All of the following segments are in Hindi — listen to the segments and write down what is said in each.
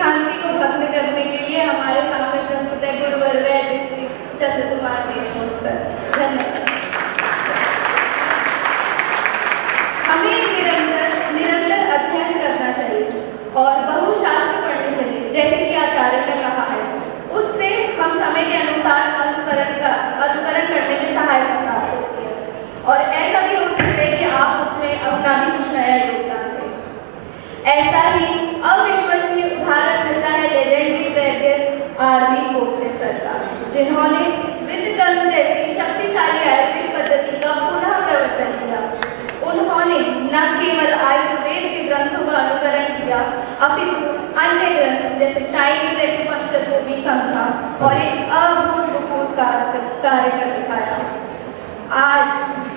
भ्रांति को भग्न करने के लिए हमारे सामने प्रस्तुत है गुरुवर वैद्य श्री चंद्र कुमार देशमुख सर। धन्यवाद। हमें निरंतर अध्ययन करना चाहिए और बहुशास्त्र पढ़ने चाहिए, जैसे कि आचार्य ने कहा है। उससे हम समय के अनुसार अनुकरण करने में सहायता प्राप्त होती है और ऐसा भी हो सकता है कि आप उसमें अपना भी कुछ नया योगदान दें। ऐसा ही अविश्वसनीय उदाहरण मिलता है लेजेंडरी वैद्य आर.वी. गोखले सर का, जिन्होंने विद्य कर्म जैसी शक्तिशाली आयुर्वेद पद्धति का पुनः प्रवर्तन किया। उन्होंने न केवल आयुर्वेद के ग्रंथों का अनुकरण किया, अपितु अन्य ग्रंथ जैसे चाइनीज एक्यूपंक्चर को भी समझा और एक अभूतपूर्व कार्य कर दिखाया। आज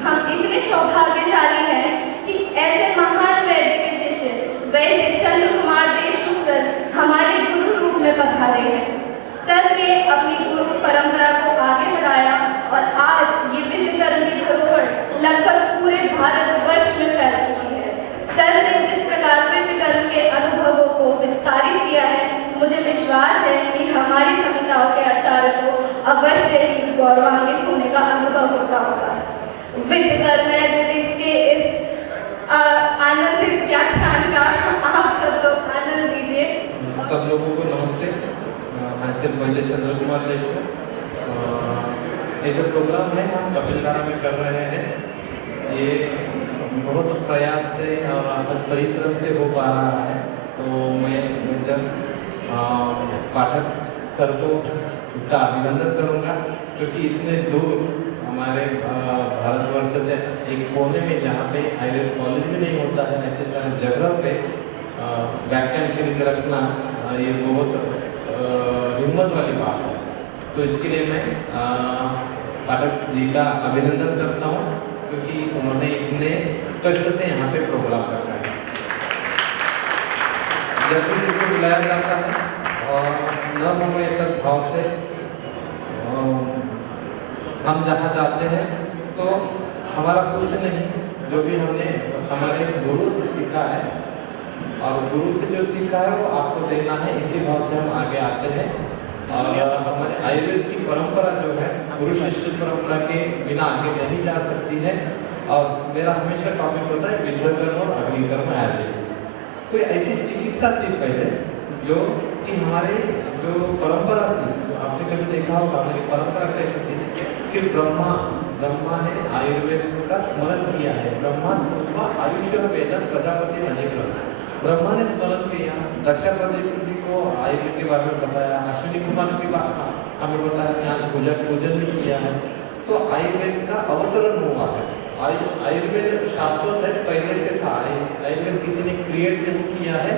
हम इतने सौभाग्यशाली हैं कि ऐसे महान वैद्य के शिष्य वैद्य चंद्र कुमार देशमुख सर हमारे गुरु रूप में पधारे हैं। सर ने अपनी गुरु परंपरा को आगे बढ़ाया और आज ये विद्य कर्म की धरोहर लगभग पूरे भारतवर्ष में फैल चुकी है। सर ने जिस प्रकार विद्य कर्म के अनुभवों को विस्तारित किया है, मुझे विश्वास है कि हमारी संहिताओं के आचार्य को अवश्य ही गौरवान्वित होने का अनुभव होता होगा। विद्य कर्म के इस आनंदित व्याख्यान का आप सब लोग आनंद लीजिए। सब लोगों को नमस्ते। मैं सिर्फ वैद्य चंद्र कुमार देशमुख। ये जो प्रोग्राम है हम कपिलधारा में कर रहे हैं, ये बहुत प्रयास से और परिश्रम से हो पा रहा है। तो मैं जब पाठक सर को इसका अभिनंदन करूंगा, क्योंकि इतने दूर हमारे भारतवर्ष से एक कोने में जहाँ पे आयुर्वेद कॉलेज भी नहीं होता है, ऐसे सारे जगह पे व्याख्यान सीरीज रखना ये बहुत हिम्मत वाली बात है। तो इसके लिए मैं पाठक जी का अभिनंदन करता हूँ, क्योंकि उन्होंने इतने कष्ट से यहाँ पे प्रोग्राम रखा है। जब भी उनको बुलाया जाता है और न हो तक भाव से हम जहाँ जाते हैं तो हमारा कुछ नहीं, जो भी हमने हमारे गुरु से सीखा है और गुरु से जो सीखा है वो आपको देना है, इसी भाव से हम आगे आते हैं। और हमारे आयुर्वेद की परंपरा जो है गुरु शिष्य परंपरा के बिना आगे नहीं जा सकती है। और मेरा हमेशा टॉपिक होता है विद्य कर्म और अग्नि कर्म आयुर्वेद। कोई ऐसी चिकित्सा थी पहले जो कि हमारे जो परंपरा थी, आपने कभी देखा होगा हमारी परंपरा कैसी थी कि ब्रह्मा ने आयुर्वेद का स्मरण किया है। ब्रह्मा आयुष्य वेदन प्रजापति अधिग्रह, ब्रह्मा ने स्मरण किया। दक्षा प्रजापति जी को आयुर्वेद के बारे में बताया, अश्विनी कुमार की बात हमें बताया, आज पूजन भी किया है। तो आयुर्वेद का अवतरण हुआ है। आयुर्वेद शाश्वत है, पहले से था। आयुर्वेद किसी ने क्रिएट नहीं किया है,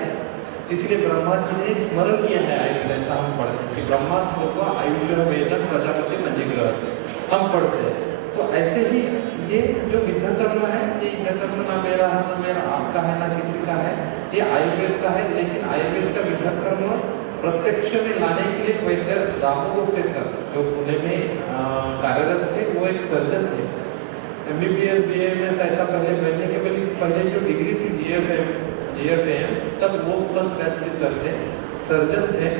इसलिए ब्रह्मा जी ने स्मरण किया है आयुर्वेद। ऐसा हम पढ़ते हैं कि ब्रह्मा स्मृत्वा आयुष्य वेदन प्रजापति अधिग्रह हम पढ़ते हैं। तो ऐसे ही ये जो विद्य कर्म है, ये विद्य कर्म ना मेरा है ना मेरा आपका है ना किसी का है, ये आयुर्वेद का है। लेकिन आयुर्वेद का विद्य कर्म प्रत्यक्ष में लाने के लिए वैद्य दामोदर सर जो पुणे में कार्यरत थे, वो एक सर्जन थे। MBBS BAMS ऐसा पहले बनने के पहले जो डिग्री थी GFM, तब वो फर्स्ट बैच के सर थे, सर्जन थे।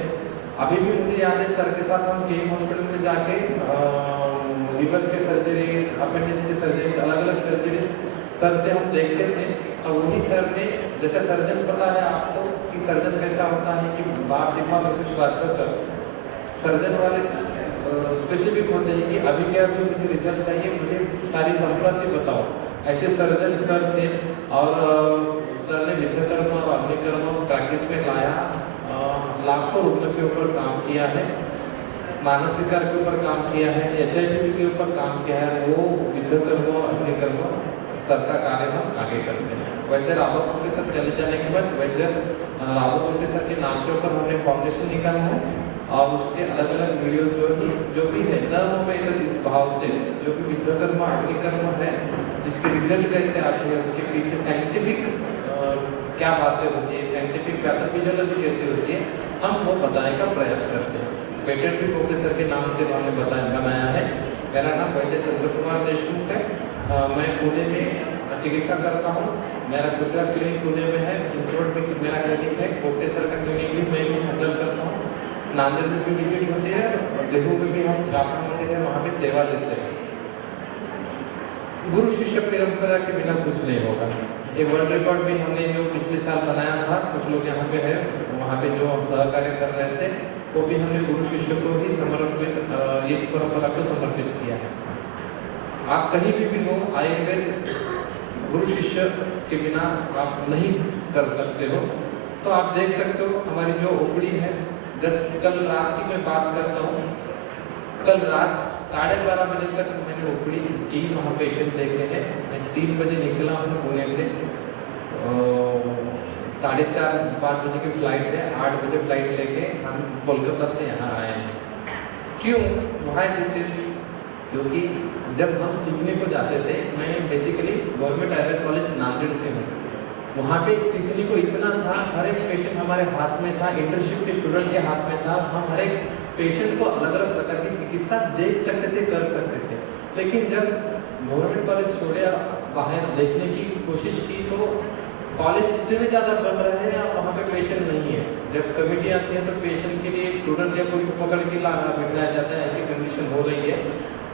अभी भी मुझे याद है सर के साथ हम KM हॉस्पिटल में जाके लीवर के सर्जरीज, अपेंडिक्स की सर्जरीज, अलग अलग सर्जरीज सर से हम देखते थे। और वही सर ने, जैसे सर्जन पता है आपको कि सर्जन कैसा होता है कि बात दिखाओ तो स्वास्थ्य कर, सर्जन वाले स्पेसिफिक होते हैं कि अभी क्या अभी मुझे रिजल्ट चाहिए, मुझे सारी संपत्ति बताओ। ऐसे सर्जन सर थे। और सर ने विद्य कर्म और अग्नि कर्म प्रैक्टिस में लाया, लाखों रुपयों के ऊपर काम किया है, मानसिक कार्य के ऊपर काम किया है, HIV के ऊपर काम किया है। वो विद्य कर्म और अग्नि कर्म सर का कार्य हम आगे करते हैं। वैद्य रावत के साथ चले जाने के बाद वैद्य रावत के सर के नाम के ऊपर हमने फाउंडेशन निकाला है और उसके अलग अलग वीडियो जो भी है न में इस भाव से जो भी विद्य कर्म अग्नि कर्म है, इसके रिजल्ट कैसे आते हैं, उसके पीछे साइंटिफिक क्या बातें होती है, साइंटिफिक पैथोफिजियोलॉजी कैसी होती है, हम वो बताने का प्रयास करते हैं। पेटेंट भी गोखले सर के नाम से हमने बनाया है। मेरा नाम वैद्य चंद्र कुमार देशमुख है। मैं पुणे में चिकित्सा करता हूँ। मेरा खुद का क्लिनिक पुणे में है, चिंचवड में मेरा क्लिनिक है, गोखले सर का क्लिनिक भी मैं नांदेड़ में भी विजिट होती है और देहू में भी हम जाफर मंदिर है वहाँ पे सेवा देते हैं। गुरु शिष्य परंपरा के बिना कुछ नहीं होगा। ये वर्ल्ड रिकॉर्ड भी हमने जो पिछले साल बनाया था, कुछ लोग यहाँ पे है, वहाँ पे जो सहकार्य कर रहे थे वो भी हमने गुरु शिष्य को ही समर्पित इस परंपरा को समर्पित किया है। आप कहीं भी हो, आयुर्वेद गुरु शिष्य के बिना आप नहीं कर सकते हो। तो आप देख सकते हो हमारी जो ओपड़ी है, जस्ट कल रात की मैं बात करता हूँ, कल रात 12:30 बजे तक मैंने ओपड़ी की, वहाँ पेशेंट देखे हैं। मैं 3 बजे निकला हूँ पुणे से, 4:30-5 बजे की फ्लाइट है, 8 बजे फ्लाइट लेके हम कोलकाता से यहाँ आए हैं। क्यों? वाई दिस इज, क्योंकि जब हम सीखने को जाते थे, मैं basically government Ayurveda college Nanded से हूँ, वहाँ पे सीखने को इतना था, हर एक पेशेंट हमारे हाथ में था, इंटर्नशिप के स्टूडेंट के हाथ में था, हम हर एक पेशेंट को अलग अलग प्रकार की चिकित्सा देख सकते थे, कर सकते थे। लेकिन जब गवर्नमेंट कॉलेज छोड़े, बाहर देखने की कोशिश की, तो कॉलेज जितने ज़्यादा बन रहे हैं वहाँ पे पेशेंट नहीं है। जब कमेटी आती है तो पेशेंट के लिए स्टूडेंट या कोई पकड़ के बिठाया जाता है, ऐसी कंडीशन हो रही है।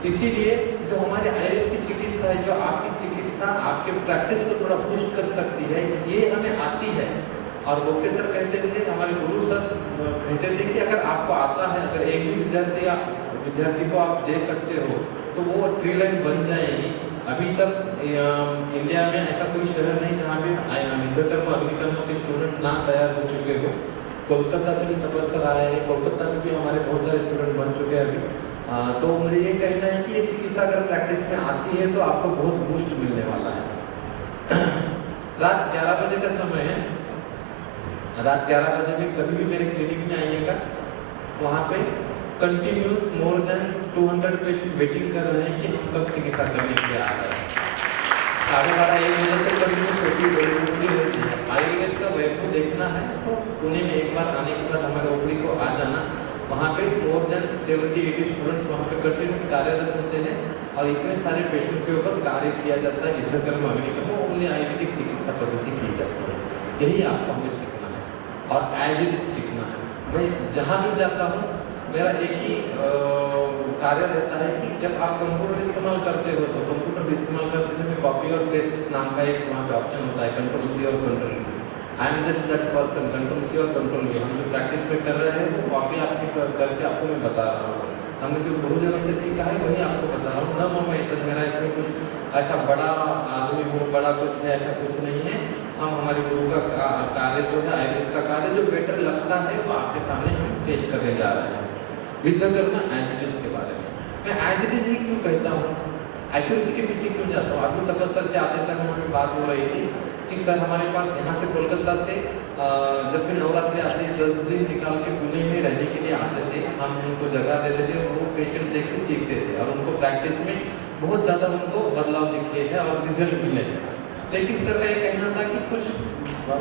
इसीलिए जो हमारे आयुर्वेद की चिकित्सा है, जो आपकी चिकित्सा आपके प्रैक्टिस को थोड़ा पुष्ट कर सकती है, ये हमें आती है। और गोके सर कहते थे, हमारे गुरु सर कहते थे कि अगर आपको आता है, अगर एक भी विद्यार्थी को आप दे सकते हो तो वो ट्री लाइन बन जाएगी। अभी तक इंडिया में ऐसा कोई शहर नहीं जहाँ पे युद्धकर्म अग्निकर्म के स्टूडेंट ना तैयार हो चुके हो। कोलकाता से भी तपस्या आए हैं, कोलकाता में भी हमारे बहुत सारे स्टूडेंट बन चुके हैं अभी। तो मुझे ये कहना है कि ये चिकित्सा अगर प्रैक्टिस में आती है तो आपको बहुत बूस्ट मिलने वाला है। रात 11 बजे का समय है, रात 11 बजे में कभी भी मेरे क्लिनिक में आइएगा, वहाँ पे continuous more than 200 patient waiting कर रहे हैं कि हम कब चिकित्सा करने के लिए आ रहे हैं। 12:30-1 बजे तक कंटिन्यूस होती रहती है। आयुर्वेद का वैभव देखना है तो पुणे में एक बार आने के बाद हमारे ओपड़ी को आ जाना। वहाँ पे मोर देन 70-80 स्टूडेंट्स वहाँ पे कंटिन्यूस कार्यरत होते हैं और इतने सारे पेशेंट के ऊपर कार्य किया जाता है, युद्धकर्म अग्निकर्म, उन्हें आयुर्वेदिक चिकित्सा पद्धति की जाती है। यही आपको हमें सीखना है और एज इट इज सीखना है। मैं जहाँ भी जाता हूँ मेरा एक ही कार्य रहता है कि जब आप कंप्यूटर इस्तेमाल करते हो तो कंप्यूटर इस्तेमाल करते समय कॉपी और पेस्ट नाम का एक वहाँ पे ऑप्शन होता है, कंट्रोल सी और control V. I am just that person, control C और कंट्रोल वी। हम जो प्रैक्टिस में कर रहे हैं वो कॉपी आपकी करके आपको मैं बता रहा हूँ। हमने जो गुरुजनों से सीखा है वही आपको बता रहा हूँ। न मम्मा इतना मेरा इसमें कुछ ऐसा बड़ा आदमी हो, बड़ा कुछ है, ऐसा कुछ नहीं है। हम हमारे गुरु का कार्य जो है, आयुर्वेद का कार्य जो बेटर लगता है वो आपके सामने हम पेश करने जा रहे हैं। विद्याकर्म एज इट इज के बारे में मैं एज इट इज ही क्यों कहता हूँ, एक्यूरेसी के पीछे क्यों जाता हूँ। अभी तपस्या से आते समय हमें बात हो रही थी कि सर हमारे पास यहाँ से कोलकाता से जब भी नवरात्रि आते हैं 10 दिन निकाल के पुणे में रहने के लिए आते थे, हम उनको जगह देते थे और वो पेशेंट देख के सीखते थे और उनको प्रैक्टिस में बहुत ज़्यादा उनको बदलाव दिखे हैं और रिजल्ट मिले हैं। लेकिन सर का ये कहना था कि कुछ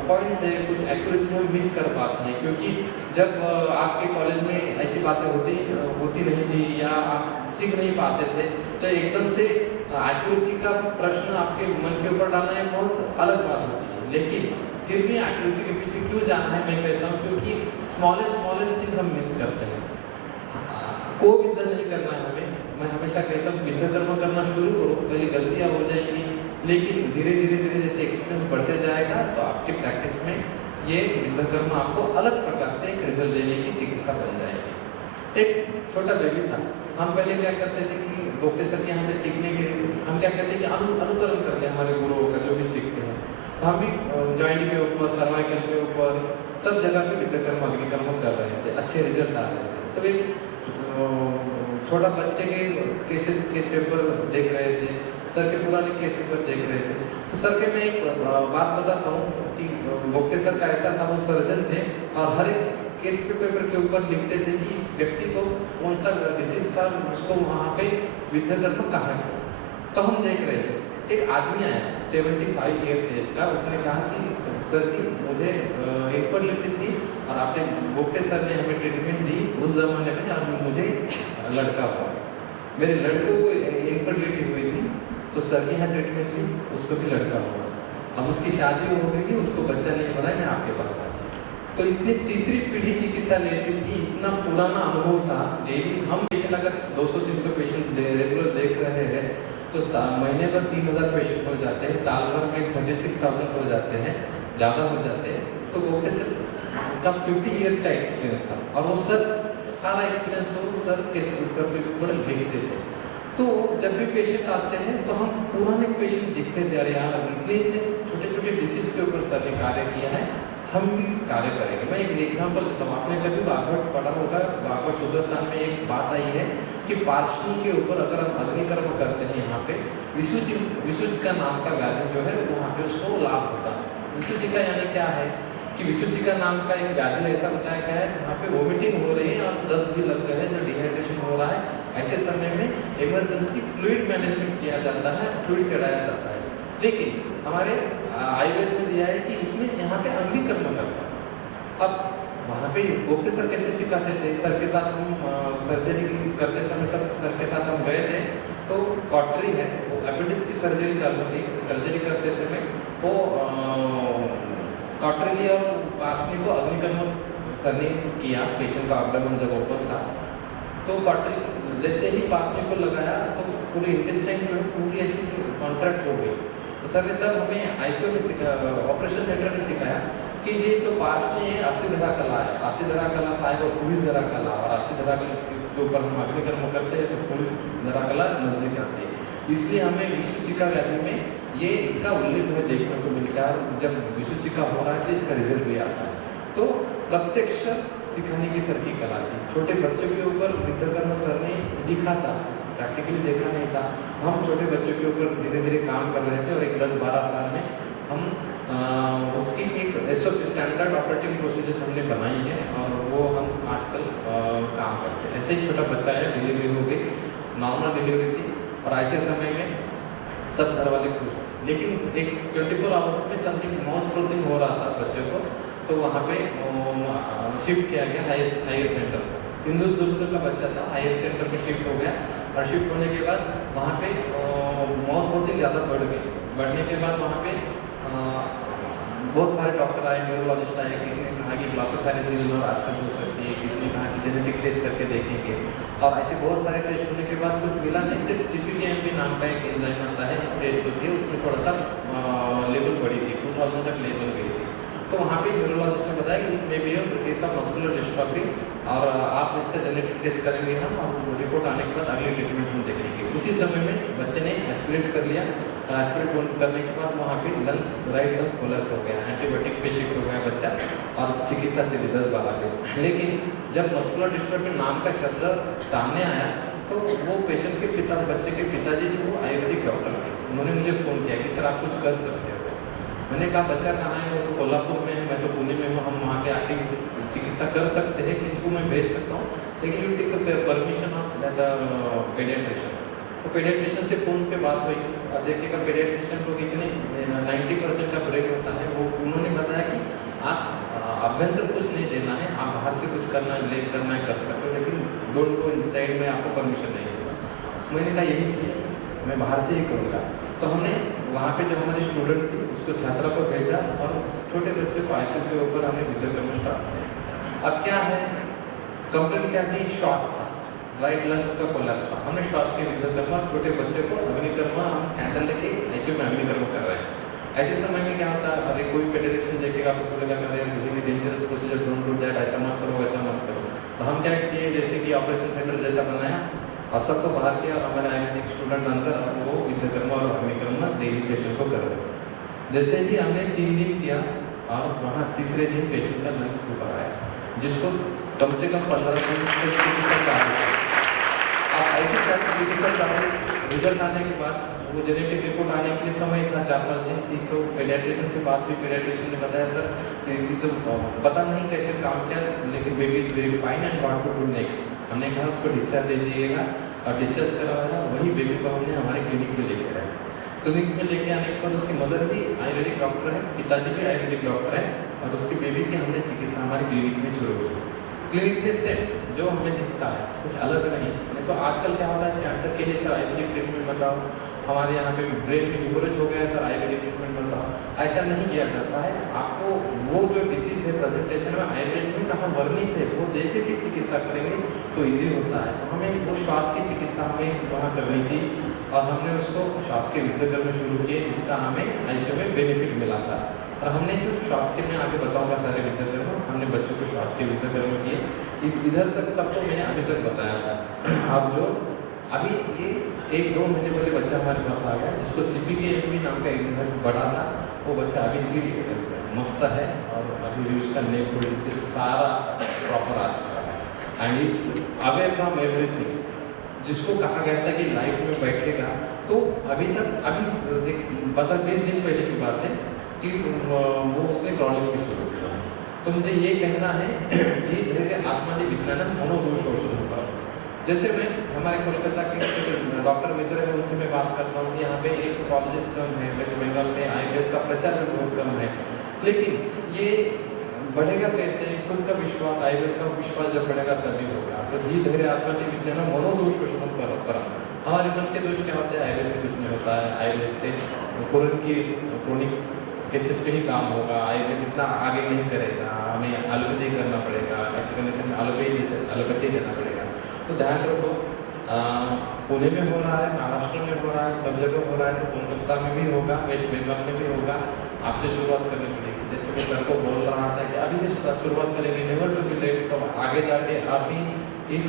पॉइंट्स है, कुछ एक्यूरेसी हम मिस कर पाते हैं, क्योंकि जब आपके कॉलेज में ऐसी बातें होती नहीं थी या आप सीख नहीं पाते थे तो एकदम से एक्यूरेसी का प्रश्न आपके मन के ऊपर डालना एक बहुत अलग बात होती है। लेकिन फिर भी एक्यूरेसी के पीछे क्यों जाना है, मैं कहता हूँ क्योंकि स्मॉलेस्ट थिंग हम मिस करते हैं। को विद्या नहीं करना है हमें। मैं हमेशा कहता हूँ विद्या कर्म करना शुरू करो, पहले गलतियाँ हो जाएंगी, लेकिन धीरे धीरे जैसे एक्सपीरियंस बढ़ते जाएगा तो आपकी प्रैक्टिस में ये विद्या कर्म आपको अलग प्रकार से एक रिजल्ट देने की चिकित्सा बन जाएगी। एक छोटा बेबी था, हम पहले क्या करते थे कि गोके सर के यहाँ पे सीखने के हम क्या कहते हैं कि अनुकरण करते हैं हमारे गुरुओं का जो भी सीखते हैं। तो हम भी जॉइंट के ऊपर, सर्वाइकल के ऊपर, सब जगह पे विद्या कर्म अग्निकर्म कर रहे थे, अच्छे रिजल्ट आ रहे थे। तो एक छोटा बच्चे के केस पेपर देख रहे थे, सर के पुराने केस पेपर देख रहे थे। तो सर के मैं एक बात बताता हूँ कि गोके सर का ऐसा था, वो सर्जन थे और हर एक केस पेपर के ऊपर लिखते थे कि इस व्यक्ति को कौन सा डिसीज था, उसको वहाँ पे विद्या कर्म कहा है। तो हम देख रहे थे, एक आदमी आया 75 ईयर्स एज का, उसने कहा कि सर जी मुझे इनफर्टिलिटी थी और आपने गोके सर ने हमें ट्रीटमेंट दी उस जमाने में और मुझे लड़का हुआ, मेरे लड़के को इनफर्टिलिटी हुई थी तो सर के यहाँ ट्रीटमेंट ली, उसको भी लड़का हुआ। अब उसकी शादी हो गई, उसको बच्चा नहीं हो रहा है, मैं आपके पास आया। तो इतनी तीसरी पीढ़ी चिकित्सा लेती थी, इतना पुराना अनुभव था। डेली हम पेशेंट अगर 200-300 पेशेंट रेगुलर देख रहे हैं तो महीने पर 3000 पेशेंट हो जाते हैं, साल भर में 36,000 हो जाते हैं, ज़्यादा हो जाते हैं। तो गोप्टे सर का 50 इयर्स का एक्सपीरियंस था और वो सर सारा एक्सपीरियंस हो सर केस ऊपर लिखते थे। तो जब भी पेशेंट आते हैं तो हम पुराने पेशेंट दिखते थे, अरे यार इतने छोटे छोटे डिसीज के ऊपर सर ने कार्य किया है, हम भी कार्य करेंगे। मैं एक एग्जांपल देता हूँ, आपने कभी भागवत पढ़ा होगा, भागवत सुदर्शन में एक बात आई है कि पार्षणी के ऊपर अगर हम अग्निकर्म करते हैं, यहाँ पे विशु जी का नाम का व्याधि जो है वहाँ पे उसको लाभ होता है। विशु जी का यानी क्या है कि विशु जी का नाम का एक व्याधि ऐसा बताया गया है जहाँ पे वोमिटिंग हो रही है और दस्त भी लग गए हैं, जो डिहाइड्रेशन हो रहा है, ऐसे समय में इमरजेंसी फ्लूइड मैनेजमेंट किया जाता है, फ्लूइड चढ़ाया जाता है। लेकिन हमारे आयुर्वेद में दिया है कि इसमें यहाँ पे अग्निकर्म करता है। अब वहाँ पे गोप्ते सर कैसे सिखाते थे, सर के साथ हम सर्जरी करते समय सर के साथ हम गए थे, तो कॉटरी है वो एपेंडिक्स की सर्जरी चालू थी। सर्जरी करते समय वो कॉटरी लिया और पार्षणी को अग्निकर्म सर ने किया। पेशेंट का एब्डोमेन जब ओपन था तो कॉटरी जैसे ही पार्षणी को लगाया तो पूरी इंटेस्टाइन जो है पूरी ऐसी कॉन्ट्रैक्ट हो गई। तो सर ने तब हमें आईसीयू में सिखाया, ऑपरेशन थिएटर में सिखाया कि ये जो पार्षणी है 80 धरा कला है, 80 धरा कला से आएगा 19 धरा कला, और 80 धरा के ऊपर हम अग्निकर्म करते हैं तो 19 धरा कला नजदीक आती है। इसलिए हमें विशु जी का व्याधि में ये इसका उल्लेख हमें देखने को मिलता है, और जब विशु जी का हो रहा है तो इसका रिजल्ट भी आता है। तो प्रत्यक्ष सिखाने की सर की कला थी। छोटे बच्चों के ऊपर विद्याकर्म सर ने लिखा था, प्रैक्टिकली देखा नहीं था। हम छोटे बच्चों के ऊपर धीरे धीरे काम कर रहे थे और एक 10-12 साल में हम उसकी एक SOP स्टैंडर्ड ऑपरेटिंग प्रोसीजर्स हमने बनाई है और वो हम आजकल काम करते हैं। ऐसे ही छोटा बच्चा है, डिलीवरी हो गई, नॉर्मल डिलीवरी थी और ऐसे समय में सब घर वाले खुश, लेकिन एक 24 आवर्स में समथिंग माउथ फ्लोटिंग हो रहा था बच्चे को, तो वहाँ पे शिफ्ट किया गया हायर सेंटर पर। सिंधुदुर्ग का बच्चा था, हायर सेंटर में शिफ्ट हो गया और शिफ्ट होने के बाद वहाँ पे माउथ फ्लोटिंग ज़्यादा बढ़ गई। बढ़ने के बाद वहाँ पे बहुत सारे डॉक्टर आए, न्यूरोलॉजिस्ट आए, किसी ने कहा कि ग्लॉसोफेरिंजियल और एब्सेंट हो सकती है, किसी ने कहा कि जेनेटिक टेस्ट करके देखेंगे, और ऐसे बहुत सारे टेस्ट होने के बाद कुछ मिला नहीं। सिर्फ CPTMP नाम का एक एंजाइम आता है, टेस्ट होती है, उसमें थोड़ा सा लेवल बढ़ी थी, 2000 तक लेवल गई थी। तो वहाँ पे न्यूरोलॉजिस्ट ने बताया कि may be case of muscular dystrophy, और आप इसका जेनेटिक टेस्ट करेंगे हम, और रिपोर्ट आने के बाद अगली ट्रीटमेंट हम देखेंगे। उसी समय में बच्चे ने एस्पिरेट कर लिया, एस्पिरेट करने के बाद वहाँ पे लंग्स, राइट लंग कोलैप्स हो गया, एंटीबायोटिक पे शिफ्ट हो गया बच्चा, और चिकित्सा चली 10-12 दिन। लेकिन जब मस्कुलर डिस्ट्रॉफी नाम का शब्द सामने आया तो वो पेशेंट के पिता, बच्चे के पिताजी जो वो आयुर्वेदिक डॉक्टर थे, उन्होंने मुझे फ़ोन किया कि सर आप कुछ कर सकते हो। मैंने कहा बच्चा कहाँ है, वो तो कोल्हापुर में है, मैं तो पुणे में हूँ, हम वहाँ के आके चिकित्सा कर सकते हैं, किसी को मैं भेज सकता हूँ, लेकिन you take permission of the paediatrician. तो पेडियाट्रिशियन से फ़ोन पे बात हुई, अब देखिएगा पेडियाट्रिशियन को कितने 90% का ब्रेक होता है। वो उन्होंने बताया कि आप अभ्यंतर कुछ नहीं देना है, आप बाहर से कुछ करना है, लेट करना है कर सकते हो, लेकिन डोंट गो इनसाइड में आपको परमिशन नहीं होगा। मैंने कहा यही चाहिए, मैं बाहर से ही करूँगा। तो हमने वहाँ पे जो हमारी स्टूडेंट थी उसको छात्रा को भेजा और छोटे बच्चे को आईसीयू के ऊपर हमने विद्याकर्म स्टार्ट किया। अब क्या है, कंप्लेन क्या थी, श्वास था, राइट लंग्स का कोलैप्स था। हमने श्वास के विद्याकर्म और छोटे बच्चे को अग्निकर्म हम हैंडल लेके आईसीयू में अग्निकर्म कर रहे हैं। ऐसे समय में क्या होता है, अरे कोई पेडियाट्रिशियन देखेगा तो बोलेगा अरे really dangerous procedure, don't do that, ऐसा मत करो, वैसा मत करो। तो हम क्या किए, जैसे कि ऑपरेशन थिएटर जैसा बनाया और सबको बाहर किया, और हमारे आयुर्वेदिक स्टूडेंट अंदर वो विद्याकर्म और अग्निकर्म डेली पेशेंट को कर रहे। जैसे ही हमने 3 दिन किया और वहाँ तीसरे दिन पेशेंट का नर्स ऊपर आया, जिसको कम से कम 15 दिन से चिकित्सा चालू है। अब ऐसे चिकित्सा चालू, रिजल्ट आने के बाद वो जेनेटिक रिपोर्ट आने के लिए समय था 4-5 दिन थी। तो पेडियाट्रिशियन से बात हुई, पेडियाट्रिशियन ने बताया सर ये तो पता नहीं कैसे काम किया, लेकिन baby is very fine and what to do next. हमने कहा उसको डिस्चार्ज दे दीजिएगा, और डिस्चार्ज करवाया, वही बेबी को हमने हमारे क्लिनिक में लेके आए। क्लिनिक में लेके आने के बाद उसकी मदर भी आयुर्वेदिक डॉक्टर है, पिताजी भी आयुर्वेदिक डॉक्टर है, और उसकी बेबी की हमने चिकित्सा हमारे क्लिनिक में शुरू हुई। क्लिनिक में से जो हमें दिखता है कुछ अलग नहीं। तो आजकल क्या होता है, कैंसर के लिए सर आयुर्वेदिक ट्रीटमेंट बताओ, हमारे यहाँ पे ब्रेन में ह्यूमरेज हो गया सर आयुर्वेदिक ट्रीटमेंट बताओ, ऐसा नहीं किया जाता है। आपको वो जो डिसीज है प्रेजेंटेशन में आयुर्वेद में कहाँ वर्णित है वो देख के चिकित्सा करेंगे तो इजी होता है। तो हमें वो श्वास की चिकित्सा हमें वहाँ करनी थी और हमने उसको श्वास के विद्या करना शुरू किए, जिसका हमें ऐसे में बेनिफिट मिला था। और हमने जो श्वास के, मैं आगे बताऊंगा सारे विद्या कर्म, हमने बच्चों को श्वास के विद्या कर्म किए। इधर तक सबको मैंने अभी तक बताया था। अब जो अभी ये 1-2 महीने पहले बच्चा हमारे पास आ गया जिसको CPK नाम का एक बड़ा था, वो बच्चा अभी भी मस्त है और अभी भी उसका नेक होल्डिंग से सारा प्रॉपर आ चुका है and is away from everything. जिसको कहा गया था कि लाइफ में बैठेगा, तो अभी तक अभी एक 15-20 दिन पहले की बात है कि वो उसने क्रॉनिक भी शुरू किया। तो मुझे ये कहना है कि धैर्य आत्मा विज्ञान मनोदोष शोषण होगा। जैसे मैं हमारे कोलकाता के डॉक्टर मित्र हैं उनसे मैं बात करता हूँ कि यहाँ पे एक कॉलेजेस कम है, वेस्ट बंगाल में आयुर्वेद का प्रचार भी बहुत कम है, लेकिन ये बढ़ेगा कैसे? खुद का विश्वास, आयुर्वेद का विश्वास जब बढ़ेगा तभी होगा। तो धीरे आत्मा की विद्या मनोदोष शोषण पर हमारे मन के दोष क्या होते हैं? आयुर्वेद से कुछ नहीं होता है, आयुर्वेद से क्रोनिक केसेस पे ही काम होगा, आयुर्वेद इतना आगे नहीं करेगा, हमें एलोपैथी करना पड़ेगा, ऐसे कंडीशन में एलोपैथी देना पड़ेगा। तो ध्यान रखो, पुणे में हो रहा है, महाराष्ट्र में हो रहा है, सब जगह हो रहा है, तो कोलकाता में भी होगा, वेस्ट बंगाल में भी होगा। आपसे शुरुआत करनी पड़ेगी। जैसे मैं सर को बोल रहा था कि अभी से शुरुआत करेंगे, नेवर टू बी लेट, तो आगे जाके आप ही इस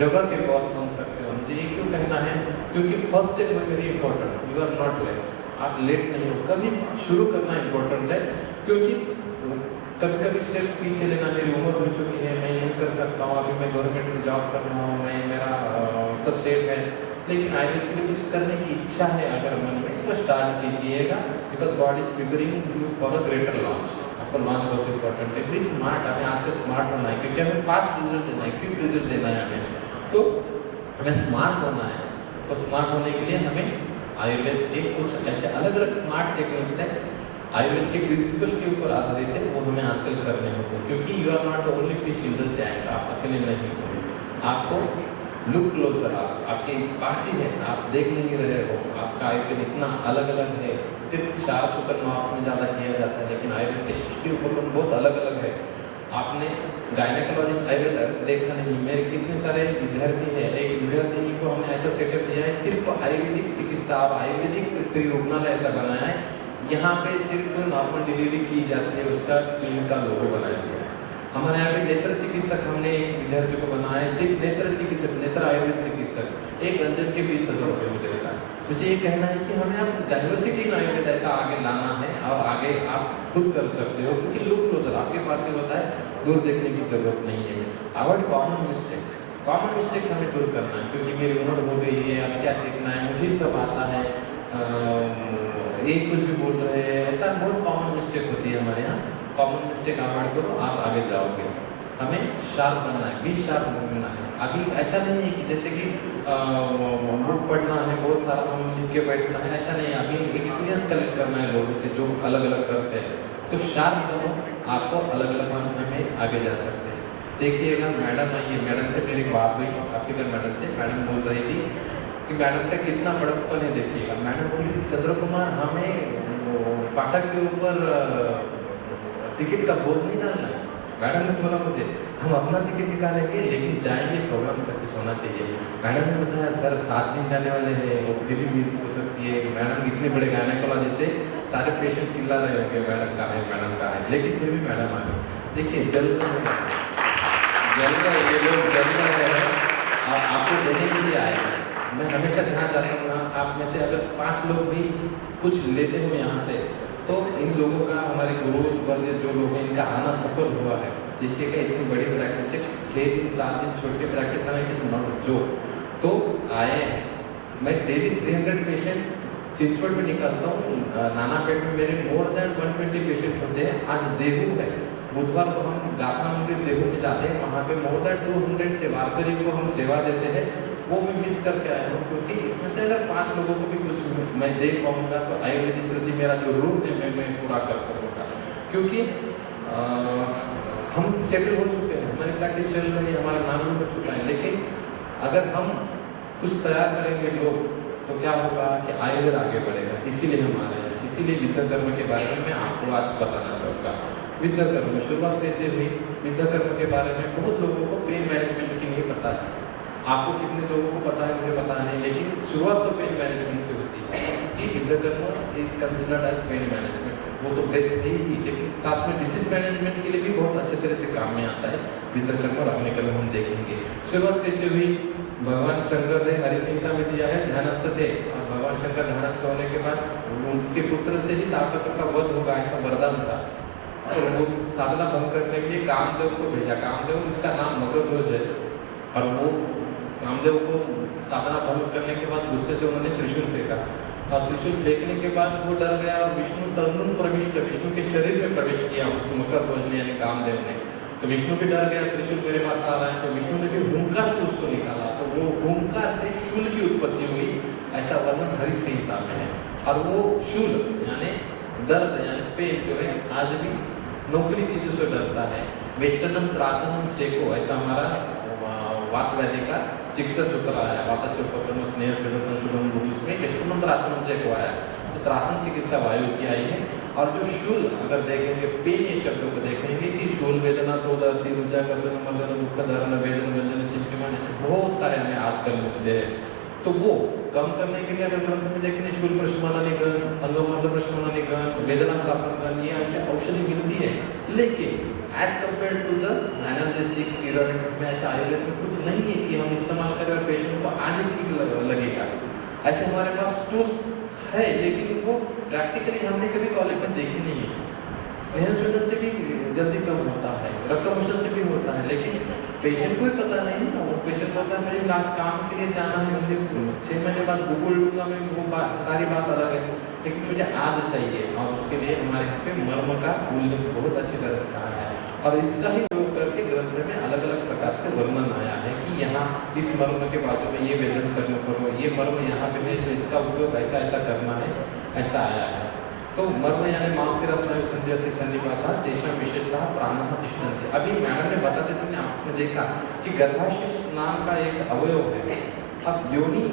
जगह के बॉस बन सकते हो। मुझे ये क्यों कहना है? क्योंकि first step is very important, you are not late, आप लेट नहीं हो, कभी शुरू करना इंपॉर्टेंट है। क्योंकि कभी कभी स्टेप पीछे लेना, मेरी उम्र हो चुकी है, मैं नहीं कर सकता हूँ, अभी मैं गवर्नमेंट में जॉब कर रहा हूँ, मैं मेरा सब सेट है, लेकिन आयुर्वेद के लिए कुछ करने की इच्छा है अगर मन में, तो स्टार्ट कीजिएगा, because God is preparing you for a greater launch. आपको लॉन्च बहुत इंपॉर्टेंट है। बी स्मार्ट, हमें आज तक स्मार्ट होना है, क्योंकि हमें फास्ट रिजल्ट देना है, क्विक रिजल्ट देना है हमें, तो हमें स्मार्ट होना है। तो स्मार्ट होने के लिए हमें आयुर्वेद के कुछ ऐसे अलग अलग स्मार्ट टेक्निक्स है, आयुर्वेद के प्रिंसिपल के ऊपर आधारित है, वो हमें आजकल करने होते हैं। क्योंकि you are not only fish in the tank, आप अकेले नहीं हो, आपको लुक क्लोजर, आपके पास ही है, आप देख नहीं रहे हो। आपका आयुर्वेद इतना अलग अलग है, सिर्फ 4 सूत्र माप में ज़्यादा किया जाता है, लेकिन आयुर्वेद के 60 उपकरण बहुत अलग अलग है। आपने गायनेकोलॉजिस्ट आयुर्वेद देखा नहीं, मेरे कितने सारे विद्यार्थी हैं, एक विद्यार्थी को हमने ऐसा सेटअप दिया है, सिर्फ आयुर्वेदिक चिकित्सा और आयुर्वेदिक स्त्री रुग्णालय ऐसा बनाया है, यहाँ पे सिर्फ नॉर्मल डिलीवरी की जाती है, उसका क्लिनिक का लोगो बनाया गया है। हमारे यहाँ पे नेत्र चिकित्सक हमने एक विद्यार्थी को बनाया है, सिर्फ नेत्र चिकित्सक, नेत्र आयुर्वेद चिकित्सक, एक रंजन के 20,000 रुपये मिलेगा। मुझे ये कहना है कि हमें अब डाइवर्सिटी इन आयुर्वेद ऐसा आगे लाना है, और आगे आप खुद कर सकते हो, क्योंकि लुक क्लोजर आपके पास ही होता है, दूर देखने की जरूरत नहीं है। Avoid common mistakes, common mistake हमें दूर करना है, क्योंकि मेरी उम्र हो गई है, अब क्या सीखना है, मुझे सब आता है, एक कुछ भी बोल रहे हैं, ऐसा बहुत कॉमन मिस्टेक होती है हमारे यहाँ। कॉमन मिस्टेक अवॉइड करो, आप आगे जाओगे। हमें शार्प बनना है, 20 शार्प बनना है। अभी ऐसा नहीं है कि जैसे कि बुक पढ़ना है, बहुत सारा हम लिख के बैठना है, ऐसा नहीं है। अभी एक्सपीरियंस कलेक्ट करना है लोगों से जो अलग अलग करते हैं, तो शार्प बनो, आपको अलग अलग मामले में आगे जा सकते हैं। देखिएगा, मैडम आई है, मैडम से मेरी बात हुई, आपकी मैडम से, मैडम बोल रही थी कि मैडम का कितना बड़प्पन है, देखिएगा। मैडम बोली, चंद्र कुमार, हमें फाटक के ऊपर टिकट का बोझ नहीं डालना है। मैडम ने बोला मुझे, हम अपना टिकट निकालेंगे, लेकिन जाएंगे, प्रोग्राम सक्सेस होना चाहिए। मैडम ने बताया, सर 7 दिन जाने वाले हैं, वो फिर भी मिस हो सकती है। मैडम इतने बड़े गायनेकोलॉजिस्ट से सारे पेशेंट चिल्ला रहे होंगे, मैडम कहाँ है, मैडम कहाँ है, लेकिन फिर भी मैडम आ गई। देखिए, जल रहे ये लोग जल रहे हैं और आपको देने के लिए आए हैं। मैं हमेशा ध्यान रखता हूँ, आप में से अगर 5 लोग भी कुछ लेते हो यहाँ से, तो इन लोगों का, हमारे गुरु वर्ग जो लोग हैं, इनका आना सफल हुआ है। देखिएगा, इतनी बड़ी प्रैक्टिस है, 6 दिन 7 दिन छोड़ के प्रैक्टिस आने की नॉट जो, तो आए हैं। मैं डेली 300 पेशेंट चिंचवड़ में निकालता हूँ, नानापेट में मेरे मोर देन 120 पेशेंट होते हैं। आज देहू है, बुधवार को हम गाथा मंदिर देहू में जाते हैं, वहाँ पे मोर देन 200 सेवाकरी को हम सेवा देते हैं। वो मैं मिस करके आया हूँ, क्योंकि इसमें से अगर 5 लोगों को भी कुछ मैं दे पाऊँगा, तो आयुर्वेदिक प्रति मेरा जो रूप है मैं पूरा कर सकूँगा। क्योंकि हम सेटल हो चुके हैं, हमारी प्रैक्टिस चल रही है, हमारा नाम भी हो चुका है, लेकिन अगर हम कुछ तैयार करेंगे लोग, तो क्या होगा कि आयुर्वेद आगे बढ़ेगा। इसीलिए हम आ रहे हैं, इसीलिए विद्या कर्म के बारे में मैं आपको आज बताना चाहूँगा। विद्या कर्म शुरुआत कैसे हुई? विद्या कर्म के बारे में बहुत लोगों को पेन मैनेजमेंट की नहीं पता है। आपको कितने लोगों को पता है मुझे पता नहीं, लेकिन शुरुआत तो पेन मैनेजमेंट से होती है कि विद्या कर्म is considered as pain management, वो तो बेस्ट है ही, लेकिन साथ में डिसीज मैनेजमेंट के लिए भी बहुत अच्छे तरह से काम में आता है विद्या कर्म, और अपने कर्म हम देखेंगे। शुरुआत कैसे हुई? भगवान शंकर ने हरिसंहिता में दिया है ध्यानस्थ थे, और भगवान शंकर ध्यानस्थ होने के बाद उनके पुत्र से ही तारकासुर का वध होगा ऐसा वरदान था, और वो साधना भंग करने के लिए कामदेव को भेजा। कामदेव इसका नाम मगधध्वज है, और वो कामदेव को साधना भंग करने के बाद गुस्से से उन्होंने त्रिशूल फेंका, और त्रिशूल फेंकने के बाद वो डर गया और विष्णु तन्नुन प्रविष्ट, विष्णु के शरीर में प्रवेश किया उस मगधध्वज ने यानी कामदेव ने। तो विष्णु भी डर गया, त्रिशूल मेरे पास आ रहा है, तो विष्णु ने भी हुंकार से उसको निकाला, तो वो हुंकार से शूल की उत्पत्ति हुई, ऐसा वर्णन हरि संहिता में है। और वो शूल यानी दर्द यानी पेन जो है आज भी नौकरी चीजों से डरता है। वेष्टनम त्रासनम सेको, ऐसा हमारा वात वैद्य का चिकित्सा सूत्र आया, वात से उपक्रम स्नेह से संशोधन उसमें वेष्टनम त्रासनम सेको आया, तो त्रासन चिकित्सा वायु की आई है। और जो शूल अगर देखेंगे पेन ये शब्दों को देखेंगे कि शूल वेदना तो दर्दी रुजा गर्दन मर्दन दुख धरण वेदन व्यंजन चिमचिमा, जैसे बहुत सारे हमें आजकल मिलते हैं। तो वो कम करने के लिए अगर ग्रंथ में देखेंगे शूल प्रशमन निगम, अंगमर्द प्रशमन निगम, वेदना स्थापन ये ऐसे औषधि मिलती है, लेकिन as compare to the analgesic steroids में ऐसा आयुर्वेद में कुछ नहीं है कि हम इस्तेमाल करें और पेशेंट को आज ही ठीक लगेगा। ऐसे हमारे पास टूल्स है, लेकिन वो प्रैक्टिकली हमने कभी कॉलेज में देखे नहीं है। स्नेह स्वेदन से भी जल्दी कम होता है, रक्तमोषण से भी होता है, लेकिन पेशेंट को ही पता नहीं ना। वो पेशेंट कहता है मेरे लास्ट काम के लिए जाना है, मुझे 6 महीने बाद गूगल लूँगा मैं, वो सारी बात अलग है, लेकिन मुझे आज चाहिए, और उसके लिए हमारे यहाँ पे मर्म का उल्लेख बहुत अच्छी तरह से कहा है। और इसका ही उपयोग करके ग्रंथ में अलग अलग प्रकार से वर्णन आया है कि यहाँ इस मर्म के बाजू में ये वेदन कर्म करो, ये मर्म यहाँ पे है, तो इसका उपयोग ऐसा ऐसा करना है, ऐसा आया है। तो मर्म यानी मांसशिरा स्नायु संध्या से सन्निपाता तेषां विशेषतः प्राणः तिष्ठन्ति। अभी मैडम ने बताते समय आपने देखा कि गर्भाशय नाम का एक अवयव है। अब योनि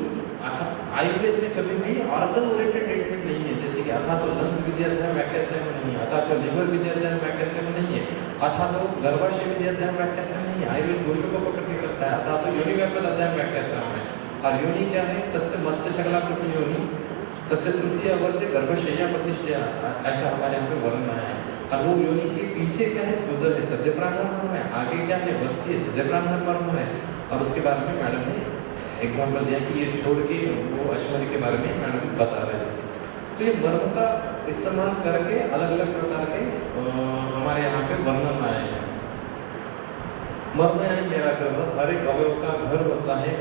आयुर्वेद में कभी भी ऑर्गन ओरिएंटेड ट्रीटमेंट नहीं है, जैसे कि अथा तो लंग्स विद्याध्ययन व्याख्यास्य में नहीं है, अथा तो लिवर विद्याध्ययन व्याख्यास्य में नहीं है, अथा तो गर्भाशय विद्याध्ययन व्याख्यास्य में नहीं है। आयुर्वेद दोषों को पकड़ के करता है, अथा तो योनि व्यापक अध्ययन व्याख्यास्य में। और योनि क्या है? तत्से मत्स्य शकलाकृति योनि तस्य तृतीय वर्ग गर्भशैया प्रतिष्ठा, ऐसा हमारे यहाँ पे वर्णन आया है। और वो योनि के पीछे क्या है? उधर है सद्य प्राणर मर्म है, आगे क्या है? बस्ती है सद्य प्राणर मर्म है। और उसके बारे में मैडम ने एग्जाम्पल दिया कि ये छोड़ के वो अश्वरी के बारे में मैडम बता रहे थे। तो ये मर्म का इस्तेमाल करके अलग अलग प्रकार के हमारे यहाँ पे वर्णन आए हैं। मर्म यानी मेरा गर्भ, हर एक अवयव का घर होता है।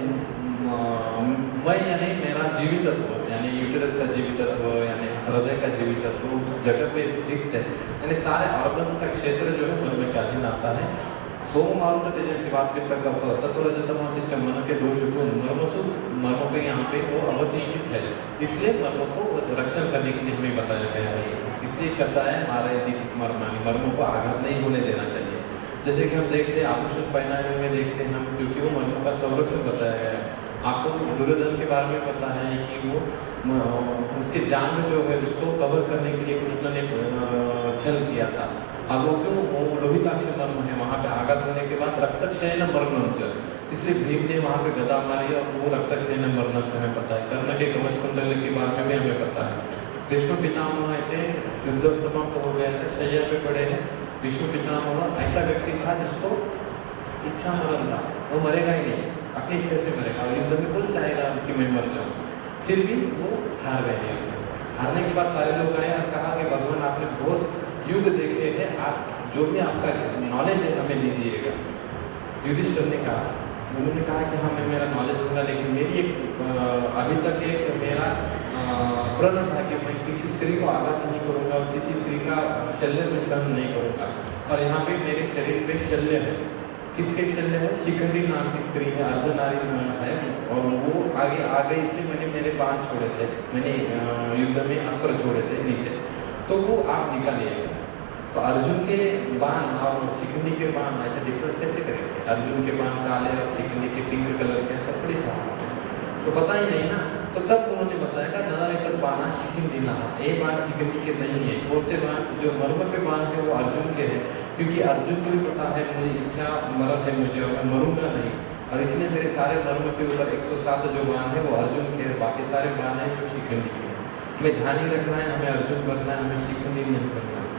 मैं यानी मेरा जीवितत्व, यानी यूटेरस का जीवितत्व, यानी हृदय का जीवितत्व उस जगह पे फिक्स है, यानी सारे ऑर्गन्स का क्षेत्र जो है मर्म के अधीन आता है। सोम मारुत तेजस्वी बात का सत्वरजतमा से चमन के दोष को मर्म के यहाँ पे वो अवतिष्ठित है, इसलिए मर्म को रक्षण करने के लिए हमें बताया गया है। इसलिए शब्द है मारयति मर्माणि, मर्म को आघात नहीं होने देना चाहिए। जैसे कि हम देखते हैं आभूषण पहनावे में देखते हैं हम, क्योंकि वो मर्म का संरक्षण बताया गया है। आपको दुर्योधन के बारे में पता है कि वो उसके जान जो है उसको कवर करने के लिए कृष्ण ने छल किया था। अब वो क्यों? वो लोहिताक्ष मर्म है, वहाँ पे आघात होने के बाद रक्तक्षयन मर्मम च, इसलिए भीम ने वहाँ पे गदा मारी और वो रक्तक्षयन मर्मम से हमें पता है। कर्ण के कवच कुंडल के बारे में भी हमें पता है। विष्णु पितामह ऐसे युद्ध समाप्त हो गया था, शैया पे पड़े हैं। विष्णु पितामह ऐसा व्यक्ति था जिसको इच्छा मरण था, वो मरेगा ही नहीं, अपनी इच्छा से मरेगा, और युद्ध में बोल जाएगा कि मैं मर जाऊँ, फिर भी वो हार गए। हारने के बाद सारे लोग आए और कहा कि भगवान आपने बहुत युग देखे थे, आप जो भी आपका नॉलेज है हमें दीजिएगा। युधिष्ठिर ने कहा, उन्होंने कहा कि हाँ मैं मेरा नॉलेज दूंगा, लेकिन मेरी एक अभी तक एक मेरा प्रण था कि मैं किसी स्त्री को आघात नहीं करूँगा और किसी स्त्री का शल्य में सहन नहीं करूँगा। और यहाँ पे मेरे शरीर पे शल्य है, किसके शल्य है? शिखंडी नाम की स्त्री है, अर्धनारी है, और वो आगे आ गई, इसलिए मैंने मेरे बाण छोड़े थे, मैंने युद्ध में अस्त्र छोड़े थे नीचे, तो वो आप निकालिएगा। तो अर्जुन के बाण और शिखंडी के बाण ऐसे डिफरेंस कैसे करेंगे? अर्जुन के बाण काले और शिखंडी के पिंक कलर के, ऐसा थोड़ी था, तो पता ही नहीं ना। तो तब उन्होंने बताया न एक बाण शिखिन दिना, ये बाण शिखिन के नहीं है। कौन से बाण? जो मर्म के बाण है वो अर्जुन के हैं, क्योंकि अर्जुन को भी पता है मेरी इच्छा मरण है मुझे और मैं मरूंगा नहीं, और इसलिए मेरे सारे मर्म के ऊपर 107 जो बाण है वो अर्जुन के हैं, बाकी सारे बाण हैं जो शिखंडी के हैं। हमें ध्यान ही रखना है, हमें अर्जुन बनना है, हमें शिखंडी नहीं बनना है।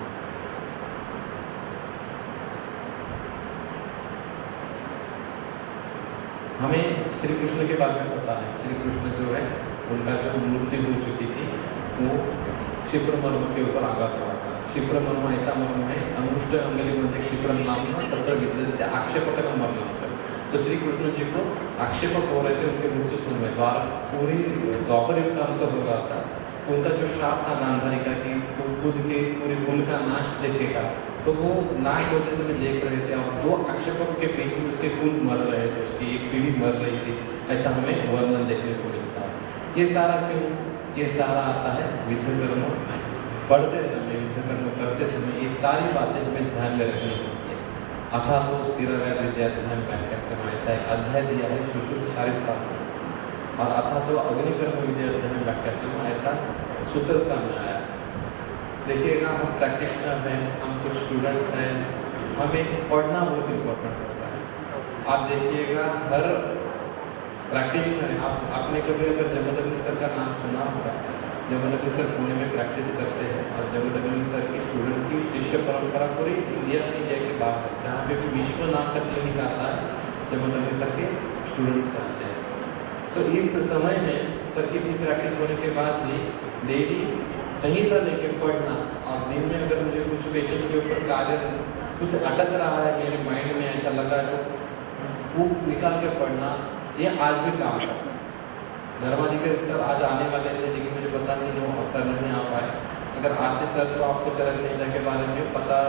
हमें श्री कृष्ण के बारे में पता है, श्री कृष्ण जो है उनका जो मृत्यु हो चुकी थी वो क्षिप्र मर्म के ऊपर आघात हुआ था। क्षिप्र मर्म ऐसा मर्म है, अनुष्ट अंगली मध्ये क्षिप्रम नाम तत्र विद्य से आक्षेपक मर्म। तो श्री कृष्ण जी को आक्षेपक हो रहे थे उनके मृत्यु समय, पूरी द्वापर युग का अंत हो रहा था। उनका जो शाप था गांधारी का कि खुद के पूरे कुल का नाश देखेगा, तो वो नाश होते समय देख रहे थे और 2 आक्षेपक के बीच में उसके कुल मर रहे थे, उसकी एक पीढ़ी मर रही थी, ऐसा हमें वर्णन देखने को मिलता है। ये सारा क्यों? ये सारा आता है विद्या कर्म पढ़ते समय, विद्या कर्म करते समय ये सारी बातें हमें ध्यान में रखनी होती है। अथा तो शिरवैर विद्याध्यान कैसे ऐसा एक अध्याय दिया है सुश्रुत शास्त्र, और अथा तो अग्निकर्म विद्याध्यान व्याख्या ऐसा सूत्र सामने आया। देखिएगा, हम प्रैक्टिशनर हैं, हम कुछ स्टूडेंट्स हैं, हमें पढ़ना बहुत इम्पोर्टेंट होता है। आप देखिएगा हर प्रैक्टिशनर है, आपने कभी अगर जमदग्नि सर का नाम सुना होगा, जमदग्नि सर पुणे में प्रैक्टिस करते हैं, और जमदग्नि सर की स्टूडेंट की शिष्य परंपरा पूरी इंडिया में इंडिया के बाहर है, जहाँ पे भी विश्व नाम का क्लिनिक आता है जमदग्नि सर के स्टूडेंट्स आते हैं। तो इस समय में सर की इतनी प्रैक्टिस होने के बाद भी डेली संहिता लेके पढ़ना, और दिन में अगर मुझे कुछ पेशेंट के ऊपर कार्य कुछ अटक रहा है मेरे माइंड में, ऐसा लगा है तो बुक निकाल के पढ़ना, ये आज भी काम करता है। धर्माधिकारी सर आज आने वाले थे, लेकिन मुझे पता नहीं वो सर नहीं आ पाए। अगर आते सर तो आपको चरक संहिता के बारे में पता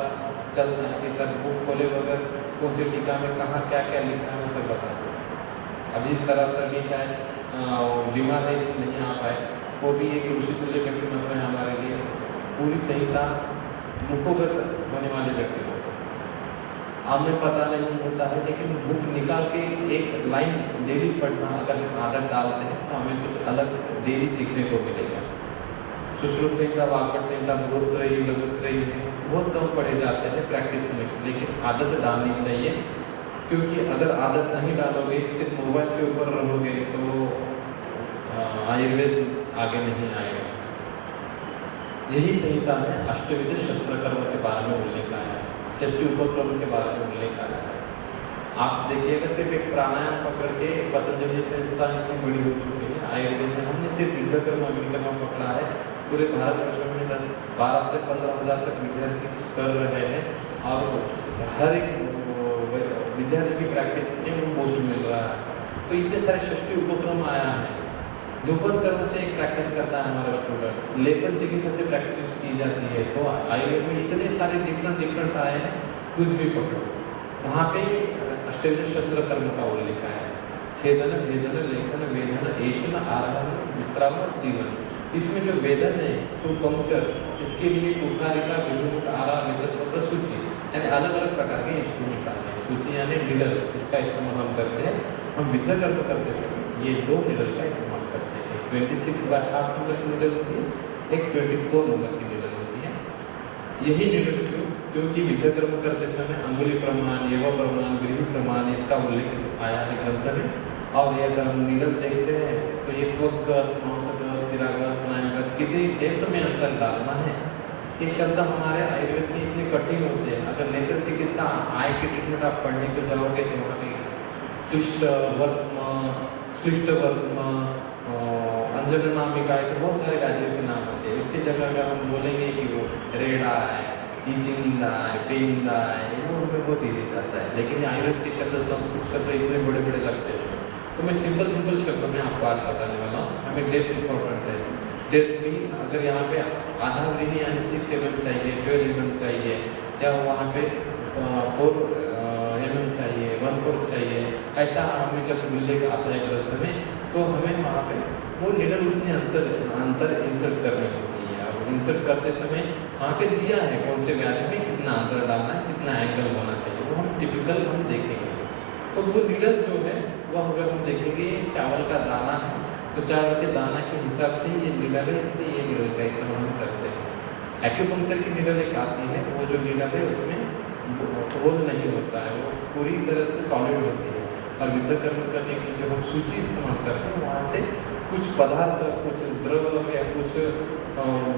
चलता है कि सर बुक खोले बगैर कौन सी टीका में कहाँ क्या क्या लिखा है वो सब बताते हैं। अभी सर भी शायद बीमार है इसलिए नहीं आ पाए, वो भी एक ऋषि तुल्य व्यक्तित्व है हमारे लिए। पूरी संहिता मुखोगत होने वाले व्यक्ति को हमें पता नहीं होता है, लेकिन बुक निकाल के एक लाइन डेली पढ़ना अगर हम आदत डालते हैं तो हमें कुछ अलग डेली सीखने को मिलेगा। सुश्रुत संहिता, वाग्भट संहिता, बृहत्त्रयी, लघुत्रयी बहुत कम पढ़े जाते हैं प्रैक्टिस में, लेकिन आदत डालनी चाहिए, क्योंकि अगर आदत नहीं डालोगे, सिर्फ मोबाइल के ऊपर रहोगे तो आयुर्वेद आगे नहीं आएगा। यही संहिता में अष्टविध शस्त्र कर्म के बारे में उल्लेख आया है, षष्ठी उपक्रम के बारे में उल्लेख आया है। आप देखिएगा, सिर्फ एक प्राणायाम पकड़ के पतंजलि संहिता इतनी बड़ी हो चुकी है आयुर्वेद में, हमने सिर्फ युद्ध कर्म अग्निकर्म पकड़ा है। पूरे भारतवर्ष में 12 से 15 हज़ार तक विद्यार्थी कर रहे हैं, और हर एक विद्यार्थी की प्रैक्टिस में वो पोस्ट मिल रहा है। तो इतने सारे षष्ठी उपक्रम आया है। धूपन कर्म से एक प्रैक्टिस करता है हमारा स्टूडेंट, लेपन चिकित्सा से प्रैक्टिस की जाती है। तो आयुर्वेद में इतने सारे डिफरेंट आए हैं, कुछ भी पकड़ो वहाँ पे अष्टविध शस्त्र कर्म का उल्लेख आया है। छेदन, भेदन, लेखन, वेदन, ऐशन, आरोहण, विश्राम, जीवन। इसमें जो वेदन है टू पंक्चर, इसके लिए कुठारिका, विभुमुख, आरा, वितस्पत्र, सूची, यानी अलग अलग प्रकार के इंस्ट्रूमेंट आते हैं। सूची यानी निडल, इसका इस्तेमाल हम करते हैं। हम विद्या कर्म करते समय ये 2 निडल का इस्तेमाल करते हैं। 26/8 नंबर की निडल होती है, एक 24 नंबर की निडल होती है। यही निडल क्योंकि विद्या कर्म करते समय अंगुली प्रमाण, एवं प्रमाण, गृह प्रमाण इसका उल्लेख आया है ग्रंथ में। और ये अगर हम निडल देखते हैं तो ये त्वग्गत, मांसगत, शिरागत, स्नायुगत कितनी डेप्थ में अंतर डालना है। ये शब्द हमारे आयुर्वेद में इतने कठिन होते हैं। अगर नेत्र चिकित्सा आय के ट्रीटमेंट आप पढ़ने को जाओगे तो वहाँ पे क्लिष्ट वर्त्म, श्लिष्ट वर्त्म, अंजन नामिका, ऐसे बहुत सारे राज्यों के नाम होते हैं। इसकी जगह अगर हम बोलेंगे कि वो रेड़ा है, इचिंदा है, पेंदा है, वो उनमें बहुत ईजी जाता है। लेकिन आयुर्वेद के शब्द, संस्कृत शब्द इतने बड़े बड़े लगते हैं। तो मैं सिंपल शब्द में आपको आज बताने वाला हूँ। हमें डेप्थ इम्पोर्टेंट है। डेप्थ भी अगर यहाँ पे आधा ग्रीनी यानी 6 mm चाहिए, 12 mm चाहिए, या वहाँ पे 4 mm चाहिए, 1/4 चाहिए, ऐसा हमें जब उल्लेख आता है ग्रंथ में, तो हमें वहाँ पे वो निडल उतनी अंतर इंसर्ट करनी होती है। और इंसर्ट करते समय वहाँ पे दिया है कौन से व्याधि में कितना अंतर डालना है, कितना एंगल होना चाहिए, वो हम टिपिकल हम देखेंगे। तो वो निडल जो है वो अगर हम देखेंगे चावल का दाना है, तो चावल के दाना के हिसाब से ये नीडल है, इसलिए ये नीडल का इस्तेमाल हम करते हैं। एक्यूपंक्चर की नीडल एक आती है, वो जो नीडल है उसमें होल नहीं होता है, वो पूरी तरह से सॉलिड होती है। और विद्ध कर्म करने की जब हम सूची इस्तेमाल करते हैं, वहाँ से कुछ पदार्थ, कुछ द्रव या कुछ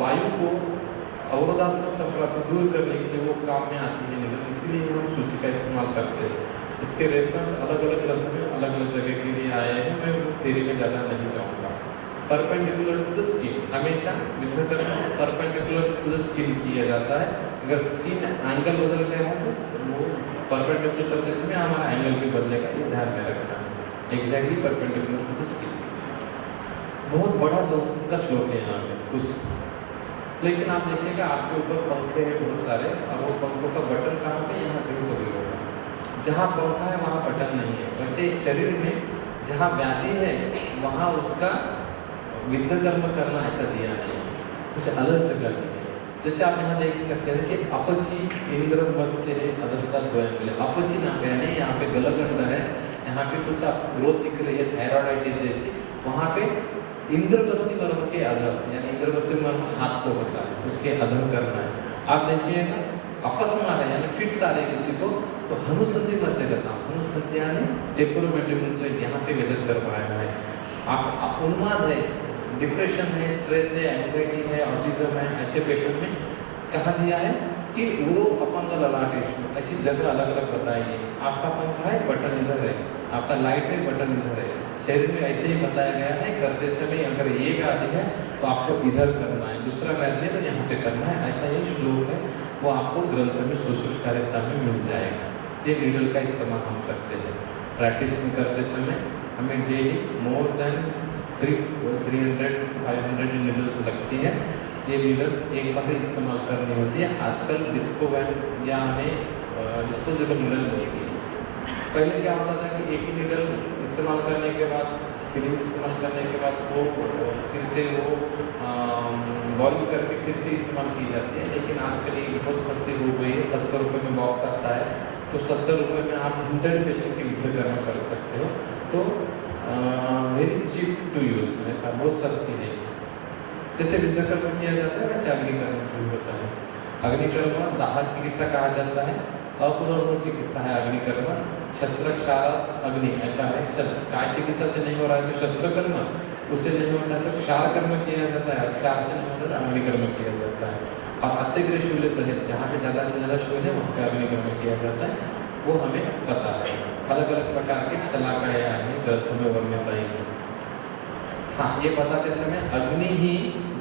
वायु को अवरोधात्मक संप्राप्ति दूर करने के लिए वो काम में आती है नीडल, इसीलिए हम सूची का इस्तेमाल करते हैं। इसके रेफरेंस अलग अलग ग्रंथ में अलग अलग जगह के लिए आए हैं, मैं थ्योरी में ज़्यादा नहीं जाऊँगा। परपेंडिकुलर टू द स्किन, हमेशा विद्ध कर्म परपेंडिकुलर टू द स्किन किया जाता है। अगर स्किन एंगल बदल गया है तो वो परपेंडिकुलर करते समय हमारा एंगल भी बदलेगा, ये ध्यान में रखना है। Exactly perpendicular to the skin. बहुत बड़ा संस्कृत का श्लोक है यहाँ पे कुछ, लेकिन आप देखिएगा आपके ऊपर पंखे हैं बहुत सारे, और वो पंखों का बटन कहाँ पे, यहाँ पे तो भी होगा। जहाँ पंखा है वहाँ बटन नहीं है। वैसे शरीर में जहाँ व्याधि है वहाँ उसका विद्ध कर्म करना ऐसा दिया नहीं है, कुछ अलग जगह नहीं है। जैसे आप यहाँ देख सकते हैं कि अपची इंद्र मस्ते अधस्ता स्वयं मिले, अपची नाम पे यानी यहाँ पे गलगंड है, यहाँ पे कुछ आप ग्रोथ दिख रही है थायराइडाइटिस जैसी, वहाँ पे इंद्रवस्ती मर्म के अधर, यानी इंद्रवस्ती मर्म हाथ को होता है, उसके अधर करना है। आप देखिएगा अपस्मार है यानी फिट्स आ रहे किसी को, तो हनुसंधि मध्य करना, हनुसंधि यानी टेम्पोरोमेट्री यहाँ पे वेदन कर पाया है। आप उन्माद है, डिप्रेशन है, स्ट्रेस है, एंग्जाइटी है, ऑटिज्म है, ऐसे पेशेंट में कहा दिया है कि वो अपंग ललाटेशन, ऐसी जगह अलग अलग बताइए। आपका पंखा है, बटन इधर है, आपका लाइट है, बटन इधर है। शरीर में ऐसे ही बताया गया है, करते समय अगर ये व्याधि है तो आपको इधर करना है, दूसरा व्याधि है तो यहाँ पे करना है, ऐसा ही श्लोक है, वो आपको ग्रंथ में सुश्रुतसारता में मिल जाएगा। ये नीडल का इस्तेमाल हम करते हैं प्रैक्टिस करते समय। हमें डेली मोर देन 300-500 नीडल्स लगती है। ये नीडल्स एक बार ही इस्तेमाल करनी होती है। आजकल डिस्को वैन या हमें डिस्पोजेबल नीडल मिलती है। पहले क्या होता था कि एक ही नीडल इस्तेमाल करने के बाद, सिरिंज इस्तेमाल करने के बाद वो फिर से वो बॉइल करके फिर से इस्तेमाल की जाती है। लेकिन आजकल ये बहुत सस्ती हो गई है, 70 रुपये में बॉक्स आता है, तो 70 रुपये में आप 100 पेशेंट की विद्ध कर्म कर सकते हो। तो वेरी चीप टू यूज़, ऐसा बहुत सस्ती है। जैसे विद्ध कर्म किया जाता है वैसे अग्निकर्म भी होता है। अग्निकर्म दाह चिकित्सा कहा जाता है, अपुनर्वो चिकित्सा है अग्निकर्म। शस्त्रक्षार अग्नि ऐसा है, काय चिकित्सा से नहीं हो रहा है तो शस्त्र कर्म, उससे नहीं होता है तो क्षार कर्म किया जाता है, क्षार से नहीं होता है अग्निकर्म किया जाता है। और अत्यग्र शूलित है, जहाँ पे ज़्यादा से ज़्यादा शूल है वहाँ पे अग्निकर्म किया जाता है, वो हमें पता है। अलग अलग प्रकार के शलाकाएँ हैं ग्रंथ में वर्णित आई हैं। हाँ, ये बताते समय अग्नि ही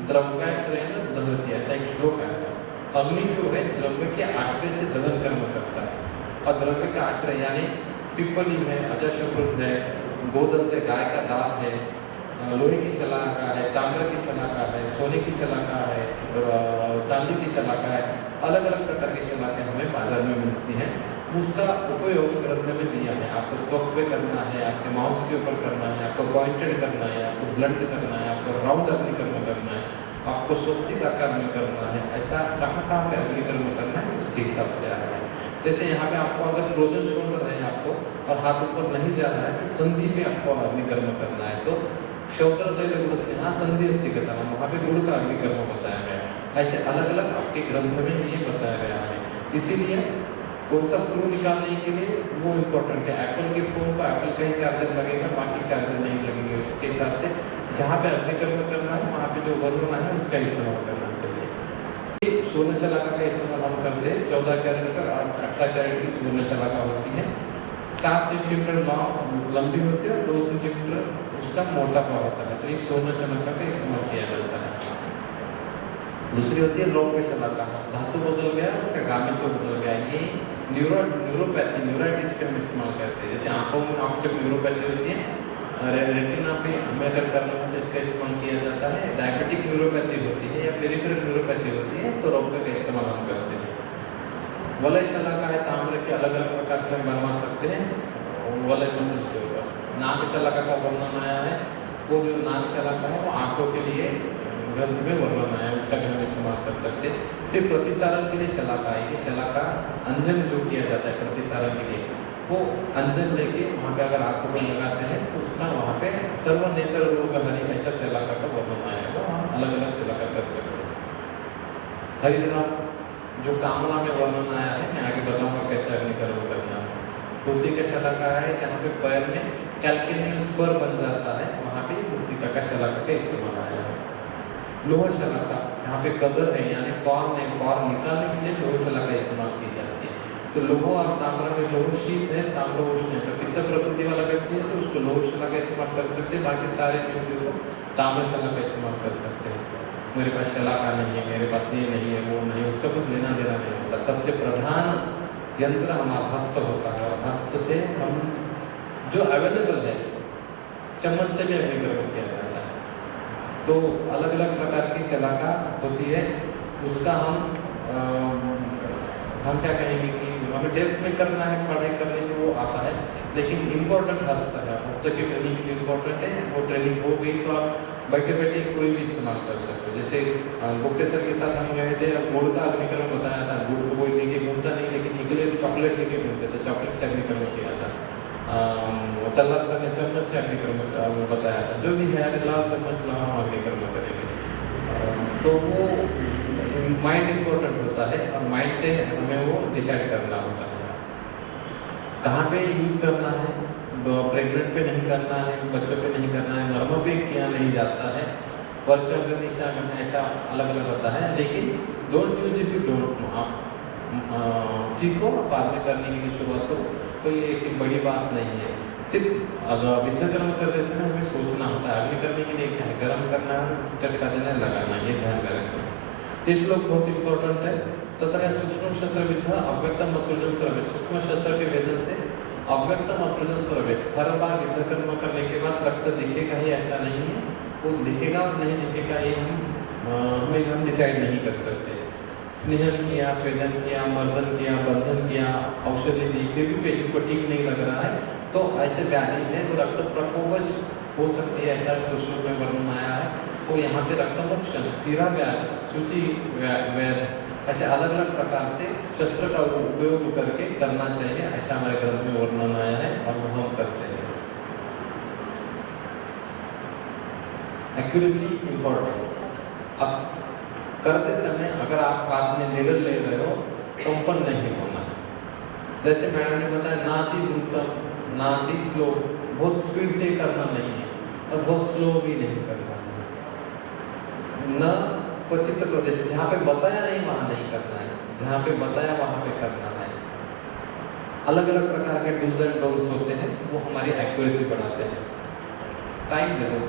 द्रव्याश्रय दहती, ऐसा एक श्लोक है। अग्नि जो है द्रव्य के आश्रय से दहन कर्म करता है, और द्रव्य का आश्रय यानी पिप्पली है, अजशप्रुत है, गोदंत है, गाय का दांत है, लोहे की शलाका है, ताम्र की शलाका है, सोने की शलाका है, चांदी की शलाका है, अलग अलग प्रकार की शलाकाएँ हमें बाजार में मिलती हैं। उसका उपयोग ग्रंथ में दिया है। आपको त्वक पे करना है, आपके माउस के ऊपर करना है, आपको पॉइंटेड करना है, आपको ब्लंट करना है, आपको राउंड अग्निकर्म करना है, आपको स्वस्तिक आकार में करना है, ऐसा कहाँ कहाँ पे अग्निकर्म करना है उसके हिसाब से आ रहा है। जैसे यहाँ पे आपको अगर फ्रोजन शोल्डर है आपको और हाथ ऊपर नहीं जा रहा है तो संधि पे आपको अग्निकर्म करना है, तो शौत्र यहाँ संधि स्थित वहाँ पे गुड़ का अग्निकर्म बताया गया है। ऐसे अलग अलग आपके ग्रंथ में ये बताया गया है। इसीलिए कौन सा स्क्रू निकालने के लिए वो इम्पोर्टेंट है। एप्पल के फ़ोन को एप्पल का ही चार्जर लगेगा, बाकी चार्जर नहीं लगेंगे। उसके हिसाब से जहाँ पे अग्निकर्म करना है वहाँ पे जो वर्णना है उसका इस्तेमाल करना चाहिए। स्वर्ण शलाका का इस्तेमाल हम करते हैं। 14 कैरेट का और 18 कैरेट की स्वर्ण शलाका होती है। 7 सेंटीमीटर लंबी होती है और 2 सेंटीमीटर उसका मोटापा होता है, तो ये स्वर्ण शलाका का इस्तेमाल किया जाता है। दूसरी होती है रौप्य शलाका, धातु बदल गया, उसका गामित्व बदल गया। ये न्यूरोपैथी, न्यूराइटिस के हम इस्तेमाल करते हैं। जैसे आंखों में आपके न्यूरोपैथी होती है, रेटिना पे हमें अगर करना हो तो इसका इस्तेमाल किया जाता है। डायबिटिक न्यूरोपैथी होती है या पेरिफेरल न्यूरोपैथी होती है तो रौप्य का इस्तेमाल हम करते हैं। वलय शलाका है, ताम्र के अलग अलग प्रकार से हम बनवा सकते हैं वलय मसल के ऊपर। नाग शलाका का वर्णन आया है, वो जो नाग शलाका है वो आंखों के लिए ग्रंथ में वर्णन आया है, उसका भी हम इस्तेमाल कर सकते हैं। सिर्फ प्रतिसारण के लिए शलाका है, ये शलाका अंधन जो किया जाता है प्रतिसारण के लिए, वो अंजन लेके वहाँ पे अगर आँखों पर लगाते हैं तो उसका वहाँ पे सर्वनेत्र रोग हरि ऐसा शलाका का वर्णन आया है, वहाँ अलग अलग शलाका कर सकते हैं। हरिद्राम जो कामला में वर्णन आया है, मैं आगे बताऊंगा कैसे अग्निकर्म करना है। बुद्धि का शलाका है जहाँ पे पैर में कैल्किनियन स्पर बन जाता है, वहाँ पे बुद्धिका का शलाका का इस्तेमाल आया है। लोह शलाका जहाँ पे कदर है यानी कॉर्न है, कॉर्न निकालने के लिए लोह शलाका इस्तेमाल की जाती है। तो लोह और ताम्र में लोह शीत है, ताम्र उष्ण है, तो पित्त प्रकृति वाला व्यक्ति है तो उसको लोह शलाका इस्तेमाल कर सकते हैं, बाकी सारे व्यक्तियों को ताम्र शलाका इस्तेमाल कर सकते हैं। मेरे पास शलाका नहीं है, मेरे पास ये नहीं है, वो नहीं, उसका कुछ लेना देना नहीं होता। सबसे प्रधान यंत्र हमारा हस्त होता है और हस्त से हम जो अवेलेबल है, चम्मच से भी अग्निकर्म किया जाता है। तो अलग अलग प्रकार की शलाका होती है, उसका हम क्या कहेंगे कि हमें डेप्थ में करना है, पढ़ाई करने की वो आता है, लेकिन इम्पोर्टेंट हस्त है। हस्त की ट्रेनिंग जो इम्पोर्टेंट है, वो ट्रेनिंग हो गई तो आप बैठे बैठे कोई भी इस्तेमाल कर सकते हो। जैसे गुप्ते सर के साथ हम गए थे, गुड़ का अग्निकर्म बताया था। गुड़ को कोई लेके घूमता नहीं, लेकिन निकले चॉकलेट लेके घूमते थे, चॉकलेट से अग्निकर्म किया था। तल्ला सर ने चम्मच से अग्निकर्म बताया था। जो भी है लाल चम्मच ला हम अग्निकर्म करेंगे। तो वो माइंड इम्पोर्टेंट होता है और माइंड से हमें वो डिसाइड करना होता है कहाँ पे यूज़ करना है। प्रेग्नेंट पे नहीं करना है, बच्चों पे नहीं करना है, मर्मों पे किया नहीं जाता है, वर्ष दिशा में ऐसा अलग अलग होता है। लेकिन don't use if you don't know, आप सीखो, बाद में करने की शुरुआत करो, कोई ऐसी बड़ी बात नहीं है। सिर्फ अगर विद्या कर्म करते समय हमें सोचना होता है अग्नि करने के लिए क्या है, गर्म करना है, झटका देना है, लगाना, ये ध्यान में रखना। ये श्लोक बहुत इंपॉर्टेंट है। तथा सूक्ष्म शस्त्र विद्या अव्यक्तम असृजन स्रवित, सूक्ष्म शस्त्र के वेदन से अव्यक्तम असृजन स्रवित। हर बार युद्ध कर्म करने के बाद रक्त दिखेगा ही ऐसा नहीं है, वो दिखेगा और नहीं दिखेगा ये हम डिसाइड नहीं कर सकते। स्नेहन किया, स्वेदन किया, मर्दन किया, बंधन किया, औषधि दी, फिर भी पेशेंट को ठीक नहीं लग रहा है, तो ऐसे व्याधि है जो रक्त प्रकोपज हो सकती है, ऐसा श्लोक में वर्णन आया है। तो यहाँ पे रक्तमोक्षण, सीरा व्याध, सूची व्याध, ऐसे अलग अलग प्रकार से शस्त्र का उपयोग करके करना चाहिए, ऐसा हमारे ग्रंथ में वर्णन आया है और वो हम करते हैं। Accuracy important. अब करते समय अगर आप हाथ में निगल ले रहे हो तो कंपन नहीं होना। जैसे मैडम ने बताया, नाति द्रुतम, नाति स्लो, बहुत स्पीड से करना नहीं है और बहुत स्लो भी नहीं करना। न क्वचित प्रदेश, जहाँ पे बताया नहीं वहाँ नहीं करना है, जहाँ पे बताया वहाँ पे करना है। अलग अलग प्रकार के डूज एंड डोंट्स होते हैं, वो हमारी एक्यूरेसी बढ़ाते हैं। टाइम दे दो,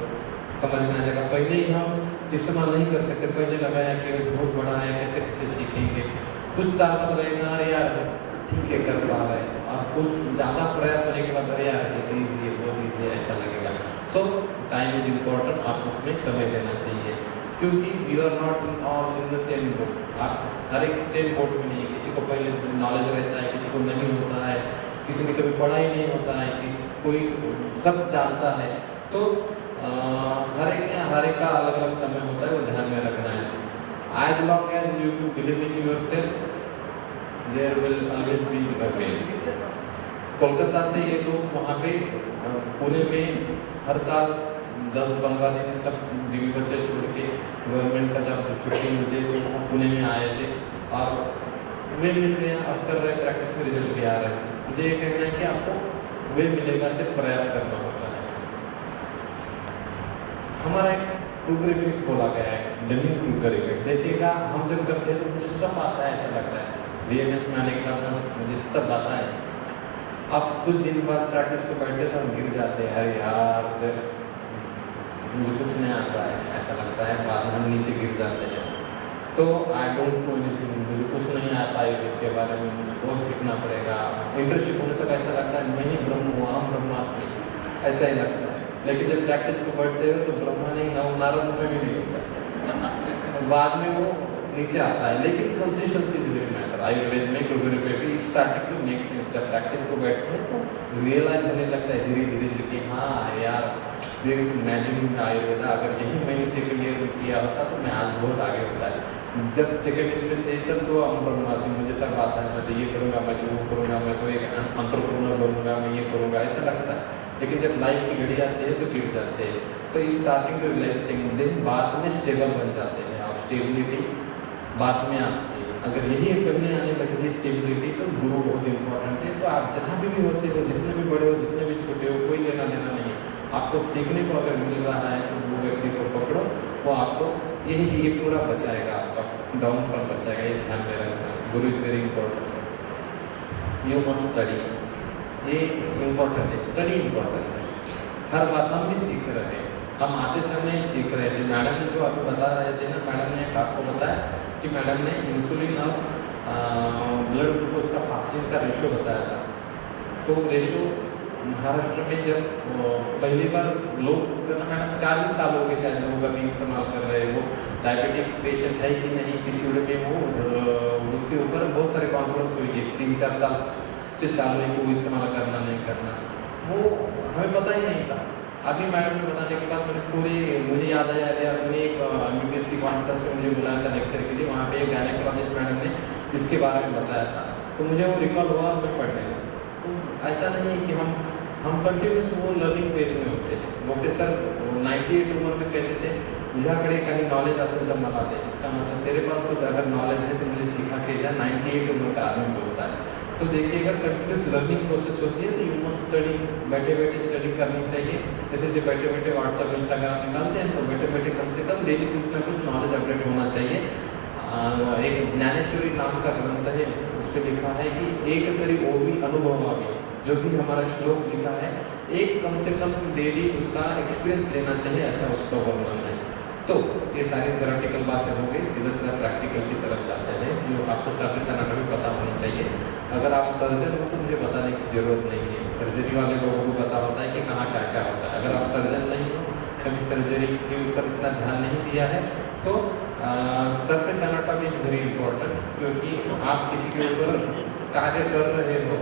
समझ में आ जाएगा। पहले ही हम इस्तेमाल नहीं कर सकते, पहले लगाया कि बहुत बड़ा है, कैसे कैसे सीखेंगे। कुछ साल बाद रहेगा, अरे यार ठीक है कर पा रहे हैं, और कुछ ज़्यादा प्रयास होने के बाद अरे यार ये ईजी है, बहुत ईजी है, ऐसा लगेगा। सो टाइम इज इम्पोर्टेंट, आप उसमें समय देना चाहिए, क्योंकि you are not all in the same boat. आप हर एक सेम बोट में नहीं है, किसी को पहले नॉलेज रहता है, किसी को नहीं होता है, किसी ने कभी पढ़ा ही नहीं होता है, किसी कोई सब जानता है। तो हर एक का अलग अलग समय होता है, वो ध्यान में रखना है। As long as you believe in yourself, there will always be a way. Kolkata से ये लोग वहाँ पे पुणे में हर साल 10-15 दिन सब बीवी बच्चे छोड़ के गवर्नमेंट का जब छुट्टी मिलती है तो पुणे में आए थे और वे मिल गया। अब कर रहे प्रैक्टिस में रिजल्ट भी आ रहे हैं। मुझे ये कहना है कि आपको वे मिलेगा, सिर्फ प्रयास करना होता है। हमारा एक क्रूगर इफेक्ट बोला गया है, डनिंग क्रूगर इफेक्ट। देखिएगा हम जब करते हैं तो मुझे सब आता है, ऐसा लगता है। VMS में आने के बाद मुझे सब आता है। अब कुछ दिन बाद प्रैक्टिस को बैठते तो हम गिर जाते हैं, अरे यार मुझे कुछ नहीं आता है, ऐसा लगता है। बाद में हम नीचे गिर जाते हैं। तो आई डोंट नो एनीथिंग, मुझे कुछ नहीं आता आयुर्वेद के बारे में, मुझको और सीखना पड़ेगा। इंटर्नशिप होने तक ऐसा लगता है मैं ही ब्रह्म हूँ, हम ब्रह्मास्मि, ऐसा ही लगता है। लेकिन जब प्रैक्टिस को बढ़ते हो तो ब्रह्मा नहीं, नारद में भी नहीं होता, बाद में वो नीचे आता है। लेकिन consistency is very matter. Ayurveda में क्रूगर स्टार्टिंग टू मेक सेंस। जब प्रैक्टिस को बैठते हैं तो रियलाइज होने लगता है धीरे धीरे कि हाँ यार इमेजिन आयुर्वेद अगर यही मैंने सेकेंड ईयर में किया होता तो मैं आज बहुत आगे होता है। जब सेकेंड ईयर में थे तब तो हम ब्रह्मास्मि, मुझे सब आता है, मैं तो ये करूँगा, मैं तो वो करूँगा, मैं तो एक एंटरप्रेन्योर ऐसा लगता है, लेकिन जब लाइफ की घड़ी आती है तो गिर जाते हैं। तो स्टार्टिंग टू रियलाइज थिंग, दिन बाद में स्टेबल बन जाते हैं आप। स्टेबिलिटी बाद में आती है। अगर यही करने आने लगी स्टेबिलिटी तो गुरु बहुत इंपॉर्टेंट है। तो आप जहाँ भी होते हो, जितने भी बड़े हो, जितने भी छोटे हो, कोई लेना देना नहीं है। आपको सीखने को अगर मिल रहा है तो वो व्यक्ति को पकड़ो, वो आपको यही ये पूरा बचाएगा, आपका डाउनफॉल बचाएगा। ये ध्यान में रखना, गुरु is very important. You must study, ये इम्पोर्टेंट है, स्टडी इम्पोर्टेंट है। हर बात हम भी सीख रहे हैं, हम आते समय सीख रहे थे। मैडम ने जो अभी बता रहे थे ना, मैडम ने आपको बताया कि मैडम ने इंसुलिन और ब्लड ग्लूकोज का फास्टिंग का रेशो बताया था। तो रेशो महाराष्ट्र में जब पहली बार लोग ना मैडम 40 साल हो गए शायद लोग अभी इस्तेमाल कर रहे हैं। वो डायबिटिक पेशेंट है कि नहीं पीसीओडी में, वो उसके ऊपर बहुत सारे कॉन्फ्रेंस हुई है 3-4 साल से चालू है कि वो इस्तेमाल करना नहीं करना, वो हमें पता ही नहीं था। अभी मैडम को बताने के बाद मैंने पूरी, मुझे याद आया अपने एक MBBS की कॉन्फ्रेंस में मुझे बुलाया था लेक्चर के लिए। वहाँ पे एक गायनेकोलॉजिस्ट मैडम ने इसके बारे में बताया था, तो मुझे वो रिकॉल हुआ, मैं पढ़ने लगा। तो ऐसा नहीं है कि हम कंटिन्यूस वो लर्निंग फेज में होते हैं। मोटे सर 98 उम्र में कहते थे तुझ्याकडे काही नॉलेज असेल तर मला दे। इसका मतलब तेरे पास कुछ अगर नॉलेज है तो मुझे सिखा के जा। 98 उम्र का आदमी बोलता है। तो देखिएगा कंटिन्यूस लर्निंग प्रोसेस होती है। तो यू मस्ट स्टडी, बैठे बैठे स्टडी करनी चाहिए। जैसे बैठे बैठे व्हाट्सअप इंस्टाग्राम निकालते हैं, तो बैठे बैठे कम से कम डेली कुछ ना कुछ नॉलेज अपडेट होना चाहिए। एक ज्ञानेश्वरी नाम का ग्रंथ है, उस पर लिखा है कि एक तरी ओवी अनुभवावी, जो भी हमारा श्लोक लिखा है, एक कम से कम डेली उसका एक्सपीरियंस लेना चाहिए, ऐसा उसका वर्णन है। तो ये सारी थ्योरेटिकल बातें हो गई, सीधा सीधा प्रैक्टिकल की तरफ जाते हैं, जो आपको सर्विस सेना का भी पता होना चाहिए। अगर आप सर्जन हो तो मुझे बताने की ज़रूरत नहीं है, सर्जरी वाले लोगों को पता होता है कि कहाँ क्या क्या होता है। अगर आप सर्जन नहीं हो, कभी सर्जरी के ऊपर इतना ध्यान नहीं दिया है, तो service anatomy is very important. क्योंकि आप किसी के ऊपर कार्य कर रहे हो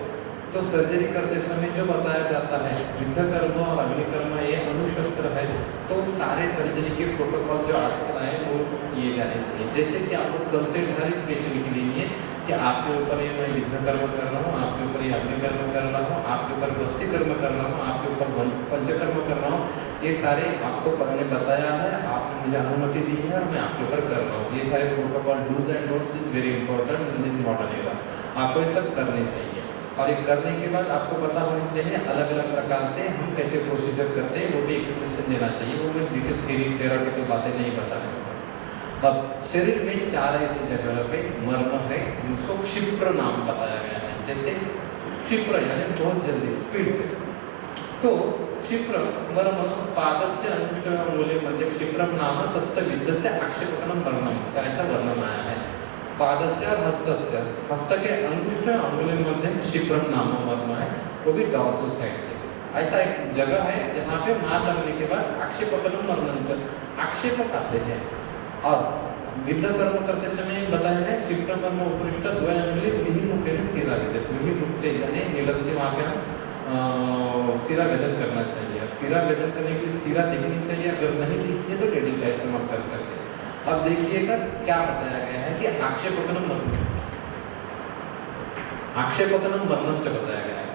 तो सर्जरी करते समय जो बताया जाता है, युद्ध कर्म और अग्निकर्म ये अनुशस्त्र है। तो सारे सर्जरी के प्रोटोकॉल जो आजकल आए वो किए जाने चाहिए। जैसे कि आपको कंसेंट हर एक पेशेंट के लिए है कि आपके ऊपर ये मैं युद्ध कर्म कर रहा हूँ, आपके ऊपर ये अग्निकर्म कर रहा हूँ, आपके ऊपर वस्ती कर्म कर रहा हूँ, आपके ऊपर पंचकर्म कर रहा हूँ, ये सारे आपको मैंने बताया है, आपने मुझे अनुमति दी है और मैं आपके ऊपर कर रहा हूँ। ये सारे protocol dos and don'ts is very important in this modern era. आपको ये सब करने चाहिए, और ये करने के बाद आपको पता होनी चाहिए अलग अलग प्रकार से हम कैसे प्रोसीजर करते हैं, वो भी एक्सप्लेनेशन देना चाहिए। वो मैं डिटेल थ्योरेटिकल बातें नहीं बता रहा हूँ। अब शरीर में 4 ऐसी जगह पे मर्म है जिसको क्षिप्र नाम बताया गया है। जैसे क्षिप्र यानी बहुत जल्दी, स्पीड से। तो क्षिप्र मर्म पादस्य अनुष्ठेय अंगुले मध्ये क्षिप्रम नाम तत्त्वविद्यस्य आक्षेपकनं मर्मम, ऐसा वर्णन आया है। पादस्य और हस्तस्य, हस्त के अंगुष्ठ अंगुली मध्य क्षिप्रम नाम मर्म है, वो भी डॉर्सल साइड से। ऐसा एक जगह है जहाँ पे मार लगने के बाद आक्षेपकनं मर्मंच, आक्षेपक आते हैं। और विद्ध कर्म करते समय बताया है क्षिप्रम मर्म उपरिष्ट द्वय अंगुली विहीन मुख से सिरा विदत, विहीन मुख से यानी नीलक से वहाँ पे सिरा वेदन करना चाहिए। अब सिरा वेदन करने के लिए सिरा दिखनी चाहिए, अगर नहीं दिखती है तो टेडी का इस्तेमाल कर सकते हैं। अब देखिएगा क्या बताया गया है कि आक्षेपकनं मर्मम, आक्षेपकनं मर्मम से बताया गया है।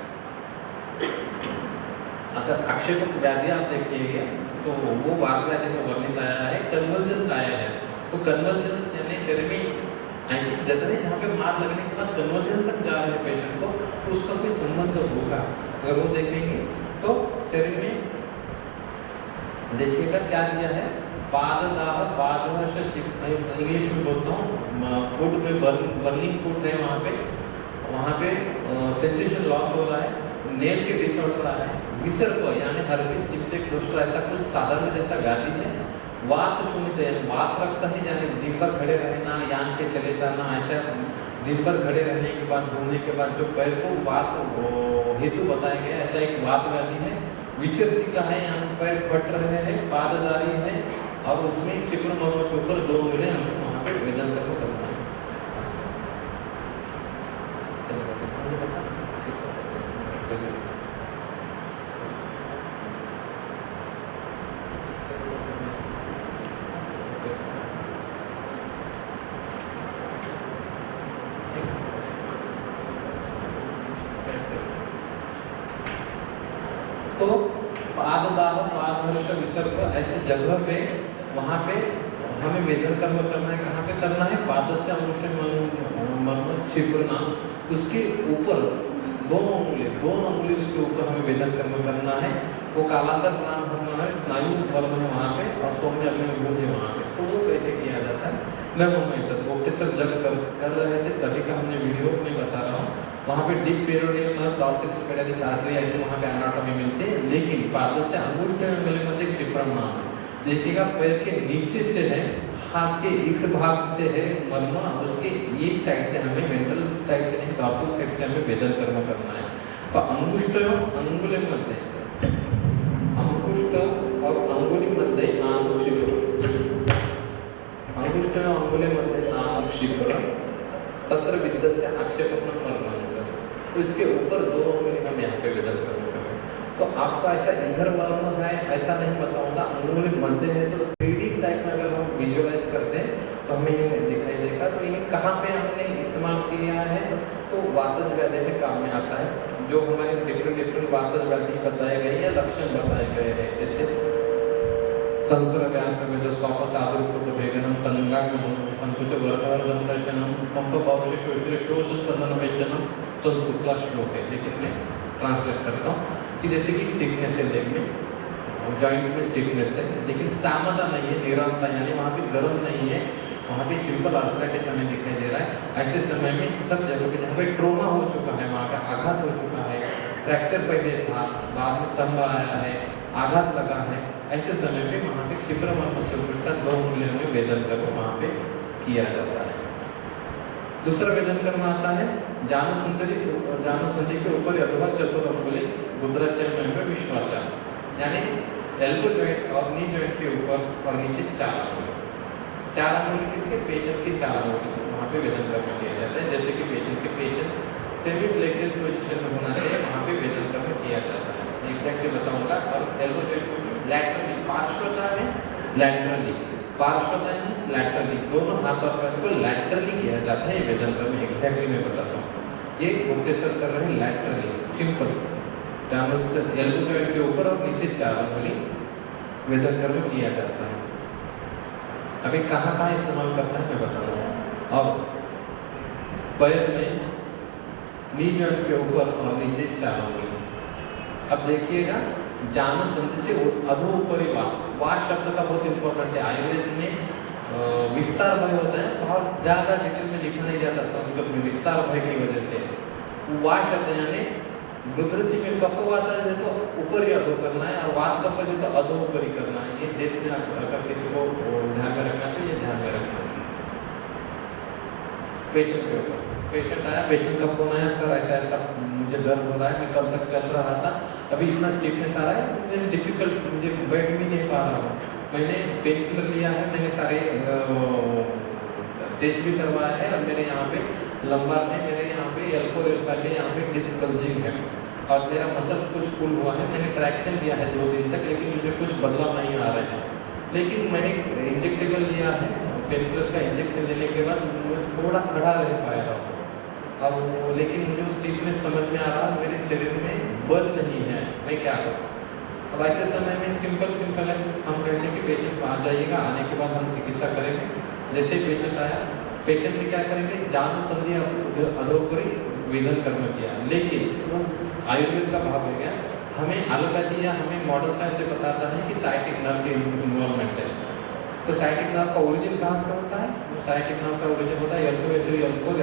अगर आक्षेपक व्याधि आप देखिएगा तो वो वात व्याधि में वर्णित आया है, कन्वर्जेंस आया है। तो कन्वर्जेंस यानी शरीर में ऐसी जगह है जहाँ पे मार लगने के बाद कन्वर्जन तक जा रहे हैं पेशेंट को, तो उसका कोई संबंध होगा। अगर वो देखेंगे तो शरीर में देखिएगा क्या दिया है, पाददाह, पादवर्ष, इंग्लिश में बोलता हूँ, फुट में बर्निंग फुट है, वहाँ पे सेंसेशन लॉस हो रहा है, नेल के डिसऑर्डर आ रहा है, विसर्ग यानी हर्पिस सिम्प्लेक्स जोस्टर ऐसा कुछ साधारण जैसा व्याधि है। वात शून्य यानी वात रखता है, यानी दिन भर खड़े रहना, यान पे चले जाना, ऐसा दिन भर खड़े रहने के बाद घूमने के बाद जो पैर को वात हेतु बताया गया, ऐसा एक वात व्याधि है। विचर्ती का है, यहाँ पैर फट रहे हैं, पाददारी है, और उसमें क्षिप्र मर्म के ऊपर 2 उंगलियां हमको वहाँ पे वेदन करके करना है। तो पाददाह पादहस्त विसर्ग ऐसे जगह पे वहाँ पे हमें वेदन कर्म करना है। कहाँ पे करना है? पादस्य अंगुष्ठ क्षिप्रना, उसके ऊपर दो अंगुली उसके ऊपर हमें वेदन कर्म करना है। वो कालांतर नाम होना है, स्नायु वर्म है वहाँ पे, और सौम्य अग्नि है वहाँ पे। तो वो कैसे किया जाता है? प्रोफेसर जब कर रहे थे तभी का हमने वीडियो में बता रहा हूँ। वहाँ पे डीप पेरोनियम डॉर्सलिस पेडालिस आर्टरी ऐसे वहाँ पे एनाटॉमी मिलती है, लेकिन पादस्य अंगुष्ठ अंगुली क्षिप्रम नाम, देखिएगा पैर के नीचे से है, हाथ के इस भाग से है मर्म, उसके एक साइड से हमें वेंट्रल साइड से नहीं, डॉर्सल साइड से हमें वेदन कर्म करना है। तो अंगुष्ठ अंगुली मध्य, अंगुष्ठ और अंगुली मध्य नाम क्षिप्र, अंगुष्ठ अंगुली मध्य नाम क्षिप्र, तत्र विद्यस्य आक्षेपण मर्मांच। तो इसके ऊपर दो अंगुली हम यहाँ पे वेदन कर्म करें। तो आपका ऐसा इधर वर्म है ऐसा नहीं बताऊंगा, अंगुली मध्य है तो 3D टाइप में अगर हम विजुअलाइज करते हैं तो हमें ये दिखाई देगा। तो ये कहाँ पे हमने इस्तेमाल किया है? तो वातज व्याधि में काम में आता है, जो हमारे डिफरेंट वातज व्याधि बताए गए या लक्षण बताए गए हैं। जैसे संसर्ग व्यास में जो स्वाप साधुरूप वेगनम तंगांगम संकुच वर्धवर्धन दर्शनम कंप पौरुष शोष शोष स्पंदन वेष्टनम संस्कृत का श्लोक है, लेकिन मैं ट्रांसलेट करता हूँ कि जैसे कि स्टिफनेस है लेग में, जॉइंट में स्टिफनेस है, लेकिन सामता नहीं है, निरंता यानी वहाँ पे गर्म नहीं है, वहाँ पे सिंपल आर्थराइटिस हमें दिखाई दे रहा है। ऐसे समय में सब जगह पे जहाँ पे ट्रोमा हो चुका है, वहाँ का आघात हो चुका है, फ्रैक्चर पहले था, बाद में स्तंभ आया है, आघात लगा है, ऐसे समय पे वहाँ पे क्षिप्र का 2 अंगुलियों में वेदन कर्म वहाँ पे किया जाता है। दूसरा वेदन कर्म आता है जानुसंधि के ऊपर अथवा चतुर अंगुली गुद्राशय में विश्वाचार, यानी एल्बो जॉइंट और नी जॉइंट के ऊपर और नीचे 4 अंगुली किसके? पेशेंट के 4 अंगुली वहाँ पे वेदन कर्म किया जाता है। जैसे कि पेशेंट सेमी फ्लेक्सिबल पोजीशन में होना चाहिए, वहाँ पे वेदन कर्म किया जाता है। एग्जैक्टली बताऊंगा। और एल्बो जॉइंट को लैटरली, पार्श्वता मीन्स लैटरली, पार्श्वता मीन्स लैटरली, दोनों हाथ और पैर को लैटरली किया जाता है। ये वेदन कर्म एग्जैक्टली मैं बताता हूँ। ये प्रोफेसर कर रहे हैं लैटरली, सिंपल, जहाँ से एल्बो जॉइंट के ऊपर और नीचे 4 अंगुली वेदन कर्म किया जाता है। अभी कहाँ इस्तेमाल करता है मैं बता रहा हूँ। और पैर में नी जॉइंट के ऊपर और नीचे 4 अंगुली। अब देखिएगा, जानुसंधि से अधोपरि वा शब्द का बहुत इंपॉर्टेंट है। आयुर्वेद में विस्तार भय होता है, बहुत ज़्यादा डिटेल में लिखा नहीं जाता संस्कृत में, विस्तार भय की वजह से। वा शब्द यानी रुद्रसी में कफ आता है तो ऊपर ही अधो करना है, और वात कफ जो तो अधोपरि करना है। ये देखने अगर किसी को ध्यान में रखना तो ये ध्यान में रखना। पेशेंट के ऊपर, पेशेंट आया, पेशेंट का फोन आया, सर ऐसा मुझे दर्द हो रहा है, मैं कल तक चल रहा था, अभी इतना स्टिफनेस आ रहा है, मुझे डिफिकल्ट, मुझे बैठ भी नहीं पा रहा हूँ। मैंने पेन किलर लिया है, मैंने सारे टेस्ट भी करवाया है, और मेरे यहाँ पे लंबार में, मेरे यहाँ पे L4 L5 के यहाँ पे डिस्क बल्जिंग है, और मेरा मसल कुछ फुल हुआ है। मैंने ट्रैक्शन दिया है 2 दिन तक, लेकिन मुझे कुछ बदलाव नहीं आ रहा है। लेकिन मैंने इंजेक्टेबल लिया है, पेन किलर का इंजेक्शन लेने के बाद मैं थोड़ा खड़ा रह पाया हूँ। अब लेकिन मुझे उस स्टिफनेस समझ में आ रहा, मेरे शरीर में बल नहीं है, मैं क्या करूँ? अब ऐसे समय में सिंपल है, हम कहते हैं कि पेशेंट आ जाइएगा, आने के बाद हम चिकित्सा करेंगे। जैसे ही पेशेंट आया, पेशेंट में क्या करेंगे, जानुसंधि अधोपरि वेदन कर्म किया, लेकिन आयुर्वेद का भाव हो गया। हमें एलोपैथी या हमें मॉडर्न साइंस से बताता है कि साइटिक नर्व की इन्वॉल्वमेंट है। तो साइटिक नर्व का ओरिजिन कहाँ से होता है? साइटिक नर्व का ओरिजिन होता है L2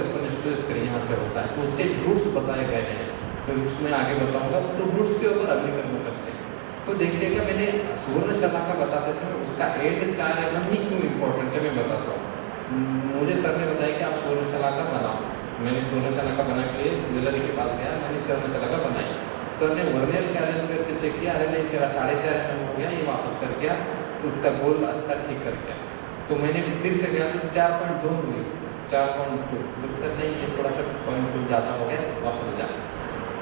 S1 यहाँ से होता है। तो उसके रूट्स बताए गए हैं, तो रूट्स में आगे बताऊंगा। तो रूट्स के ऊपर अग्निकर्म करते हैं। तो देखिएगा, मैंने सुवर्णशला का बताते समय उसका 4 एम ही क्यों इम्पोर्टेंट है मैं बताता हूँ। मुझे सर ने बताया कि आप सुवर्णशला का बनाओ। मैंने सुवर्णशला का बना के ज्वेलरी के पास गया, मैंने सुवर्णशला का बनाई। सर ने वर्नियर कैलेंडर से चेक किया, अरे नहीं सेरा 4.5 mm हो गया, ये वापस कर गया, तो उसका गोल अच्छा ठीक कर गया। तो मैंने फिर से गया तो 4.2 हुई, 4.2। सर नहीं, ये थोड़ा सा 0.2 ज़्यादा हो गया, वापस जा।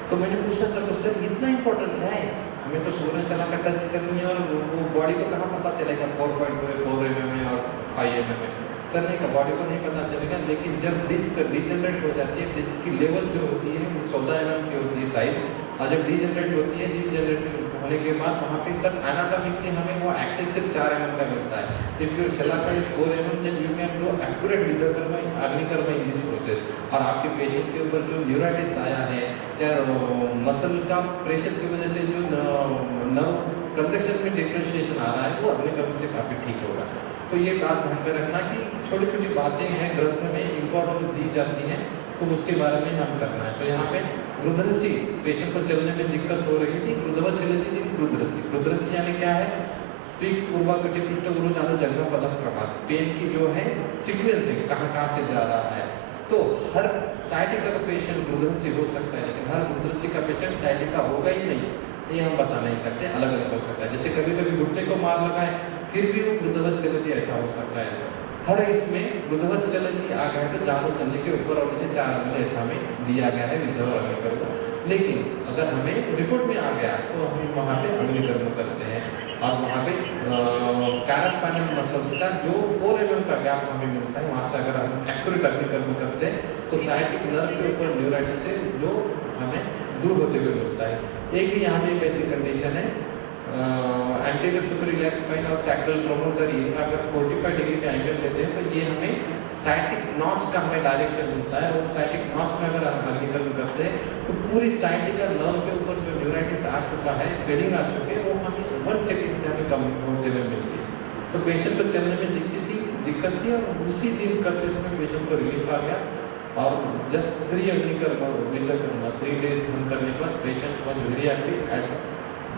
तो मैंने पूछा सर को, सर इतना इंपॉर्टेंट है, हमें तो सुवर्णशला का टच करनी है, और वो बॉडी को कहाँ पता चलेगा 4.2 4 mm और 5 mm? सर ने कहा बॉडी को नहीं पता चलेगा, लेकिन जब डिस्क डिजेनरेट हो जाती है, डिस्क की लेवल जो होती है वो 14 mm की होती है साइज, और जब डीजनरेट होती है, डीजनरेट होने के बाद वहाँ पे सर एनाटॉमिकली हमें वो एक्सेस सिर्फ 4 mm का मिलता है। If your shalaka is 4 mm then you can do accurate viddhakarma agnikarma in this process. और आपके पेशेंट के ऊपर जो न्यूराइटिस आया है या मसल का प्रेशर की वजह से जो नर्व कंडक्शन में डिफरेंशिएशन आ रहा है वो अग्निकर्म से काफ़ी ठीक होगा। तो ये बात ध्यान में रखना कि छोटी छोटी बातें हैं ग्रंथ में इम्पोर्टेंट दी जाती हैं, तो उसके बारे में हम करना है। तो यहाँ पे रुद्रसी पेशेंट को चलने में दिक्कत हो रही थी, रुद्रवत चलती थी रुद्रसी। रुद्रसी यानी क्या है? पीक पूर्वा कटी पृष्ठ गुरु जानो जगह पदम प्रभात, पेन की जो है सीक्वेंसिंग कहाँ से जा रहा है। तो हर साइटिका का पेशेंट रुद्रसी हो सकता है, लेकिन हर रुद्रसी का पेशेंट साइटिका होगा ही नहीं, ये हम बता नहीं सकते, अलग अलग हो सकता है। जैसे कभी कभी घुटने को मार लगाए फिर भी वो रुद्रवत चलती, ऐसा हो सकता है। हर इसमें रुद्रवत चलती आ गया तो जानो संधि के ऊपर और नीचे 4 अंगुल ऐसा हमें दिया गया है विद्या और अग्निकर्म। लेकिन अगर हमें रिपोर्ट में आ गया तो हम वहाँ पे अग्निकर्म करते हैं। और वहाँ पे पैरास्पाइनल मसल्स का जो 4 mm का गैप हमें मिलता है, वहाँ से अगर हम एक्यूरेट अग्निकर्म करते हैं तो साइटिक नर्व के ऊपर न्यूराइटिस से जो हमें दूर होते हुए मिलता है। एक भी यहाँ पे एक ऐसी कंडीशन है, एंटीरियर सुपरइलियाक स्पाइन और सैक्रल प्रोमोटर, इनका अगर 45 डिग्री का एंगल लेते हैं तो ये हमें साइटिक नॉच का हमें डायरेक्शन मिलता है। और साइटिक नॉच में अगर हम अग्निकर्म करते हैं तो पूरी साइटिका नर्व के ऊपर जो न्यूराइटिस आ चुका है, स्वेलिंग आ चुकी है, वो हमें 1 सेकंड से हमें कम होते हुए मिलती है। तो पेशेंट को चलने में दिक्कत थी और उसी दिन करते समय पेशेंट को रिलीफ आ गया। और जस्ट 3 अग्निकर्म विद्याकर्म 3 डेज हम करने पर patient was very active at,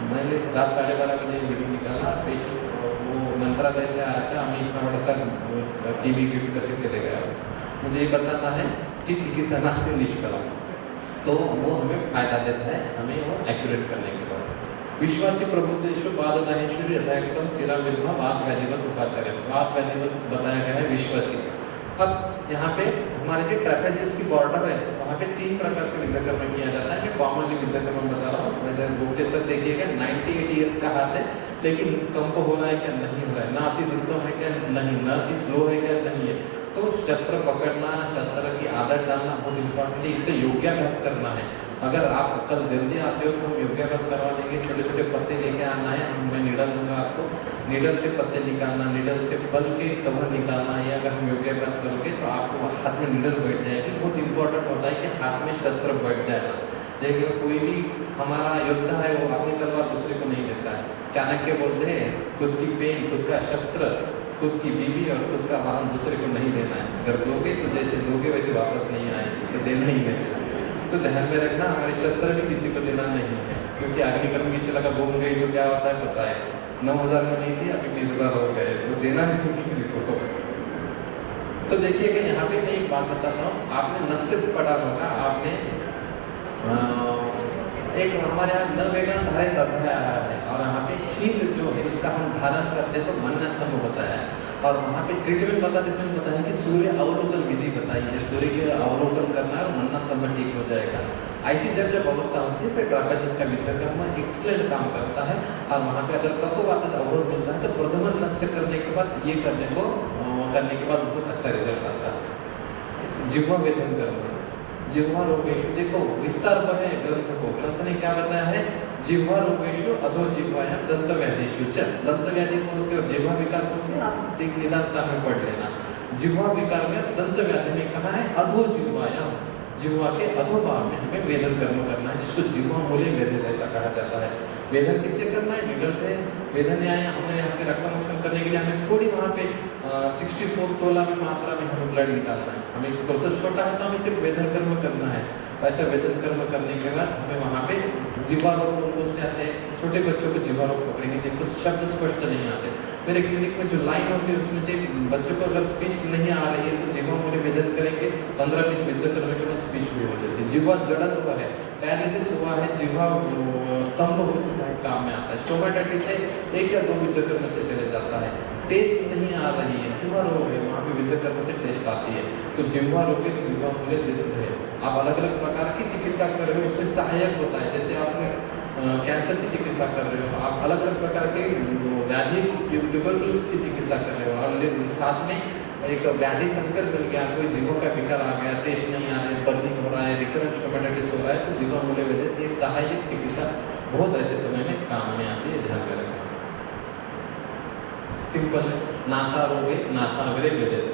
मैंने रात 12:30 बजे वीडियो निकाला, पेशेंट वो मंत्रालय से आया था, हमें इतना बड़ा सा टीवी गिफ्ट करके चले गया। मुझे ये बताता है कि चिकित्सा नास्ति निष्फला, तो वो हमें फायदा देता है, हमें वो एक्यूरेट करने के बाद। विश्वाची प्रबुद्धेश्वर बाधदाहेश्वरी यथायुक्तम चिरा विद्वा वात वैधिवत उपाचार्य, वात वैधिवत बताया गया है विश्वाची। अब यहाँ पे हमारे जो ट्रेपेजिस की बॉर्डर है वहाँ पे 3 प्रकार से विद्याकर्म किया जाता है। मैं कॉमनली विद्याकर्म बता रहा हूँ। वैसे गोटे सर देखिएगा 98 ईयर्स का हाथ है, लेकिन कंप हो रहा है क्या? नहीं हो रहा है। ना अति द्रुतम है क्या? नहीं। ना अति स्लो है क्या? नहीं है। तो शस्त्र पकड़ना, शस्त्र की आदत डालना बहुत इंपॉर्टेंट है। इससे योगाभ्यास करना है। अगर आप कल जल्दी आते हो तो हम योगाभ्यास करवा देंगे। छोटे छोटे पत्ते लेके आना है, मैं नीडल दूंगा आपको, नीडल से पत्ते निकालना, नीडल से फल के कवर निकालना है। अगर हम योगाभ्यास करोगे तो आपको हाथ में नीडल बैठ जाएगी। बहुत इंपॉर्टेंट होता है कि हाथ में शस्त्र बैठ जाएगा। देखिए कोई भी हमारा योद्धा है वो अपनी तलवार दूसरे को नहीं देता है। चाणक्य बोलते हैं खुद की पेन, खुद का शस्त्र, खुद की बीवी और खुद का वाहन दूसरे को नहीं देना है। अगर दोगे तो जैसे दोगे वैसे वापस नहीं आएंगे, तो देना ही नहीं है। तो ध्यान में रखना, हमारे शस्त्र भी किसी को देना नहीं है, क्योंकि अग्निकर्म किसी लगा बोल गई तो क्या होता है पता है, 9,000 में नहीं थी अभी 20,000 हो गए, तो देना नहीं किसी को। तो देखिएगा यहाँ पे मैं एक बात बताता हूँ, आपने नस्य पढ़ा होगा, आपने एक हमारे यहाँ न वेगन धारित अध्याय आया है और यहाँ पे छींक जो है उसका हम धारण करते तो मन स्तंभ बताया है। और वहाँ पे ट्रीटमेंट बताते समय बताया कि सूर्य अवलोकन विधि बताई है, सूर्य के अवलोकन करना है और मन स्तंभ ठीक हो जाएगा। ऐसी जब अवस्था होती है फिर ट्रापेजिस का विद्याकर्म एक्सलेंट काम करता है। और वहाँ पे अगर कफवातज अवरोध मिलता है तो प्रथमन नस्य करने के बाद ये करने के बाद बहुत अच्छा रिजल्ट आता है। जिह्वा वेदन करना, जिह्वा रोगेशु, देखो विस्तार पर है ग्रंथ को, ग्रंथ ने क्या बताया है, जिह्वा रोगेशु अधो जिह्वायां दंत व्याधिषु च, दंत व्याधि कौन से और जिह्वा विकार कौन से, आप निदान स्थान में पढ़ लेना। जिह्वा विकार में दंत व्याधि में कहा है अधो जिह्वायां, जिह्वा के अधोभाग में हमें वेदन कर्म करना है, जिसको जिह्वा मूले वेदन ऐसा कहा जाता है। वेदन किससे करना है? नीडल से। वेदन हमें यहाँ पे रक्त मोशन करने के लिए हमें थोड़ी वहाँ पे 64 तोला में मात्रा में हमें ब्लड निकालना है। हमें स्रोत छोटा है तो हमें सिर्फ वेदन कर्म करना है। ऐसा वेदन कर्म करने के बाद हमें वहाँ पे जिह्वा रोग से आते हैं, छोटे बच्चों को जिह्वा रोग पकड़ेंगे जिनको शब्द स्पष्ट नहीं आते। मेरे क्लिनिक में जो लाइन होती है उसमें से बच्चों को अगर स्पीच नहीं आ रही है तो जिह्वा मूले वेदन करेंगे, 15-20 वेदन करने के बाद स्पीच शुरू हो जाती है। जिह्वा जड़त हुआ है, पैरालिसिस हुआ है, जिह्वा स्तंभ हो चुका है, काम में आता है। स्टोमेटाइटिस है, 1 या 2 विद्याकर्म से चले जाता है। टेस्ट नहीं आ रही है, जिह्वा रोग है, वहाँ पे विद्याकर्म से टेस्ट आती है। तो जिह्वा रोग के जिह्वा मूले वेदन है। आप अलग अलग प्रकार की चिकित्सा कर रहे हो, उसमें सहायक होता है। जैसे आपने कैंसर की चिकित्सा कर रहे हो, आप अलग अलग प्रकार के व्याधि ट्यूबरकुलोसिस की चिकित्सा कर रहे हो और साथ में एक व्याधि संकर मिल गया, कोई जीवों का विकार आ गया, टेस्ट नहीं आ रहे, बर्निंग हो रहा है, रिकरेंट स्टोमेटाइटिस हो रहा है, तो जीवा मूल्य वेदित ये सहायक चिकित्सा बहुत ऐसे समय में काम में आती है, ध्यान में रखें। सिंपल है, नासा रोग है, नासा अग्रे वेदित,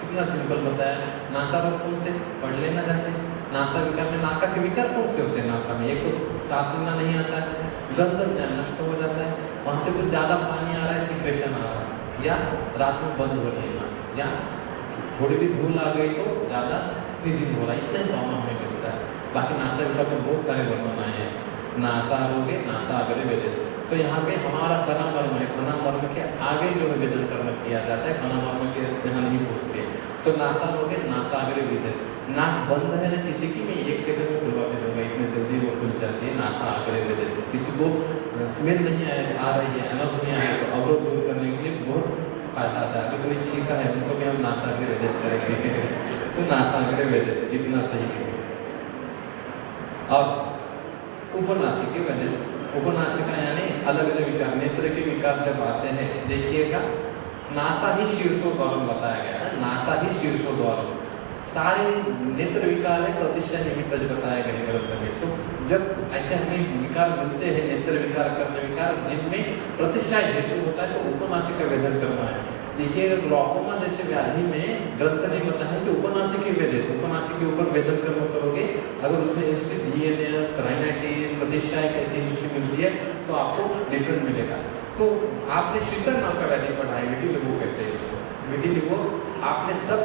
कितना सिंपल बताया। नासा रोग कौन से पढ़ लेना जाते हैं। नासा विकार में नाका के विकार कौन से होते हैं नासा में? एक तो सांस लेना नहीं आता है, गंध ज्ञान नष्ट हो जाता है, वहाँ से कुछ ज़्यादा पानी आ रहा है, सिक्रेशन आ रहा है, या रात में बंद हो लेना, या थोड़ी भी धूल आ गई तो ज़्यादा स्नीजिंग हो रहा है, इतने प्रॉब्लम हमें मिलता है। बाकी नासा विकार में बहुत सारे वर्णन आए हैं, नासा रोग है, नासा अग्रे वेदित। तो यहाँ पे हमारा फना मर्म है, फना मर्म के आगे जो वेदन कर्म किया जाता है, फना मर्म के यहाँ नहीं पहुँचते। तो नासा रोग है, नासा अग्रे वेदित। नाक बंद है ना किसी की, मैं 1 सेकंड में खुलवा के दूंगा, इतनी जल्दी वो खुल जाती है, नासा अग्रे वेदित। किसी को स्मेल नहीं आ रही है, अनस नहीं आ रही है, तो अवरोध दूर करने के लिए बहुत फायदा आता है। अगर कोई छींका है उनको भी हम नासा अग्रे वेदित करेंगे तो नासा अग्रे वेदित इतना सही है। अब उपनासिक वेदित, उपनासिका यानी अलग अलग विकार, नेत्र के विकार जब आते हैं, देखिएगा नासा ही शीर्षोद्वारम बताया गया है, नासा ही शीर्षोद्वारम, सारे नेत्र विकार है प्रतिशय निमित्त बताया गया ग्रंथ में। तो जब ऐसे हमें विकार मिलते हैं, नेत्र विकार, कर्ण विकार, जिनमें प्रतिशय हेतु होता है, तो उपनासिक का वेदन करना है। देखिए ग्लॉकोमा जैसे व्याधि में ग्रंथ नहीं बताया कि उपनासिक के वेदन, उपनासिक के ऊपर वेदन कर्म करोगे, अगर उसमें हिस्ट्री डीएनएस, राइनाइटिस, प्रतिशय कैसी हिस्ट्री मिलती है तो आपको डिफरेंट मिलेगा। तो आपने श्रीकर नाम का व्याधि पढ़ा है, विटिलिगो कहते हैं इसको, विटिलिगो आपने सब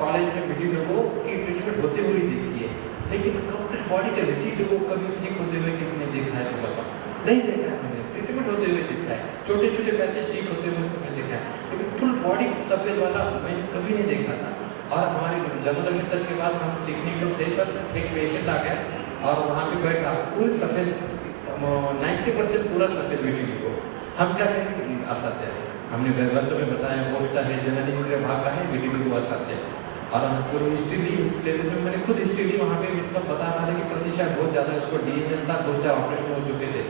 कॉलेज में विटिलिगो की ट्रीटमेंट होते हुए देखी है, लेकिन कंप्लीट बॉडी का विटिलिगो कभी ठीक होते हुए किसी ने देखा है तो बताओ? नहीं देखा है, हमने ट्रीटमेंट होते हुए देखा है, छोटे छोटे पैचेस ठीक होते हुए सबने देखा है, लेकिन फुल बॉडी सफेद वाला मैंने कभी नहीं देखा था। और हमारे जमुना सर के पास हम सीखने को थे, पर एक पेशेंट आ गया और वहाँ पे बैठा पूरी सफेद 90% पूरा सफेद विटिलिगो। हम क्या करेंगे, असत्य है, हमने ग्रंथ में बताया गोष्ठ है, जननी इंद्रिय भाग का है, विटिलिगो असत्य है। और हम पूरी हिस्ट्री ली, उसमें मैंने खुद हिस्ट्री ली, वहाँ पे इसका बता रहा था कि प्रतिशत बहुत ज़्यादा, उसको डीएनएस था, 2-4 ऑपरेशन हो चुके थे।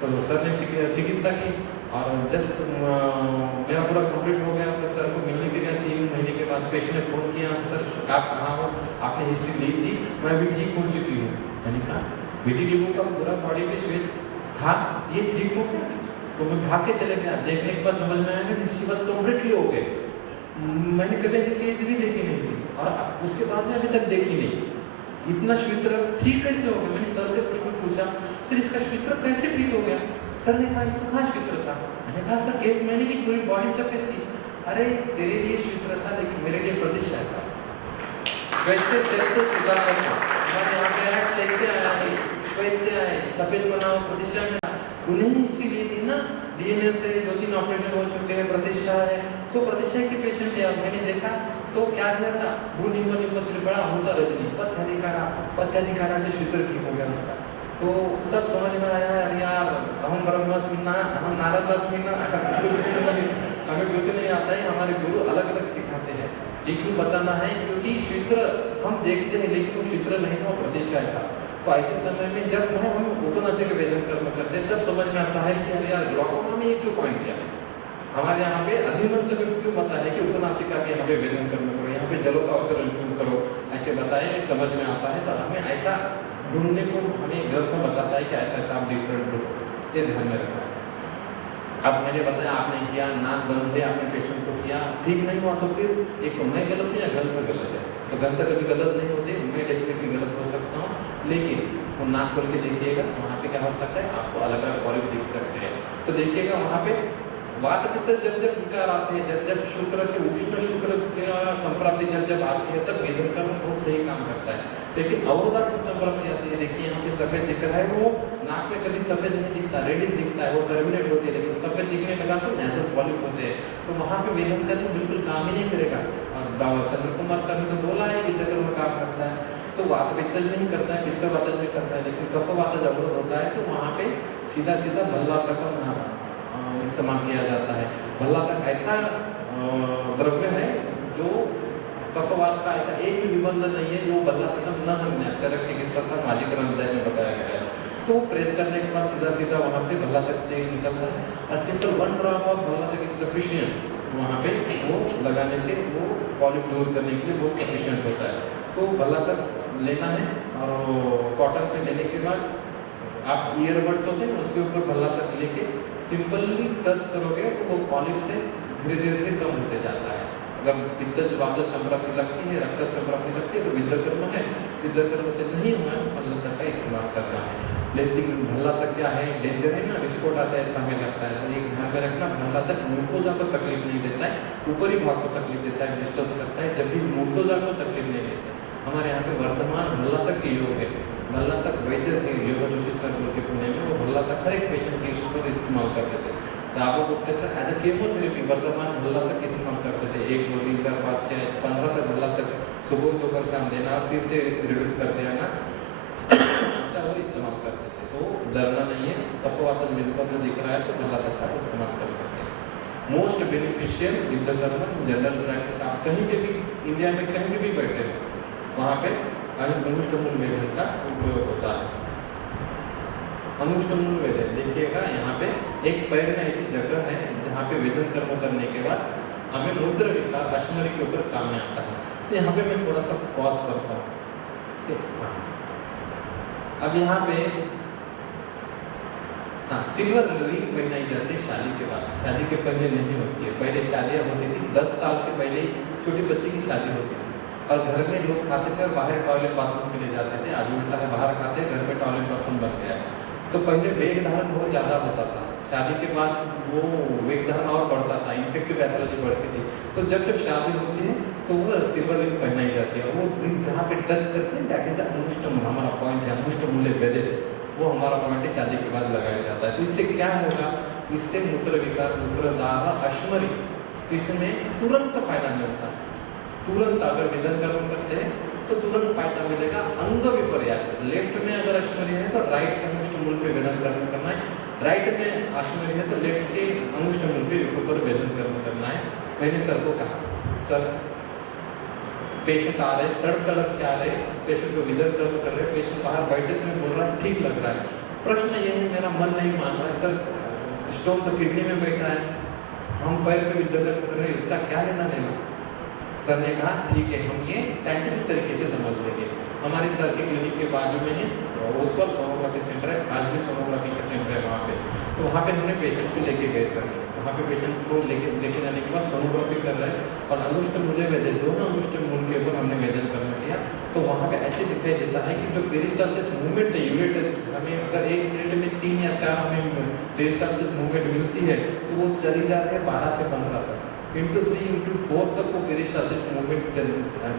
तो सर ने चिकित्सा की और जस्ट मेरा पूरा कंप्लीट हो गया, तो सर को मिलने के बाद 3 महीने के बाद पेशेंट ने फ़ोन किया, सर आप कहाँ हो, आपने हिस्ट्री ली थी, मैं अभी ठीक हो चुकी हूँ। मैंने कहा विटिलिगो का पूरा बॉडी पे श्वेत था, ये ठीक हो गया? तो मैं भाग के चले गया, देखने के बाद समझ में आया कि शी वाज कंप्लीटली हो गए। मैंने कभी ऐसी केस भी देखी नहीं थी और उसके बाद में अभी तक देखी नहीं। इतना श्वित्र ठीक कैसे हो गया? मैंने सर से प्रश्न पूछा, सर इसका श्वित्र कैसे ठीक हो गया? सर ने कहा इसको कहाँ श्वित्र था? मैंने कहा सर केस मैंने ली, पूरी बॉडी सफेद थी। अरे तेरे लिए श्वित्र था लेकिन मेरे लिए प्रतिशय था। वैसे श्वेत सुधार करना हमारे यहाँ पे आया, शैत्य आया है, श्वेत आया, सफेद बना हुआ प्रतिशय में तूने इसके लिए थी ना, डीएनए से 2-3 ऑपरेशन हो चुके हैं, प्रतिशय है, तो प्रतिशय के पेशेंट है। मैंने देखा तो क्या किया था, बड़ा होता रजनी पत्याधिकारा से श्वित्र ठीक हो गया उसका। तो तब समझ में आया अरे यार हम ब्रह्मस्मिना, हम नारदास्मिना, हमें कुछ नहीं आता है, हमारे गुरु अलग अलग सिखाते हैं। ये क्यों बताना है? क्योंकि श्वित्र हम देखते हैं लेकिन वो श्वित्र नहीं था, प्रतिशय था। तो ऐसे समय में जब हम उपनासिक के वेदन कर्म करते हैं तब समझ में आता है कि अरे यार ग्लॉकोमा में ये क्यों पॉइंट किया हमारे यहाँ पे अधिमंत में क्यों बताया है कि उपनासिका के यहाँ पे वेदन कर्म करो, यहाँ पे जलों का अवसर क्यों करो, ऐसे बताया ये समझ में आता है। तो हमें ऐसा ढूंढने को हमें ग्रंथ बताता है कि ऐसा ऐसा आप डिफरेंट ढूंढो, ये ध्यान में रखना। अब मैंने बताया आपने किया, नाक बंद है, आपने पेशेंट को किया, ठीक नहीं हुआ तो फिर एक मैं गलत है या ग्रंथ गलत है? तो ग्रंथ कभी गलत नहीं होते, मैं डेफिनेटली गलत हो सकता हूँ, लेकिन वो नाक खोल के देखिएगा वहाँ पे क्या हो सकता है, आपको अलग अलग पॉलिप दिख सकते हैं। तो देखिएगा वहाँ पे वात पित्त जब जब विकार आते हैं, जब जब शुक्र के उष्ण शुक्र का संप्राप्ति जब जब आती है तब वेदन कर्म बहुत सही काम करता है। लेकिन अवरोधात्मक संप्राप्ति आती है, देखिए यहाँ पे सफेद दिख रहा है, वो नाक में कभी सफेद नहीं दिखता, रेडिश दिखता है, वो टर्मिनेट होती है, लेकिन सफेद दिखने लगा तो नेजल पॉलिप होते हैं, तो वहाँ पे वेदन कर्म बिल्कुल काम ही नहीं करेगा। और चंद्र कुमार सर ने तो बोला है कि कर्म काम करता है, तो वात पित्तज नहीं करता है, पित्त वातज भी करता है, लेकिन कफ वातज अवरोध होता है तो वहाँ पे सीधा सीधा भल्ला तक इस्तेमाल किया जाता है। भल्ला तक ऐसा द्रव्य है जो कफवात का ऐसा एक भी निबंध नहीं है जो भल्ला तक न हमने चरक चिकित्सा सामाजिकरण अध्याय में बताया गया है। तो प्रेस करने के बाद सीधा सीधा वहाँ पे भल्ला तक तेल निकलता है और सिंपल 1 ड्रॉप ऑफ भल्ला तक इज सफिशिएंट वहाँ पे वो लगाने से वो पॉलिप दूर करने के लिए बहुत सफिशिएंट होता है। तो भल्ला तक लेना है और वो कॉटन पे लेने के बाद आप ईयरबड्स होते हैं उसके ऊपर भल्ला तक लेके सिंपली टच करोगे तो वो पॉलिप से धीरे धीरे कम होते जाता है। अगर पित्तज वातज संप्राप्ति लगती है, रक्त संप्राप्ति लगती है तो विद्यकर्म है, विद्यकर्म से नहीं हुआ है भल्ला तक का इस्तेमाल करना है। लेकिन भल्ला तक क्या है, डेंजर है ना, विस्फोट आता है ऐसा हमें लगता है। तो एक ध्यान में रखना, भल्ला तक म्यूकोजा को तकलीफ नहीं देता है, ऊपरी भाग को तकलीफ देता है, डिस्टर्स करता है, जब भी म्यूकोजा को तकलीफ नहीं देता है। हमारे यहाँ पे वर्तमान भल्ला तक के योग है, भल्ला तक वैद्य थे योग जोशी सर के पुणे में, वो भल्ला तक हर एक पेशेंट के ऊपर इस्तेमाल करते थे। राबो Gupte sir as a chemotherapy वर्तमान भल्ला तक इस्तेमाल करते थे। 1 2 3 4 5 6 15 तक भल्ला तक सुबह दोपहर शाम देना, फिर से रिड्यूस करते आना, ऐसा वो इस्तेमाल करते थे। तो डरना नहीं है, कफवातज विल्पर में दिख रहा है तो भल्ला तक का इस्तेमाल कर सकते हैं। मोस्ट बेनिफिशियल विद्यकर्म जनरल प्रैक्टिस, आप कहीं पे भी इंडिया में कहीं भी बैठे हो वहाँ पे अनुष्टमूल वेदन का उपयोग होता है। अनुष्टमूल वेदन देखिएगा, यहाँ पे एक पैर में ऐसी जगह है जहाँ पे वेदन कर्म करने के बाद हमें मूत्र विकार अश्मरी के ऊपर काम में आता है। तो यहाँ पे मैं थोड़ा सा पॉज करता हूँ। अब यहाँ पे हाँ, सिल्वर रिंग पहनाई जाती है शादी के बाद, शादी के पहले नहीं होती है। पहले शादियाँ होती थी, 10 साल के पहले छोटी बच्ची की शादी होती थी और घर में लोग खाते थे और बाहर टॉयलेट बाथरूम के लिए जाते थे। आज उल्टा है, बाहर खाते घर में टॉयलेट बाथरूम बन गया है। तो पहले वेग धारण बहुत ज़्यादा होता था, शादी के बाद वो वेग धारण और बढ़ता था, इन्फेक्टिव पैथोलॉजी बढ़ती थी। तो जब जब शादी होती है तो वो सिल्वर रिंग पहनाई जाती है। वो रिंग जहाँ पे टच करते हैं दैट इज अनुष्टमूल, हमारा पॉइंट है अनुष्टमूले वेदन, वो हमारा पॉइंट है शादी के बाद लगाया जाता है। तो इससे क्या होगा, इससे मूत्र विकार मूत्रदाह अश्मरी इसमें तुरंत फायदा मिलता है। तुरंत अगर वेदन कर्म करते हैं तो तुरंत फायदा मिलेगा। अंग विपर्यास, लेफ्ट में अगर अश्मरी है तो राइट के अनुष्टमूल पे वेदन कर्म करना है, राइट में अश्मरी है तो लेफ्ट के अनुष्टमूल पे ऊपर वेदन कर्म करना है। मैंने सर को कहा, सर पेशेंट आ रहे तड़क तड़क के आ रहे, पेशेंट को विदन कर्म कर रहे, पेशेंट बाहर बैठे से बोल रहा है ठीक लग रहा है, प्रश्न ये है मेरा मन नहीं मान रहा है, सर स्टोन तो किडनी में बैठ रहा है, हम पैर पे विदन कर्म कर रहे हैं, इसका क्या लेना देना। सर ने कहा ठीक है, हम ये साइंटिफिक तरीके से समझ लेंगे। हमारे सर के क्लिनिक के बाजू में ही ओसवाल सोनोग्राफी सेंटर है, आज भी सोनोग्राफी का सेंटर है वहाँ पे। तो वहाँ पे हमने पेशेंट को लेके गए सर, वहाँ पे पेशेंट को लेके जाने के बाद सोनोग्राफी कर रहे हैं और अनुष्टमूल वेदन, दोनों अनुष्टमूल के ऊपर हमने वेदन करना किया। तो वहाँ पे ऐसे दिखाई देता है कि जो पेरिस्टाल्सिस मूवमेंट है यूनिट, हमें अगर 1 मिनट में 3 या 4 हमें पेरिस्टाल्सिस मूवमेंट मिलती है तो वो चली जाती है 12 से 15 तक, इंटू 3 इंटू 4 तक वो पेरिस्टाल्सिस मूवमेंट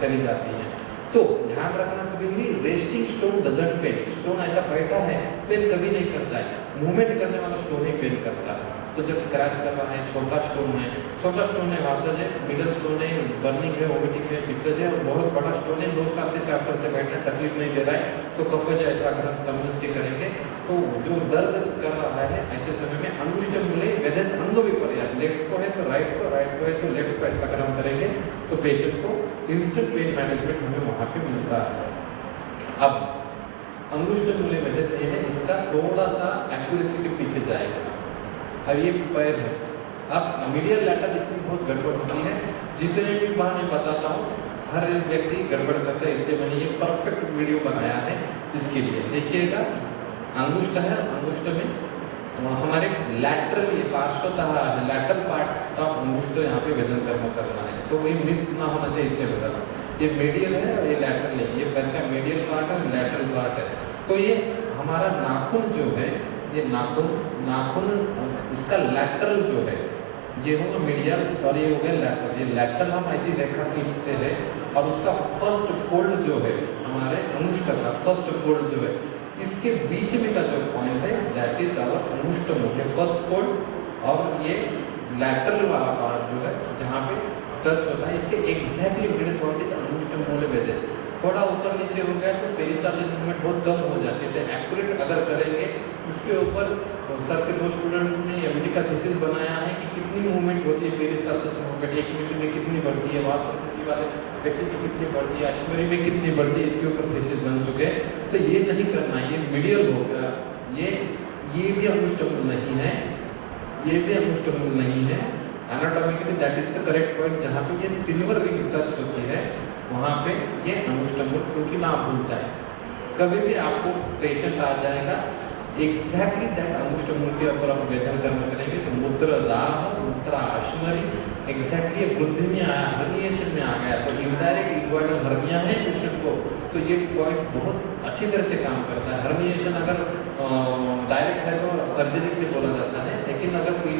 चली जाती है। तो ध्यान रखना कभी भी resting stone doesn't pain, stone ऐसा बैठा है पेन कभी नहीं करता है, मूवमेंट करने वाला स्टोन ही पेन करता है। तो जब स्क्रैच कर रहा है, छोटा स्टोन है वातज है, मिडल स्टोन है बर्निंग है, वोमिटिंग है, पित्तज है, और बहुत बड़ा स्टोन है 2 साल से 4 साल से बैठना है, तकलीफ नहीं दे रहा है, तो कफज ऐसा अगर हम समझ के करेंगे तो जो दर्द कर रहा है ऐसे समय में अनुष्टमूल वेदन अंग विपर्यास, लेफ्ट को है तो राइट को, राइट को है तो लेफ्ट को, ऐसा अगर हम करेंगे तो पेशेंट को इंस्टेंट पेन मैनेजमेंट हमें वहाँ पे मिलता है। अब अनुष्टमूल वेदन ये है, इसका थोड़ा सा एक्यूरेसी के पीछे जाएगा। अब ये पैर है, अब मीडियल लैटर इसमें बहुत गड़बड़ होती है, जितने भी बार मैं बताता हूँ हर व्यक्ति गड़बड़ करता है, इसलिए मैंने ये परफेक्ट वीडियो बनाया है इसके लिए। देखिएगा अंगुष्ठ है, अंगुष्ठ में हमारे लैटरल ये पार्श्वतः लैटरल पार्ट ऑफ अंगुष्ठ यहाँ पे वेदन कर्म करना है, तो ये मिस ना होना चाहिए इसलिए बता रहा हूँ। ये मीडियल है और ये लैटरल है, ये पैर का मीडियल पार्ट है, लैटरल पार्ट है। तो ये हमारा नाखून जो है, ये नाखून इसका लैटरल जो है ये होगा मीडियल और ये हो गया लैटरल। ये लैटरल हम ऐसी रेखा खींचते हैं और उसका फर्स्ट फोल्ड जो है हमारे अनुष्ठ का फर्स्ट फोल्ड जो है इसके बीच में का जो पॉइंट है दैट इज आवर अनुष्टमूल, फर्स्ट फोल्ड और ये लैटरल वाला पार्ट जो है जहाँ पे टच होता है, इसके एग्जैक्टली मिडिल पॉइंट इज अनुष्टमूल वेदन। थोड़ा ऊपर नीचे हो गया तो पेरिस्टाल्सिस मूवमेंट बहुत कम हो जाती है। तो एक्यूरेट अगर करेंगे इसके ऊपर सर के 2 स्टूडेंट ने एमडी का थीसिस बनाया है कि कितनी मूवमेंट होती है पेरिस्टाल्सिस मूवमेंट, 1 मिनट में कितनी बढ़ती है, वात वाले व्यक्ति की कितनी बढ़ती है, अश्मरी में कितनी बढ़ती है, इसके ऊपर थीसिस बन चुके हैं। तो ये नहीं करना, ये मीडियल हो गया, ये भी अनुष्टमूल नहीं है, ये भी अनुष्टमूल नहीं है। Anatomically that is the correct point, जहाँ पे ये सिल्वर रिंग टच होती है वहाँ पे ये अनुष्टुप्ल, क्योंकि ना भूल जाए कभी भी आपको पेशेंट आ जाएगा एग्जैक्टली दैट अनुष्टुप्ल के ऊपर आप वेदन कर्म करेंगे तो मूत्रदाह, मूत्र अश्मरी एग्जैक्टली वृद्धि में आया, हर्निएशन में आ गया, तो इनडायरेक्ट इक्वाइडल हर्निया है पेशेंट को, तो ये पॉइंट बहुत अच्छी तरह से काम करता है। हर्निएशन अगर डायरेक्ट है तो सर्जरी के लिए बोला जाता है, लेकिन अगर कोई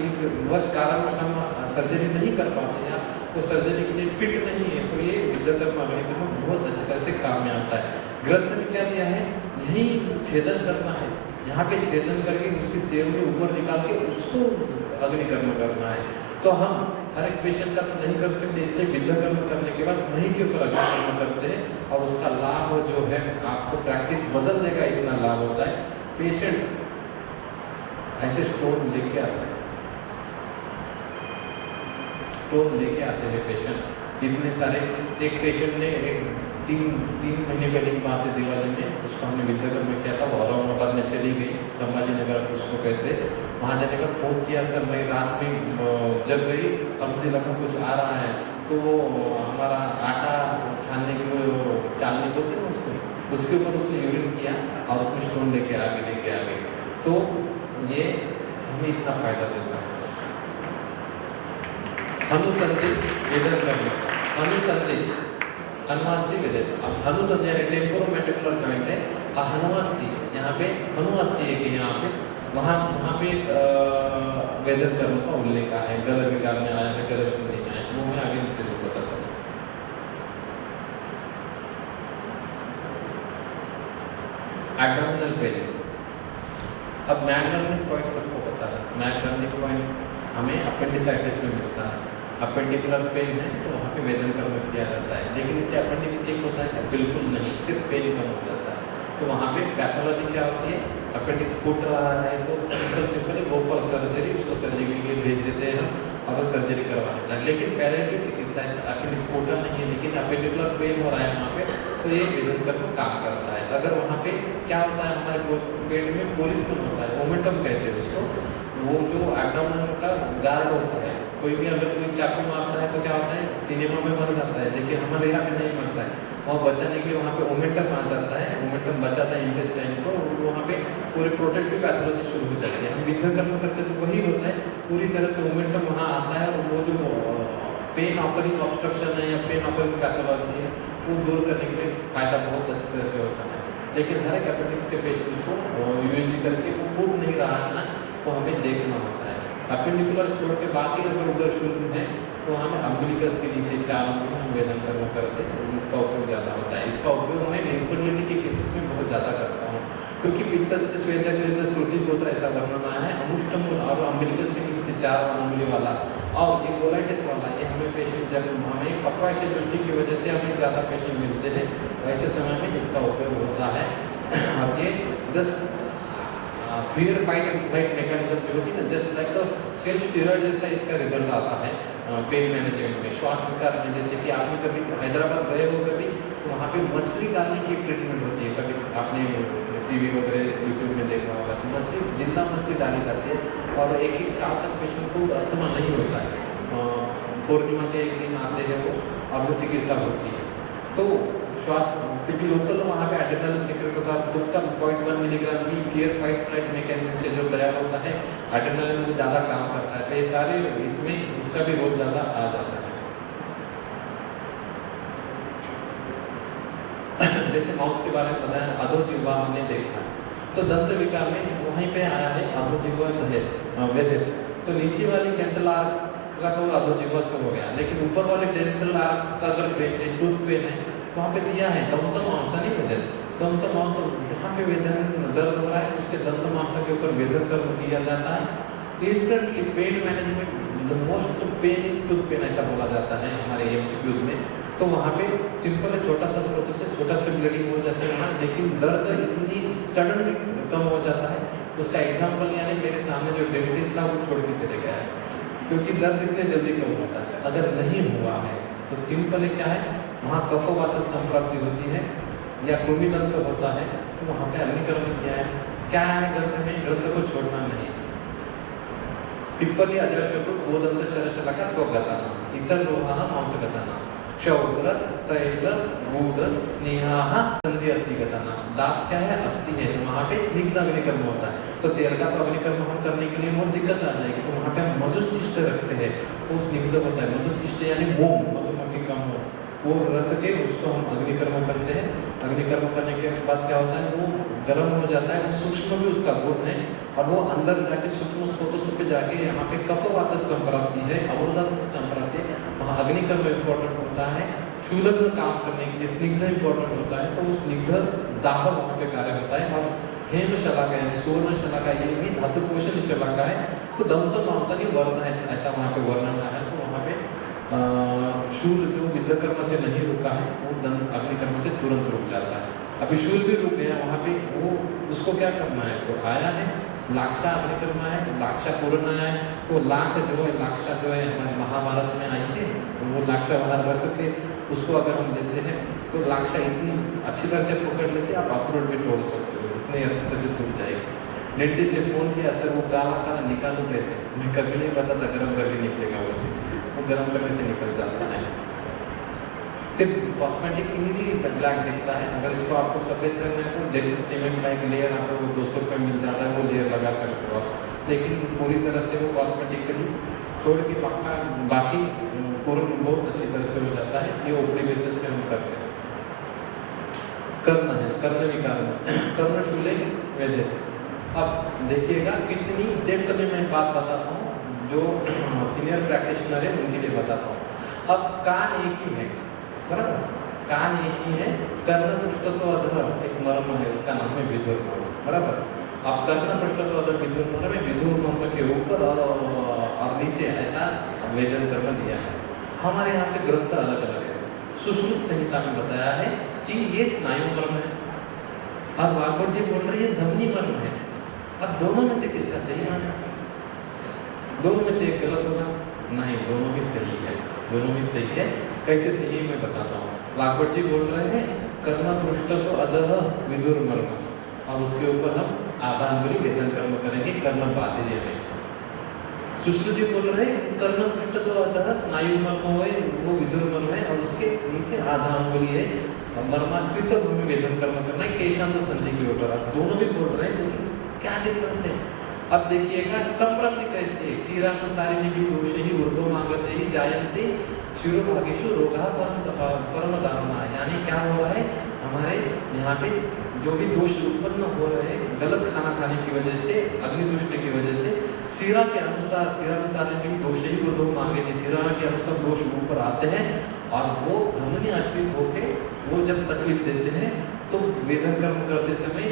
वश कारण हम सर्जरी नहीं कर पाते या तो सर्जरी के लिए फिट नहीं है तो ये विद्याकर्म अग्निकर्म बहुत अच्छी तरह से काम में आता है। ग्रंथ में क्या दिया है, यही छेदन करना है, यहाँ पे छेदन करके उसकी सेव के ऊपर निकाल के उसको अग्निकर्म करना है। तो हम हर एक पेशेंट का तो नहीं कर सकते, इसलिए विद्याकर्म करने के बाद वहीं के ऊपर अग्निकर्म करते हैं और उसका लाभ जो है आपको प्रैक्टिस बदल देगा, इतना लाभ होता है। पेशेंट ऐसे स्टोन लेके आता है, स्टोन लेके आते हैं पेशेंट इतने सारे। एक पेशेंट ने तीन महीने पहले की बात है, दिवाली में उसको हमने विद्याकर्म में किया था, औरंगाबाद में चली गई, संभाजी नगर उसको कहते, वहाँ जाने का फोन किया, सर मैं रात में जब गई अब मुझे लगा कुछ आ रहा है, तो हमारा आटा छानने की वो चालनी बोलते हैं उसको, उसके ऊपर उसने यूरिन किया और उसमें स्टोन लेके आ गई। तो ये हमें इतना फायदा देता है। अनुसंधि वेदन करना, अनुसंधि अनुवास्ति वेदन, अब अनुसंधि यानी टेम्पोरोमैंडिबुलर जॉइंट है, अनुवास्ति यहाँ पे अनुवास्ति है कि यहाँ पे वहाँ पे एक वेदन कर्म का उल्लेख है, गल विकार में आया है, गल शुद्धि में आया, वो मैं आगे जरूर बताता हूँ। एब्डोमिनल पेन, अब मैग्नेटिक पॉइंट सबको पता है, मैग्नेटिक पॉइंट हमें अपेंडिसाइटिस में मिलता है, अपेंडिकुलर पेन है तो वहाँ पे वेदन कर्म किया जाता है, लेकिन इससे अपेंडिक्स ठीक होता है बिल्कुल नहीं, सिर्फ पेन कम हो जाता है। तो वहाँ पे पैथोलॉजी क्या होती है, अपेंडिक्स फूट रहा है तो सिंपली गो फॉर सर्जरी, उसको सर्जरी के लिए भेज देते हैं हम और सर्जरी करवाने का। लेकिन पहले की चिकित्सा अपेंडिक्स फूटा नहीं है लेकिन अपेंडिकुलर पेन हो रहा है वहाँ पे, तो ये वेदन कर्म काम करता है। तो अगर वहाँ पे क्या होता है, हमारे पेट में पोलिस्टन होता है, मोमेंटम कहते हैं उसको, वो जो एब्डोमेन का गार्ड होता है, कोई भी अगर कोई चाकू मारता है तो क्या होता है, सिनेमा में मर जाता है, लेकिन हमारे यहाँ पे नहीं मरता है, वहाँ बचाने के लिए वहाँ पे ओमेंटम आ जाता है, ओमेंटम बचाता है इंटेस्टाइन को, वहाँ पे पूरी प्रोटेक्टिव पैथोलॉजी शुरू हो जाती है। हम विद्याकर्म करते तो वही होता है, पूरी तरह से ओमेंटम वहाँ आता है और वो जो पेन ऑपरिंग ऑब्स्ट्रक्शन है या पेन ऑपरिंग पैथोलॉजी है वो दूर करने के लिए फायदा बहुत अच्छी तरह से होता है। लेकिन हर एक अपेंडिक्स के पेशेंट को यूजी करके वो फूट नहीं रहा है ना, तो हमें देखना होता है। अपेंडिकुलर छोड़ के बाकी अगर उधर शुरू है तो हमें अम्बिलिकस के नीचे 4 अंगुल हम वेदन कर्म करते हैं, इसका उपयोग ज़्यादा होता है। इसका उपयोग मैं इन्फर्टिलिटी के केसेस में बहुत ज़्यादा करता हूँ, क्योंकि पित्तस से स्वेदक श्रुति होता है, ऐसा वर्णना है। अनुष्टुप्ल और अम्बिलिकस के नीचे 4 अंगुली वाला और ये कोलाइटिस वाला, ये हमें पेशेंट जब हमें पक्वाशय दृष्टि की वजह से हमें ज़्यादा पेशेंट मिलते हैं, ऐसे समय में इसका उपयोग होता है। और ये just fear fight and flight mechanism जो होती है ना, जस्ट लाइक सेल्फ स्टीरॉयड जैसा इसका रिजल्ट आता है पेन मैनेजमेंट में, श्वास विकार में। जैसे कि आपने कभी हैदराबाद गए हो कभी, तो वहाँ पे मछली डालने की ट्रीटमेंट होती है, कभी आपने टीवी वगैरह यूट्यूब में देखा होगा, तो मछली जिंदा मछली डाली जाती है और एक साल तक पेशेंट को अस्थमा नहीं होता है। पूर्णिमा के एक दिन आते हैं वो और वो चिकित्सा होती है। तो श्वास, क्योंकि लोकल वहाँ पे एड्रेनलिन सीक्रेट होता है, खुद का 0.1 मिलीग्राम भी फियर फाइट फ्लाइट मैकेनिज्म से जो तैयार होता है, एड्रेनलिन वो ज़्यादा काम करता है, तो ये सारे इसमें उसका भी रोल ज़्यादा आ जाता है। जैसे माउथ के बारे में बताया, अधोजिह्वा हमने देखा, तो दंत विकार में वहीं पे आया है अधोजिह्वा वेदन, तो नीचे वाली डेंटल आर्क का तो अधोजिह्वा से हो गया, लेकिन ऊपर वाले डेंटल आर्क का अगर पेन टूथ पेन है वहाँ पे दिया है दंत मांसा, नहीं वेदन, दंत मांसा जहाँ पे वेदन दर्द हो रहा है उसके दंत मांसा के ऊपर वेदन कर्म किया जाता है। Instantly pain management, the most pain is tooth pain, ऐसा बोला जाता है हमारे एमसीक्यूज में। तो वहाँ पे सिंपल है, छोटा सा स्रोत से छोटा सा ब्लीडिंग हो जाता है वहाँ, लेकिन दर्द इतनी सडनली कम हो जाता है। उसका एग्जाम्पल यानी मेरे सामने जो डेंटिस्ट था वो छोड़ के चले गया है, क्योंकि दर्द इतने जल्दी कम होता है। अगर नहीं हुआ है तो सिंपल है, क्या है, वहाँ कफवात संप्राप्ति होती है या कृमिदंत होता है, तो वहाँ पे अग्निकर्म किया है। क्या है ग्रंथ में, ग्रंथ को छोड़ना नहीं, पिप्पली अजाशोक गोदंत शरशलका त्वगताना इतर लोहाः मांसगताना क्षौर तैल गूढ़ स्नेहा संधि अस्थिगताना। दांत क्या है? अस्थि है, तो वहाँ पे स्निग्ध अग्निकर्म होता है। तो तेल का तो अग्निकर्म हम करने के लिए बहुत दिक्कत आ जाएगी, तो वहाँ पे हम मधुशिष्ट रखते हैं, वो स्निग्ध होता है। मधुशिष्ट यानी मोम, मधुमक्खी का मोम, वो रख के उसको हम अग्निकर्म करते हैं। अग्निकर्म करने के बाद क्या होता है, वो गर्म हो जाता है, सूक्ष्म भी उसका गुण है, और वो अंदर जाके सूक्ष्म स्रोतों पे जाके यहाँ पे कफ वात संप्राप्ति है, अवरोधक संप्राप्ति है, वहाँ अग्निकर्म इम्पोर्टेंट होता है। शूलग्न काम करने के लिए स्निग्ध इम्पोर्टेंट होता है, तो वो स्निग्ध दाह वहाँ पे कार्य होता है। और हेम शलाका यानी सुवर्ण शलाका, ये भी धातु पोषण शलाका है, तो दंत मांसानी वर्ण है, ऐसा वहाँ पे वर्णन है। तो वहाँ पे शूल जो विद्यकर्म से नहीं रुका है, वो दंत अग्निकर्म से तुरंत रुक जाता है। अभी शूल भी रुक गया वहाँ पे, वो उसको क्या करना है, तो आया है लाक्षा अग्निकर्म है, लाक्षा पूर्ण है, तो लाख जो है, लाक्षा जो है हमारे महाभारत में आई थी, तो वो लाक्षा बाहर रख के उसको अगर हम देते हैं तो लाक्षा इतनी अच्छी तरह से पकड़ लेके आप अखरोट भी तोड़ सकते हो, इतनी अच्छी तरह से टूट जाएगी। डेंटिस्ट ने फोन किया, सर वो काला काला निकालूं कैसे? मैं कभी नहीं पता था गर्म करके निकलेगा, वो गर्म करने से निकल जाता है। सिर्फ कॉस्मेटिकली ब्लैक दिखता है, अगर इसको आपको सफेद करना है तो डेंटल सीमेंट का एक लेयर आपको 200 रुपये मिल जाता है, वो लेयर लगा सकते हो आप, लेकिन पूरी तरह से वो कॉस्मेटिकली छोड़ के पक्का बाकी पूर्ण बहुत अच्छी तरह से हो जाता है। ये ओपरी बेसिस पे हम करते हैं। करना है, कर्ण विकर्ण, कर्ण शूले वैद्य। अब देखिएगा कितनी डेप्थ में मैं बात बताता हूँ, जो सीनियर प्रैक्टिशनर है उनके लिए बताता हूँ। अब कान एक ही है, बराबर, कान एक ही है, कर्ण पृष्ठ तो अधर एक मर्म है, उसका नाम है विधुर मर्म, बराबर। अब कर्ण पृष्ठ तो अधर विधुर मर्म है, विधुर मर्म के ऊपर और नीचे ऐसा वेदन कर्म दिया है। हमारे यहाँ पे ग्रंथ अलग अलग है। सुश्रुत संहिता में बताया है कि ये स्नायु मर्म है, अब वागवट जी बोल रहे हैं धमनी मर्म है। अब दोनों में से किसका सही माना? दोनों में से एक गलत होगा? नहीं, दोनों भी सही है, दोनों भी सही है। कैसे सही है मैं बताता हूँ। वागवट जी बोल रहे हैं कर्ण पृष्ठ तो अधः विधुर मर्म, और उसके ऊपर हम आधांगुली वेदन कर्म करेंगे कर्ण बाधिर्य में। सुश्रुत जी बोल रहे हैं कर्ण पृष्ठ तो अधः स्नायु मर्म है, वो विधुर मर्म है, और उसके नीचे आधा अंगुली है, मर्माश्रित भूमि वेदन कर्म करना है केशांत संधि के ऊपर। आप दोनों भी बोल रहे हैं, लेकिन क्या डिफरेंस है? अब देखिएगा संप्रति कैसे है, सीरानुसारिणी भी दोष ही ऊर्ध्व मांगते ही जायन्ते शिरोभागेषु रोगा परम दारुणा। यानी क्या हो रहा है, हमारे यहाँ पे जो भी दोष उत्पन्न हो रहे हैं गलत खाना खाने की वजह से, अग्निदुष्ट की वजह से, सीरा के अनुसार, सीरानुसारिणी दोष ही ऊर्ध्व मांगे थे, सीरा के अनुसार दोष ऊपर आते हैं, और वो धमनी आश्रित होके वो जब तकलीफ देते हैं तो वेदन कर्म करते समय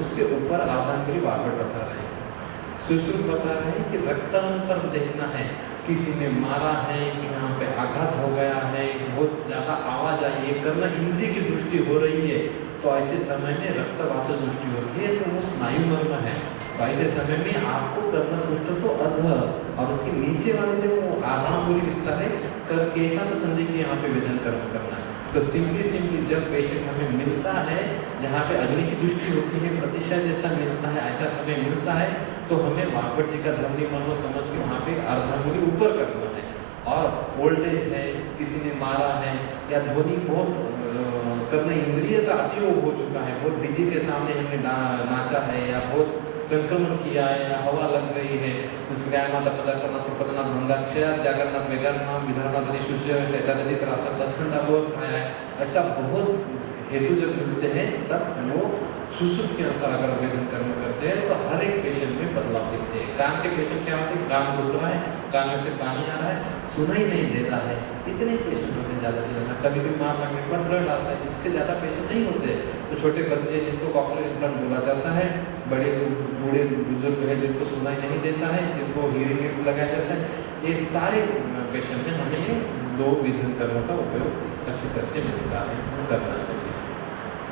उसके ऊपर आधांगुली वागवट बता रहे हैं, सुश्रुत बता रहे हैं कि रक्तानुसार देखना है, किसी ने मारा है कि यहाँ पे आघात हो गया है, बहुत ज़्यादा आवाज आई है, करना इंद्रिय की दृष्टि हो रही है, तो ऐसे समय में रक्तवात दृष्टि होती है, तो वो स्नायु मर्म है। तो ऐसे समय में आपको कर्ण पृष्ठ तो अध और उसके नीचे वाले जो आधांगुली विस्तार है कर केशांत संधि के यहाँ पे वेदन कर्म करना है। तो सिंपली जब पेशेंट हमें मिलता है जहाँ पे अग्नि की दृष्टि होती है, प्रतिशत जैसा मिलता है, ऐसा समय मिलता है, तो हमें वागवट जी का धमनी मर्म समझ के वहाँ पे अर्धांगुली ऊपर करना है। और वोल्टेज है, किसी ने मारा है, या ध्वनि बहुत करना इंद्रिय का अतियोग हो चुका है, बहुत डीजे के सामने हमने नाचा है, या बहुत संक्रमण किया है, या हवा लग गई है, उस गायमाता पदार्थनाथ प्रपदनाथ भंगाक्षयात जागरनाथ वेगारनाथ विधारनाथ आदि सुशय शैतादि त्रासा तत्खंड बहुत खाया है। ऐसा बहुत हेतु जब मिलते हैं तब वो सुश्रुत के अनुसार अगर वेदन कर्म करते हैं तो हर एक पेशेंट में बदलाव दिखते हैं। कान के पेशेंट क्या होते हैं, कान दुख रहा है, कान में से पानी आ रहा है, सुनाई नहीं देता है, इतने पेशेंट होते हैं ज़्यादा से ज़्यादा। कभी भी माँ लगने के बाद ब्लड आता है, इसके ज़्यादा पेशेंट नहीं होते। तो छोटे बच्चे जिनको कॉक्लियर इम्प्लांट बोला जाता है, बड़े बूढ़े बुजुर्ग है जिनको सुनाई नहीं देता है, जिनको हीयरिंग एड्स लगाया जाता है, ये सारे पेशेंट में हमें दो वेदन कर्म का उपयोग अच्छी तरह से मिलता है, करना चाहिए।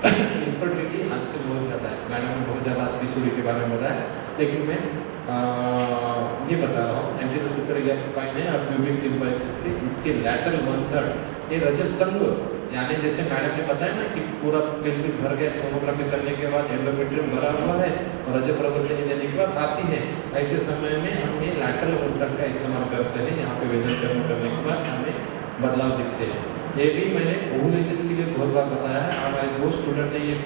इनफर्टिलिटी आजकल बहुत ज़्यादा है, मैडम ने बहुत ज़्यादा पीसीओडी के बारे में बताया, लेकिन मैं ये बता रहा हूँ एंटीरोसेप्टर स्पाइन है और प्यूबिक सिम्बाइसिस के इसके लैटरल 1/3 ये रजत संघ यानी जैसे मैडम ने बताया ना कि पूरा पेल्विक भर गया, सोनोग्राफी करने के बाद एंडोमेट्रियम भरा हुआ है और रज प्रवर्तनी देने के बाद आती है, ऐसे समय में हम ये लैटरल होल्डर का इस्तेमाल करते हैं। यहाँ पे वेदन कर्म करने के बाद हमें बदलाव दिखते हैं। ये भी मैंने ओवुलेशन के लिए बहुत बार बताया है। हमारे दो स्टूडेंट ने ये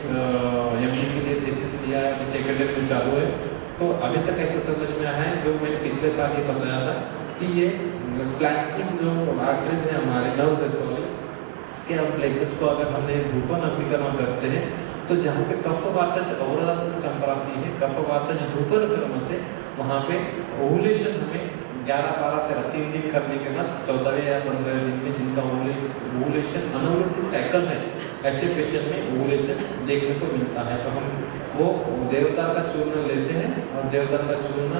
एमडी के लिए थीसिस लिया है, अभी सेकेंड ईयर में चालू है। तो अभी तक ऐसे समझ में आया है, जो मैंने पिछले साल ये बताया था कि ये स्लैक्सटिक जो आर्टरीज है हमारे नर्व्स है सॉरी, उसके हम प्लेक्सस को अगर हमने धूपन अभिकरण करते हैं तो जहाँ पे कफवातज अवरोधक संप्राप्ति है, कफवातज धूपन क्रम से वहाँ पे ओवुलेशन हमें 11, 12, 13 3 दिन करने के बाद 14वें या 15वें दिन में जिनका ओवुलेशन अनुवृत्ति साइकिल है, ऐसे पेशेंट में ओवुलेशन देखने को मिलता है। तो हम वो देवदार का चूर्ण लेते हैं और देवदार का चूर्ण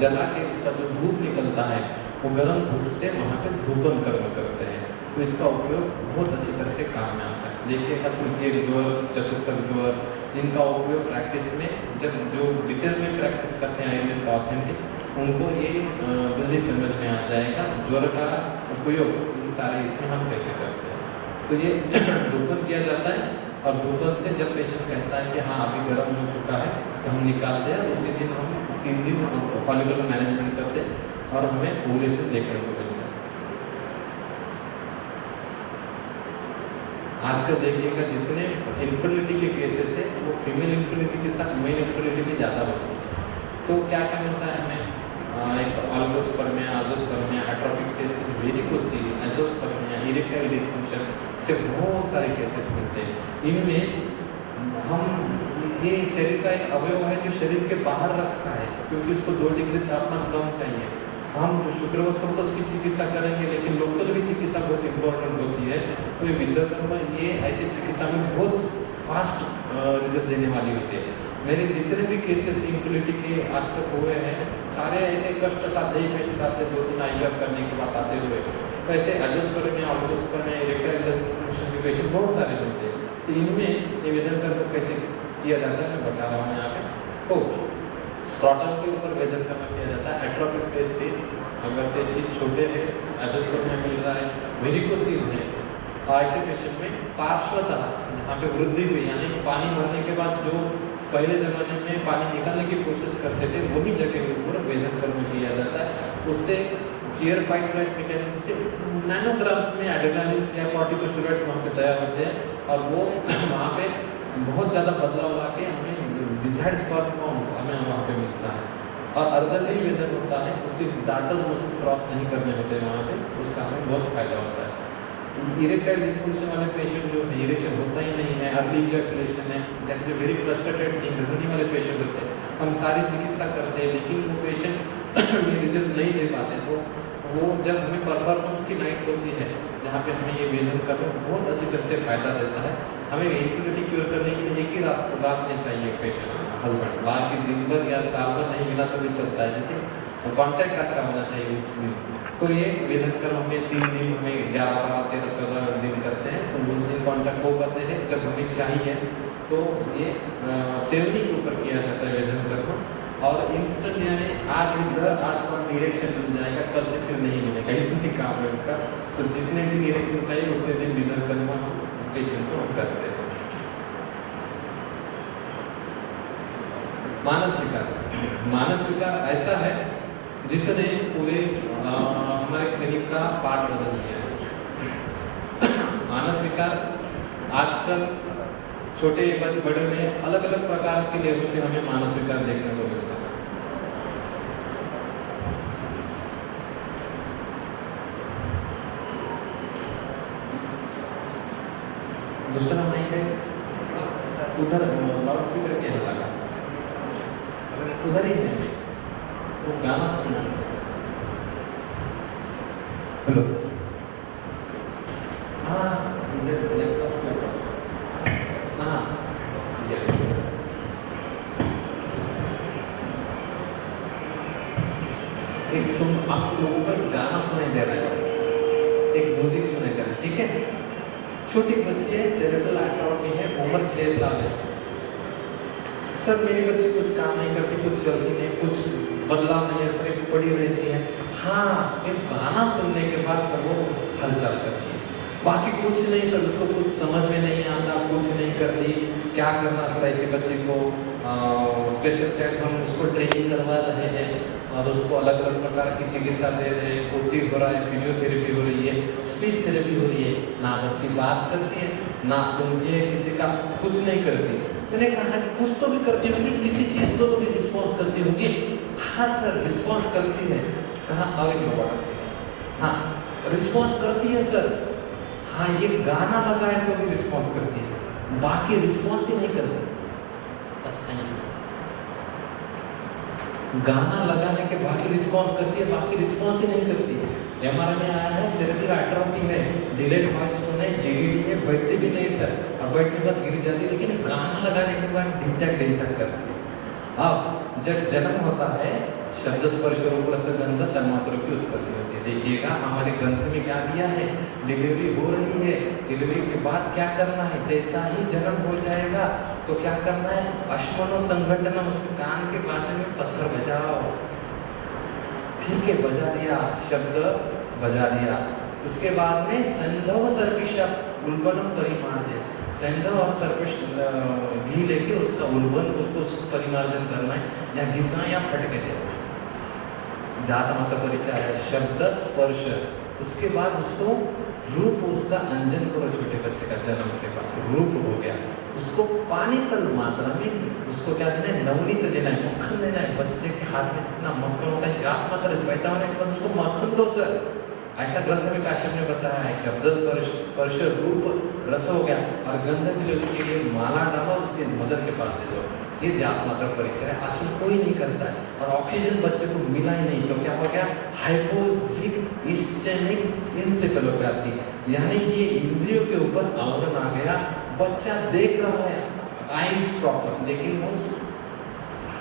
जला के उसका जो धूप निकलता है वो गर्म धूप से वहाँ पे धूपन कर्म करते हैं। तो इसका उपयोग बहुत अच्छी तरह से काम में आता है। देखिएगा तृतीय ज्वर, चतुर्थ ज्वर, जिनका उपयोग प्रैक्टिस में जब जो डिटेल में प्रैक्टिस करते हैं आयुर्वेद का ऑथेंटिक, उनको ये जल्दी समझ में आ जाएगा ज्वर का उपयोग इन सारे इसमें हम कैसे करते हैं। तो ये धूपन किया जाता है और धूपन से जब पेशेंट कहता है कि हाँ अभी गर्म हो चुका है तो हम निकालते हैं। उसी दिन हम 3 दिन फॉलिकुलर मैनेजमेंट करते हैं और हमें ओवुलेशन देखने को मिलता है। आजकल देखिएगा जितने इन्फर्टिलिटी के केसेस है वो फीमेल इन्फर्टिलिटी के साथ मेल इन्फर्टिलिटी ज़्यादा होती है। तो क्या क्या मिलता है हमें, एक तो oligospermia, angiospermia, atrophic test, varicocele, angiospermia, erectile dysfunction से बहुत सारे केसेस मिलते हैं। इनमें हम ये शरीर का एक अवयव है जो शरीर के बाहर रखता है, क्योंकि उसको 2 डिग्री तापमान कम चाहिए। हम शुक्रवत्सवतस की चिकित्सा करेंगे, लेकिन लोकल भी चिकित्सा बहुत इंपॉर्टेंट होती है। तो ये विद्यार्थी में ये ऐसी चिकित्सा में बहुत फास्ट रिजल्ट देने वाली होती है। मेरे जितने भी केसेस इन्फर्टिलिटी के आज तक हुए हैं, सारे ऐसे कष्ट साध्य ही पेशेंट आते, 2-3 IVF करने के बाद आते हुए। तो ऐसे एंजियोस्पर्मिया, ऑलिगोस्पर्मिया, इरेक्टाइल डिस्फंक्शन के पेशेंट बहुत सारे होते हैं। तो इनमें निवेदन कर्म कैसे किया जाता है मैं बता रहा हूँ यहाँ पे। तो स्क्रॉटम के ऊपर वेदन कर्म किया जाता है। एट्रोफिक टेस्टिस, अगर टेस्टिस छोटे हैं, एंजियोस्पर्मिया मिल रहा है, वेरिकोसिल है, और ऐसे पेशेंट में पार्श्वतः जहाँ पे वृद्धि हुई, यानी पानी भरने के बाद जो पहले ज़माने में पानी निकालने की कोशिश करते थे वही जगह के ऊपर वेदन कर्म किया जाता है। उससे फियर फाइट फ्लाइट मैकेनिज्म से नैनोग्राम्स में एड्रेनालिन या कॉर्टिकोस्टेरॉइड्स वहाँ पे तैयार होते हैं और वो वहाँ पे बहुत ज़्यादा बदलाव ला के हमें डिजायर्ड स्पर्म हमें वहाँ पे मिलता है। और अर्धनरी वेदन होता है, उसके डार्टस मसल क्रॉस नहीं करने होते वहाँ पे, उसका हमें बहुत फायदा होता है। इरेक्टाइल डिस्फंक्शन वाले पेशेंट जो है, इरेक्शन होता ही नहीं है, अर्ली इजैकुलेशन है, that is a very frustrated thing, रोने वाले पेशेंट होते हैं। हम सारी चिकित्सा करते हैं लेकिन वो पेशेंट ये रिजल्ट नहीं दे पाते। तो वो जब हमें परफॉर्मेंस की नाइट होती है जहाँ पे हमें ये वेदन कर्म बहुत अच्छी तरह से फायदा देता है। हमें इन्फर्टिलिटी क्योर करने के लिए एक ही रात में चाहिए पेशेंट हस्बैंड, बाकी दिन भर या साल भर नहीं मिला तो भी चलता है, लेकिन कॉन्टैक्ट अच्छा होना चाहिए उस दिन। तो ये वेदन कर्म हमें 3 दिन, हमें 11, 12, 13, 14 दिन करते हैं। तो उस दिन कॉन्टैक्ट वो करते हैं जब हमें चाहिए। तो ये सेवनी के ऊपर किया जाता है वेदन कर्म। और इंस्टेंट यानी आज आज को इरेक्शन मिल जाएगा, कल से फिर नहीं मिलेगा, इतनी काम है उसका। तो जितने दिन इरेक्शन चाहिए उतने दिन वेदन कर्म हम पेशेंट को हम करते हैं। मानस विकार, मानस विकार ऐसा है जिसने पूरे हमारे क्लिनिक का पार्ट बदल दिया है। मानस विकार आजकल छोटे बड़े में अलग अलग प्रकार के लेवल पे हमें मानस विकार देखने को मिलता है। दूसरा माइक है उधर, लाउड स्पीकर के लगा उधर ही है, वो गाना सुनना। हेलो, हाँ हाँ यस, एक तुम आप लोगों को गाना सुनाई दे रहा है, एक म्यूजिक सुनाई दे रहा है, ठीक है। छोटी बच्ची है, सेरेब्रल एट्रोफी है, उम्र 6 साल है। सर मेरी बच्ची कुछ काम नहीं करती, कुछ चलती नहीं, कुछ बदलाव नहीं है, सिर्फ पड़ी रहती है। हाँ, एक गाना सुनने के बाद सब वो हलचल करती है। बाकी कुछ नहीं सर, उसको कुछ समझ में नहीं आता, कुछ नहीं करती। क्या करना सर ऐसे बच्चे को? स्पेशल चाइल्ड हम उसको ट्रेनिंग करवा रहे हैं और उसको अलग अलग प्रकार की चिकित्सा दे रहे हैं, ओटी हो रहा है, फिजियोथेरेपी हो रही है, स्पीच थेरेपी हो रही है। ना बच्ची बात करती है, ना सुनती है किसी का, कुछ नहीं करती। मैंने कहा कुछ तो भी करती होगी, किसी चीज को तो भी रिस्पॉन्स करती होगी। हाँ सर रिस्पॉन्स करती है। कहा हाँ रिस्पॉन्स करती है सर। हाँ ये गाना लगा है तो भी रिस्पॉन्स करती है, बाकी रिस्पॉन्स ही नहीं करती। गाना लगाने के बाकी रिस्पॉन्स करती है, बाकी रिस्पॉन्स ही नहीं करती है। एमआरआई में आया है सेरेब्रल एट्रोफी है, डिलेड वॉइस टोन है, जीडीडी है, बैठती भी नहीं सर, अब बैठने के बाद गिर जाती है, लेकिन गाना लगाने के बाद ढिंचक ढिंचक करती है। अब जब जन्म होता है शब्द स्पर्श रूप रस गंध तन्मात्रों की उत्पत्ति होती है। देखिएगा हमारे ग्रंथ में क्या दिया है, डिलीवरी हो रही है, डिलीवरी के बाद क्या करना है, जैसा ही जन्म हो जाएगा तो क्या करना है, अश्मनो संघटनम, उसके कान के बाजू में पत्थर बजाओ। ठीक है बजा दिया, शब्द बजा दिया। उसके बाद में संधव सर्पिश उल्बनम परिमार्जन, संधव और सर्पिश घी लेके उसका उल्बन उसको परिमार्जन करना है, या घिसा या फटके देना है। ज्यादा मतलब परिचय आया शब्द स्पर्श। उसके बाद उसको रूप उसका अंजन करो, छोटे बच्चे का जन्म के बाद रूप हो गया, उसको पानी कल मात्रा में उसको क्या देना है, नवनीत देना है, मक्खन देना है। बच्चे के हाथ में जितना मक्खन होता है जात मात्रा पैदा होने के बाद उसको मक्खन दो सर, ऐसा ग्रंथ में काश्यप ने बताया है। शब्द स्पर्श रूप रस हो गया और गंध के लिए उसके लिए माला डालो, उसके मदर के पास दे दो। ये जात मात्र परिचय है, आजकल कोई नहीं करता है। और ऑक्सीजन बच्चे को मिला ही नहीं तो क्या हो गया, हाइपोक्सिक इस्चेमिक इंसेफेलोपैथी, यानी ये इंद्रियों के ऊपर आवरण आ गया। बच्चा देख रहा है आईज प्रॉपर, लेकिन वो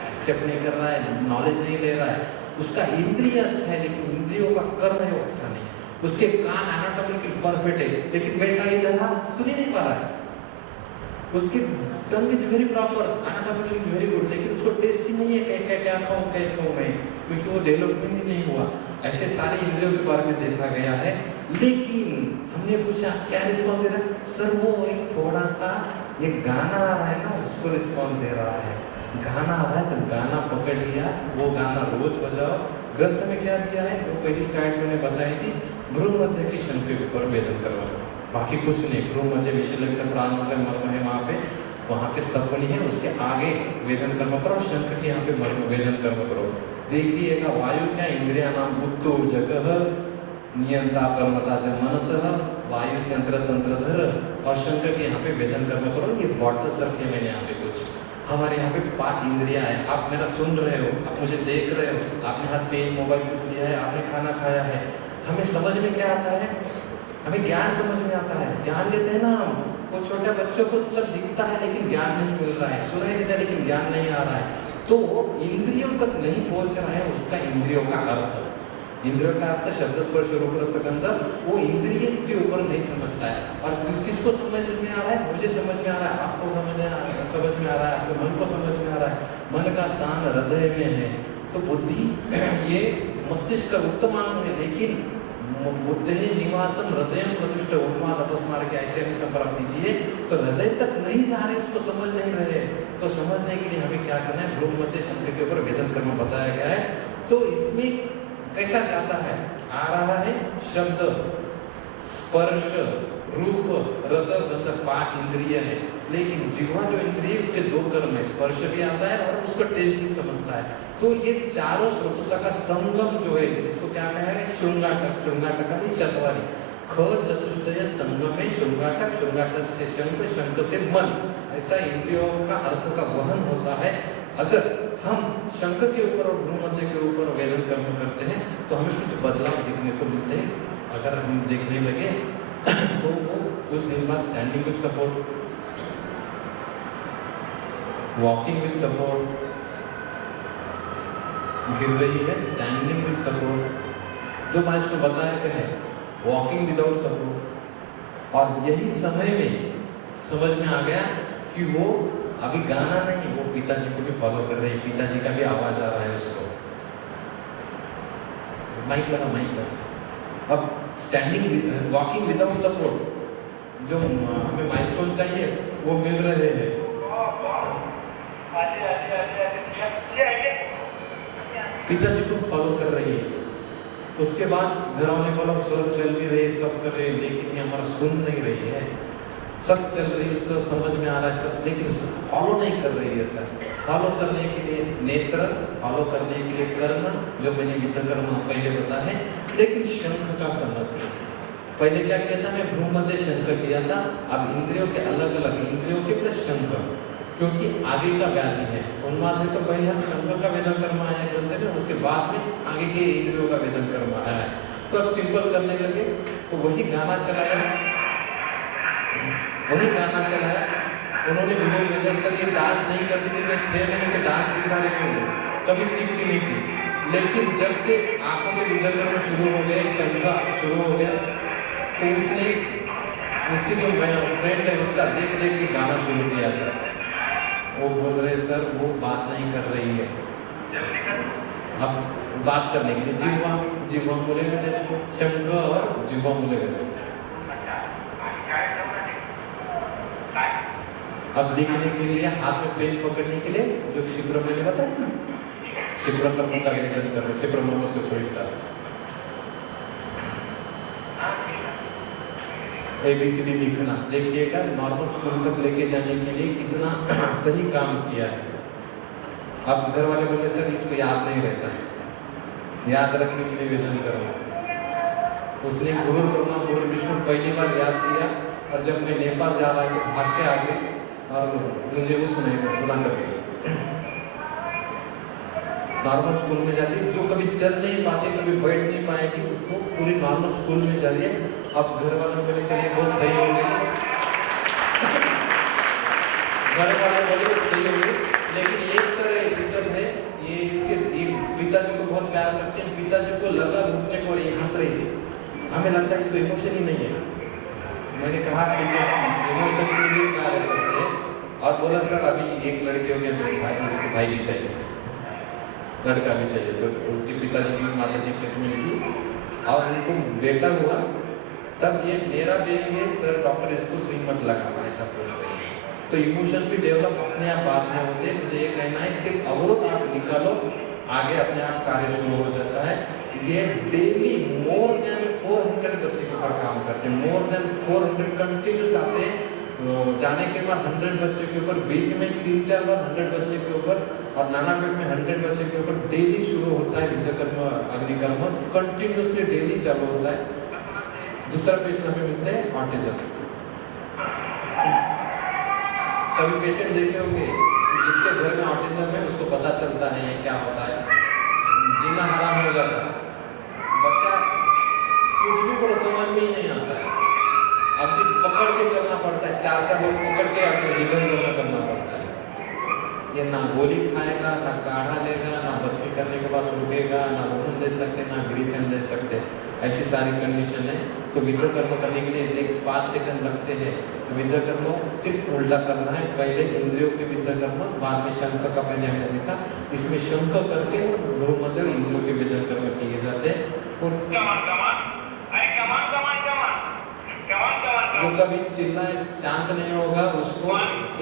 एक्सेप्ट नहीं कर रहा है, नॉलेज नहीं ले रहा है। उसका इंद्रिय अच्छा है लेकिन इंद्रियों का कर्म है वो अच्छा नहीं है। उसके कान एनाटॉमिकली परफेक्ट है लेकिन बेटा इधर सुन ही नहीं पा रहा है। उसकी tongue is very proper, anatomically very good, लेकिन उसको टेस्ट ही नहीं है क्या खाऊं मैं, क्योंकि वो डेवलपमेंट ही नहीं हुआ। ऐसे सारे इंद्रियों के बारे में देखा गया है। लेकिन हमने पूछा क्या रिस्पॉन्स दे रहा है सर, वो एक थोड़ा सा ये गाना आ रहा है ना उसको रिस्पॉन्स दे रहा है। गाना आ रहा है तो गाना पकड़ लिया, वो गाना रोज बजाओ। ग्रंथ में क्या दिया है, वो पहली स्लाइड मैंने बताई थी, भ्रूण मध्य की शंख के ऊपर वेदन करवाना, बाकी कुछ नहीं। भ्रूण मध्य विषय लगता प्राण मर्म है, वहाँ पे स्तपनी है, उसके आगे वेदन कर्म करो, शंख के यहाँ पे मर्म वेदन कर्म करो। देखिएगा वायु क्या, इंद्रिया नाम उत्तो जगह नियंता कर्मता च मनसः, वायु से अंतर तंत्रधर, और शंख के यहाँ पे वेदन कर्म करो। ये बॉटल सर के मैंने यहाँ पे कुछ, हमारे यहाँ पे 5 इंद्रियां हैं। आप मेरा सुन रहे हो, आप मुझे देख रहे हो, आपने हाथ पे मोबाइल कुछ लिया है, आपने खाना खाया है। हमें समझ में क्या आता है, हमें ज्ञान समझ में आता है, ज्ञान लेते हैं ना हम। वो छोटे बच्चों को सब दिखता है लेकिन ज्ञान नहीं मिल रहा है, सुनाई देता है लेकिन ज्ञान नहीं आ रहा है। तो इंद्रियों तक नहीं पहुंच रहा है उसका इंद्रियों का अर्थ, इंद्रियों का अर्थ शब्द स्पर्श रूप रस गंध, वो इंद्रिय के ऊपर नहीं समझता है। और किसको समझ में आ रहा है, मुझे समझ में आ रहा है, आपको समझ में आ रहा है, आपके मन को समझ में आ रहा है। मन का स्थान हृदय में है, तो बुद्धि ये मस्तिष्क का उत्तम अंग है, लेकिन बुद्धि निवासम हृदय प्रतिष्ठ उन्माद अपस्मार के ऐसे भी संप्राप्ति दिए, तो हृदय तक नहीं जा रहे, उसको समझ नहीं रहे। तो समझने के लिए हमें क्या करना है, भ्रूण मध्य शंख के ऊपर वेदन कर्म बताया गया है। तो इसमें कैसा जाता है, आ रहा है शब्द स्पर्श रूप रस गंध, 5 इंद्रिय है, लेकिन जिह्वा जो इंद्रिय उसके 2 कर्म है, स्पर्श भी आता है और उसको टेस्ट भी समझता है। तो ये चारों स्रोतों का संगम जो है, इसको क्या कहा है, श्रृंगाटक, श्रृंगाटक नहीं चतवारी, ख चतुष्टय संगम है, श्रृंगाटक, श्रृंगाटक से शंख, शंख से मन, ऐसा इंद्रियों का अर्थ का वहन होता है। अगर हम शंख के ऊपर और भ्रूण मध्य के ऊपर वेदन कर्म करते हैं तो हमें कुछ बदलाव देखने को मिलते हैं। अगर हम देखने लगे तो वो कुछ दिन बाद standing with support, walking with support, गिर रही है स्टैंडिंग विद सपोर्ट, 2 माइल्स में बताया क्या है, वॉकिंग विदाउट सपोर्ट। और यही समय में समझ में आ गया कि वो अभी गाना नहीं, वो पिताजी को भी फॉलो कर रही है, पिताजी का भी आवाज आ रहा है उसको। माइक लगा, माइक लगा। अब स्टैंडिंग वॉकिंग विदाउट सपोर्ट, जो हमें माइलस्टोन चाहिए वो मिल रहे हैं। पिताजी को फॉलो कर रही है। उसके बाद घर वाले बोला सर चल भी रही, सब कर रहे, लेकिन ये हमारा सुन नहीं रही है। सब चल रही, उसको समझ में आ रहा है सब, लेकिन फॉलो नहीं कर रही है सर। फॉलो करने के लिए नेत्र, फॉलो करने के लिए कर्ण, जो मैंने विद्या कर्म पहले बताया है, लेकिन शंख का समझ। पहले क्या किया था, मैं भ्रूमध्य शंख किया था। अब इंद्रियों के अलग अलग, इंद्रियों के प्लस शंख, क्योंकि आगे का व्याधि है। उन्माद में तो पहले हम शंख का वेदन कर्म आया करते हैं, उसके बाद में आगे के इंद्रियों का वेदन कर्म आया है। तो अब सिंपल करने लगे, तो वही गाना चलाया, वही गाना चलाया। उन्होंने वीडियो भेजा सर ये डांस नहीं करती थी, मैं 6 महीने से डांस सिखा रही हूँ, कभी सीखती नहीं थी। लेकिन जब से आंखों के विदर करना शुरू हो गए, शंखा शुरू हो गया, तो उसने उसकी जो फ्रेंड है उसका देख देख के गाना शुरू किया सर। वो बोल रहे सर वो बात नहीं कर रही है, अब बात करने के लिए जिह्वा, जिह्वा बोले गए, शंख और जिह्वा बोले गए। अब लिखने के लिए हाथ में पेन पकड़ने के लिए जो क्षिप्र मैंने बताया, क्षिप्र कर्म का वेदन करो, क्षिप्र मम से उल्टा ABCD लिखना। देखिएगा नॉर्मल स्कूल तक लेके जाने के लिए कितना सही काम किया है। अब घर वाले बोले सर इसको याद नहीं रहता है, याद रखने के लिए वेदन करो। उसने गुरु ब्रह्मा गुरु विष्णु पहली बार याद किया, और जब मैं नेपाल जा रहा था भाग के आगे और मुझे वो सुना कर नॉर्मल स्कूल में जाती, जो कभी चल नहीं पाते, कभी बैठ नहीं पाएगी, उसको पूरी नॉर्मल स्कूल में जा रही है। अब घर वालों के लिए बहुत सही हो गई, घर वाले बोले सही हो गई। लेकिन एक सर दिक्कत है, ये इसके पिताजी को बहुत प्यार करते हैं, पिताजी को लगा घूमने को और ये हंस रही थी, हमें लगता है इसको इमोशन ही नहीं है। मैंने कहा कि इमोशन के लिए कार्य करते हैं, और बोला सर अभी एक लड़की हो गया, मेरे भाई, इसके भाई भी चाहिए, लड़का भी चाहिए। तो उसके पिताजी की माता जी ट्रीटमेंट की और उनको बेटा हुआ, तब ये मेरा बेबी है सर, डॉक्टर इसको सुई मत लगाना, ऐसा बोल रही है। तो इमोशन भी डेवलप अपने आप बाद में होते हैं। मुझे ये कहना है सिर्फ अवरोध आप निकालो, आगे अपने आप कार्य शुरू हो जाता है। ये डेली मोर देन 400 बच्चे के ऊपर काम करते हैं, मोर देन 400 कंटिन्यूस आते हैं। जाने के बाद 100 बच्चे के ऊपर, बीच में 3-4 बार 100 बच्चे के ऊपर, और नानापेट में 100 बच्चे के ऊपर डेली शुरू होता है विद्याकर्म अग्निकर्म, कंटिन्यूसली डेली चालू होता है। दूसरा पेशेंट हमें मिलते हैं ऑटिज्म। कभी पेशेंट देखे होंगे जिसके घर में ऑटिज्म है, उसको पता चलता है ये क्या होता है, जीना हराम हो जाता है, बच्चा कुछ भी को समझ में ही नहीं आता है, अभी पकड़ के करना पड़ता है, 4 लोग पकड़ के अपने निधन करना पड़ता है। ये ना गोली खाएगा, ना काढ़ा लेगा, ना बस्ती करने के बाद रुकेगा, ना रोहन दे सकते, ना ग्रीचन दे सकते, ऐसी सारी कंडीशन है। तो विद्या कर्म करने के लिए 5 सेकंड लगते हैं। तो विद्या कर्म सिर्फ उल्टा करना है, पहले इंद्रियों के विद्या कर्म, बाद में शंख का पहले हमने देखा, इसमें शंख करके भ्रूमध्य इंद्रियों के विद्या कर्म किए जाते हैं। जो कभी चिल्लाए शांत नहीं होगा उसको,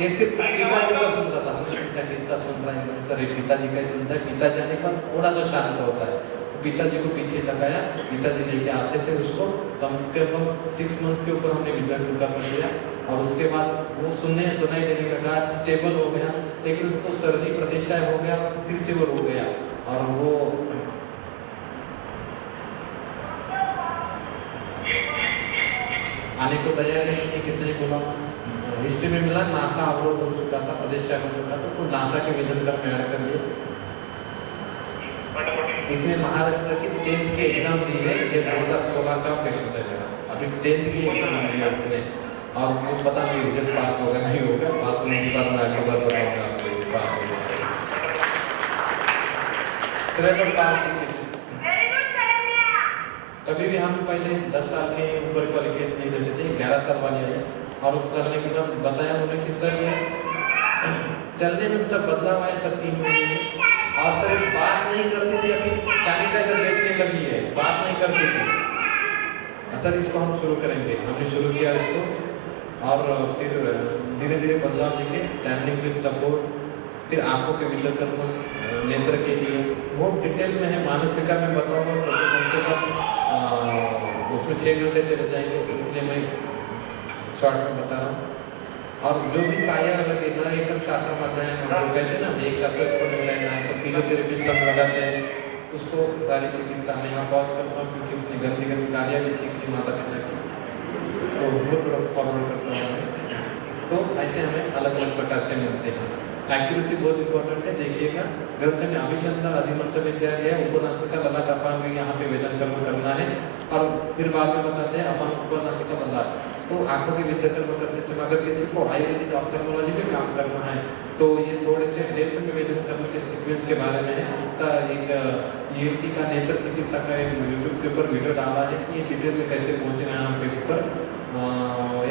ये सिर्फ पिताजी का सुनता था, हमने पूछा किसका सुन रहा है, सर पिताजी का सुनता है। पिताजी आने के बाद थोड़ा सा शांत होता है, पिताजी को पीछे लगाया, पिताजी लेके आते थे उसको, कम से कम 6 मंथ्स के ऊपर हमने विद्या कर्म किया, और उसके बाद वो सुनाई देने लगा, स्टेबल हो गया। लेकिन उसको सर्दी प्रतिष्ठा हो गया, फिर से वो रो गया, और वो आने को तैयार नहीं है। कितने बोला हिस्ट्री में मिला, नासा अवरोध हो चुका था, प्रतिष्ठा हो चुका था, तो नासा के विधन कर्म में ऐड कर दिए। इसने महाराष्ट्र की 10th की एग्जाम दी है, ये 2016 का पेशेंट है मेरा, अभी 10th की एग्जाम दी है उसने, और वो पता नहीं रिजल्ट पास होगा नहीं होगा, बात में एक बार मैं आगे बार बताऊंगा आपको पास होगा। कभी भी हम पहले 10 साल के ऊपर वाले केस नहीं देते थे, 11 साल वाले आए, और करने के बाद बताया उन्होंने कि सर ये चलने में सब बदलाव आए सर 3 महीने में, और सर बात नहीं करती थी, अभी सैनिटाइजर बेचने लगी है, बात नहीं करती थी। सर इसको हम शुरू करेंगे, हमने शुरू किया इसको और फिर धीरे धीरे बदलाव दिखे, स्टैंडिंग विद सपोर्ट, फिर आंखों के विलकर्म नेत्र के लिए बहुत डिटेल में है। मानसिका में बताऊंगा तो कम से कम उसमें 6 घंटे चले जाएंगे, इसलिए मैं शॉर्ट में बता रहा हूँ। और जो भी सहायक लगे ना, एकदम शास्त्र अध्ययन जो कहते हैं ना, एक शास्त्र को नहीं रहना है तो फिजियोथेरेपिस्ट हम लगाते हैं उसको सारी चिकित्सा में। यहाँ पॉज करता हूँ क्योंकि उसने गंदी गंदी गालियाँ भी सीख ली माता पिता की, तो वो थोड़ा फॉरवर्ड करता हूँ। तो ऐसे हमें अलग अलग प्रकार से मिलते हैं। एक्यूरेसी बहुत इंपॉर्टेंट है, देखिएगा ग्रंथ में अभिषंदन अधिमंत्र में दिया गया उपनासिका ललाट अपांग यहाँ पे वेदन कर्म करना है, और फिर बाद में बताते हैं अपांग उपनासिका ललाट। तो आंखों के विद्या कर्म करते समय अगर किसी को आयुर्वेदिक ऑप्थेल्मोलॉजी में काम करना है तो ये थोड़े से डेप्थ में वेदन कर्म के सीक्वेंस के बारे में है। उसका एक ईएनटी का नेत्र चिकित्सा का एक यूट्यूब के ऊपर वीडियो डाला है कि ये डिटेल में कैसे पहुँचे हैं यहाँ पे ऊपर।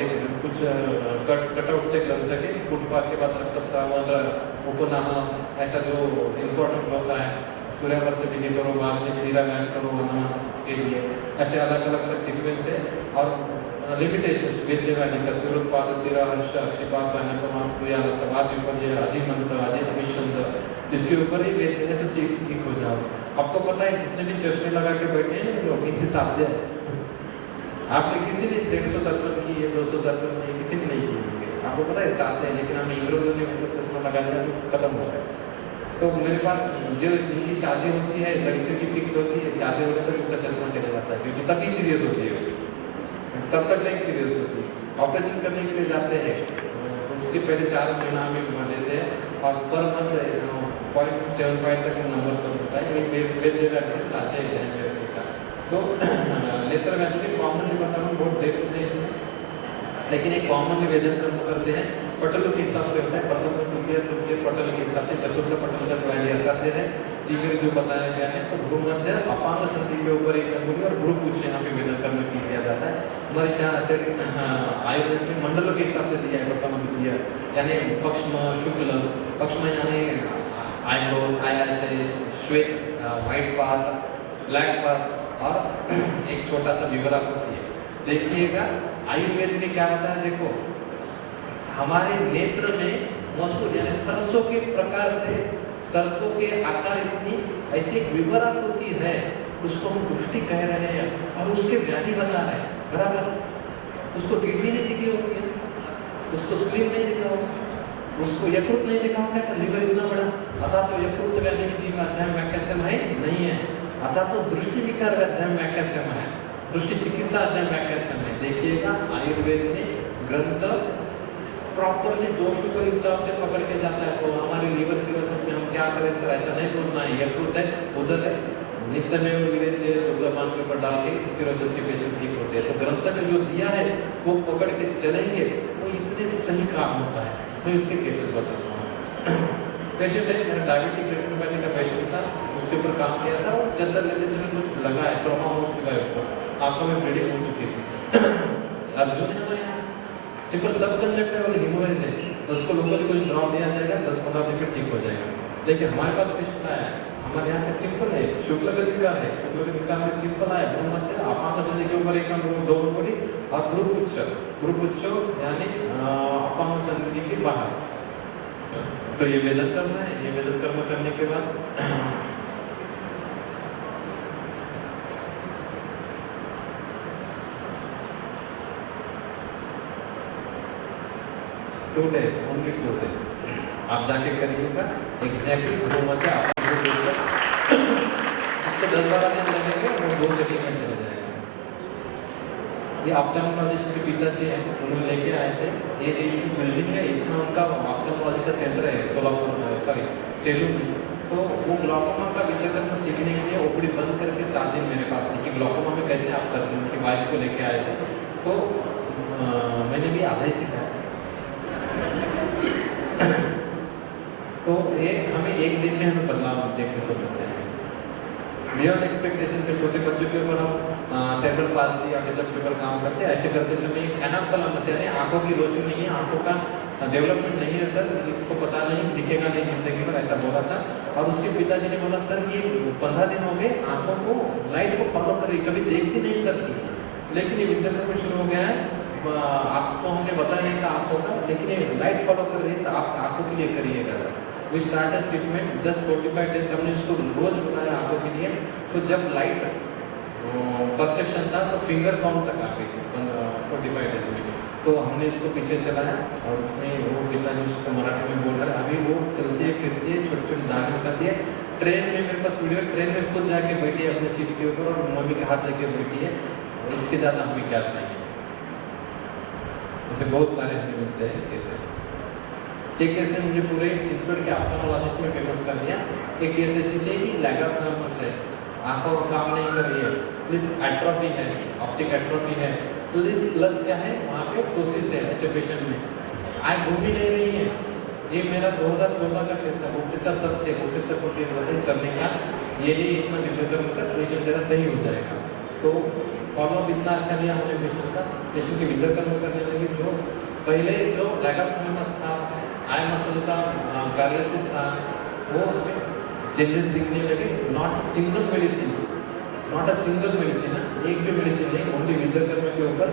एक कुछ कटआउट से ग्रंथ के फुटपा के बाद रक्तस्रावन उपनाह ऐसा जो इम्पोर्टेंट होता है, सूर्यावर्त विधि करो, बाद में सीरा गान करो वहाँ के लिए, ऐसे अलग अलग सीक्वेंस है। और लिमिटेशंस वेद्यवादी का सूर्योत्पाद सीरा हर्ष शिपाक अनुपमा क्रिया समाज विपर्य अधिमंत्र अधि अभिषंद, इसके ऊपर ही वेद्य है तो सीख ठीक हो जाओ। अब तो पता है जितने भी चश्मे लगा के बैठे हैं लोग इनके साथ है, आपने किसी ने 150 दर्पण की है, 200 दर्पण की, किसी ने नहीं की, आपको पता है साथ है, लेकिन हम इंग्रोजों ने चश्मा लगा दिया तो खत्म हो गया। तो मेरे पास जो जिनकी शादी होती है, लड़कियों की फिक्स होती है, शादी होने तक उसका चश्मा चला जाता है क्योंकि तभी सीरियस होती है, तब तक नहीं सीरियस होती। ऑपरेशन करने के लिए जाते हैं उसके पहले 4 महीना में देते हैं और पर मंथ 0.75 तक नंबर तो होता है, साथ है। तो नेत्र व्याधि के कॉमन बता रहा हूँ, बहुत डेप्थ है इसमें, लेकिन एक कॉमन निवेदन कर्म करते हैं पटलों के हिसाब से होता है। प्रथम तृतीय पटल के हिसाब से, चतुर्थ पटल का व्याधि असाध्य है, तीसरे जो बताया गया है। तो भ्रू मध्य अपांग संधि के ऊपर एक अंगुली और भ्रू कुछ यहाँ पे वेदन कर्म किया जाता है। हमारे आयुर्वेद में मंडलों के हिसाब से दिया है प्रथम द्वितीय, यानी पक्ष्म शुक्ल, पक्ष्म यानी आईब्रोज आईलैशेस, श्वेत व्हाइट पार्ट, ब्लैक पार्ट, और एक छोटा सा विवरा होती है। देखिएगा आयुर्वेद में क्या होता है, देखो हमारे नेत्र में मसूर यानी सरसों के प्रकार से, सरसों के आकार इतनी ऐसी एक विवरा होती है, उसको हम दृष्टि कह रहे हैं और उसके व्याधि बता रहे हैं, बराबर। उसको किडनी नहीं दिखी होती है, उसको स्प्लीन नहीं दिखा होगा, उसको यकृत नहीं दिखा होगा, लिवर इतना बड़ा, अतः तो यकृत व्याधि विधि में अध्ययन व्याख्या नहीं है, अतः तो दृष्टि विकार अध्ययन व्याख्या है, दृष्टि चिकित्सा अध्ययन व्याख्या है। देखिएगा आयुर्वेद में ग्रंथ प्रॉपरली दोषों के हिसाब से पकड़ के जाता है। तो हमारे लीवर सिरोसिस में हम क्या करें सर, ऐसा नहीं बोलना है, यकृत है उधर है, नित्य में से दुर्गमान के ऊपर डाल के सिरोसिस के पेशेंट ठीक होते हैं। तो ग्रंथ में जो दिया है वो पकड़ के चलेंगे तो इतने सही काम होता है। मैं इसके केसेस बताता हूँ। पेशेंट है, मेरा डायबिटिक रेटिनोपैथी का पेशेंट था, उसके ऊपर काम किया था, वो चद्दर लेने से कुछ लगा है, ट्रॉमा हो चुका है, उसको आंखों में ब्लीडिंग हो चुकी थी। अर्जुन है हमारे यहाँ सिंपल सब कंजक्टिव वाली हेमोरेज है, उसको लोकली कुछ ड्रॉप दिया जाएगा, 10-15 दिन में ठीक हो जाएगा। लेकिन हमारे पास पेशेंट आया है, हमारे यहाँ पे सिंपल है, शुक्ल गतिका है, शुक्ल गतिका में सिंपल है, भ्रू मध्य अपांग संधि के ऊपर एक अंगुली, 2 अंगुली और भ्रूपुच्छ यानी अपांग संधि के बाहर। तो ये वेदन कर्म है। ये वेदन कर्म करने के बाद 2 days, only 2 days आप जाके करिएगा एग्जैक्टली भ्रू मध्य इसको 10-12 दिन लगेंगे, वो 2 सेटिंग चला जाएगा। ये ऑप्थेल्मोलॉजिस्ट के पिताजी हैं, उन्होंने लेके आए थे, ये बिल्डिंग है, इतना उनका ऑप्थेल्मोलॉजी का सेंटर है सेलू में। तो वो ग्लॉकोमा का विद्याकर्म सीखने के लिए ओपीडी बंद करके 7 दिन मेरे पास थी कि ग्लॉकोमा में कैसे आप करते हैं। उनकी वाइफ को लेके आए थे, तो मैंने भी आधा ही सीखा। तो ये हमें 1 दिन में हमें बदलाव देखने को मिलते हैं बियॉन्ड एक्सपेक्टेशन के। छोटे बच्चों के ऊपर हम सेरेब्रल पाल्सी या ऑटिज्म के ऊपर काम करते हैं। ऐसे करते समय एक एनाप्थेलेमस यानी आंखों की रोशनी नहीं है, आंखों का डेवलपमेंट नहीं है सर, इसको पता नहीं, दिखेगा नहीं जिंदगी में, ऐसा बोला था। और उसके पिताजी ने बोला सर ये 15 दिन हो गए, आंखों को लाइट को फॉलो कर रही, कभी देखती नहीं सर थी। लेकिन ये विद्यार्थी में शुरू हो गया है। आपको हमने बताया था आंखों का, लेकिन ये लाइट फॉलो कर रही है तो आप आंखों के लिए करिएगा sir. We started treatment 10-45 days हमने इसको रोज बनाया आंखों के लिए। तो जब लाइट परसेप्शन था तो फिंगर काउंट तक आ गई 45 डेज में। तो हमने इसको पीछे चलाया और उसमें वो पिताजी उसको मराठी में बोल रहे हैं, अभी वो चलती है फिरती है, छोटी छोटी दाने उठाती है। ट्रेन में मेरे पास वीडियो, ट्रेन में खुद जाके बैठी है अपनी सीट के ऊपर और मम्मी के हाथ लेके बैठी है। इसके ज़्यादा हमें क्या चाहिए। ऐसे बहुत सारे हमें मिलते हैं केसेस। एक केस ने मुझे पूरे चित्तौड़ के ऑप्थेल्मोलॉजिस्ट में फेमस कर दिया। एक केस ऐसी थी कि लैगाथ्रामस है, आंखों का काम नहीं कर रही है, प्लस एट्रोफी है, ऑप्टिक एट्रोफी है, प्लस क्या है वहाँ पे कोसिस है ऐसे पेशेंट में, आँख घूम ही नहीं रही है। ये मेरा 2014 का केस था। प्रोफेसर तब थे, प्रोफेसर को एडवर्टाइज करने का ये इतना विद्याकर्म का पेशेंट तेरा सही हो जाएगा। तो फॉलोअप इतना अच्छा लिया हमने पेशेंट का, पेशेंट की विद्याकर्म करने लगे। जो पहले जो लैगाथ्रामस था, आई मसल का पैरालिसिस था, वो हमें चेंजेस दिखने लगे। Not single medicine, not a single medicine, एक भी मेडिसिन नहीं, ओनली विद्याकर्म के ऊपर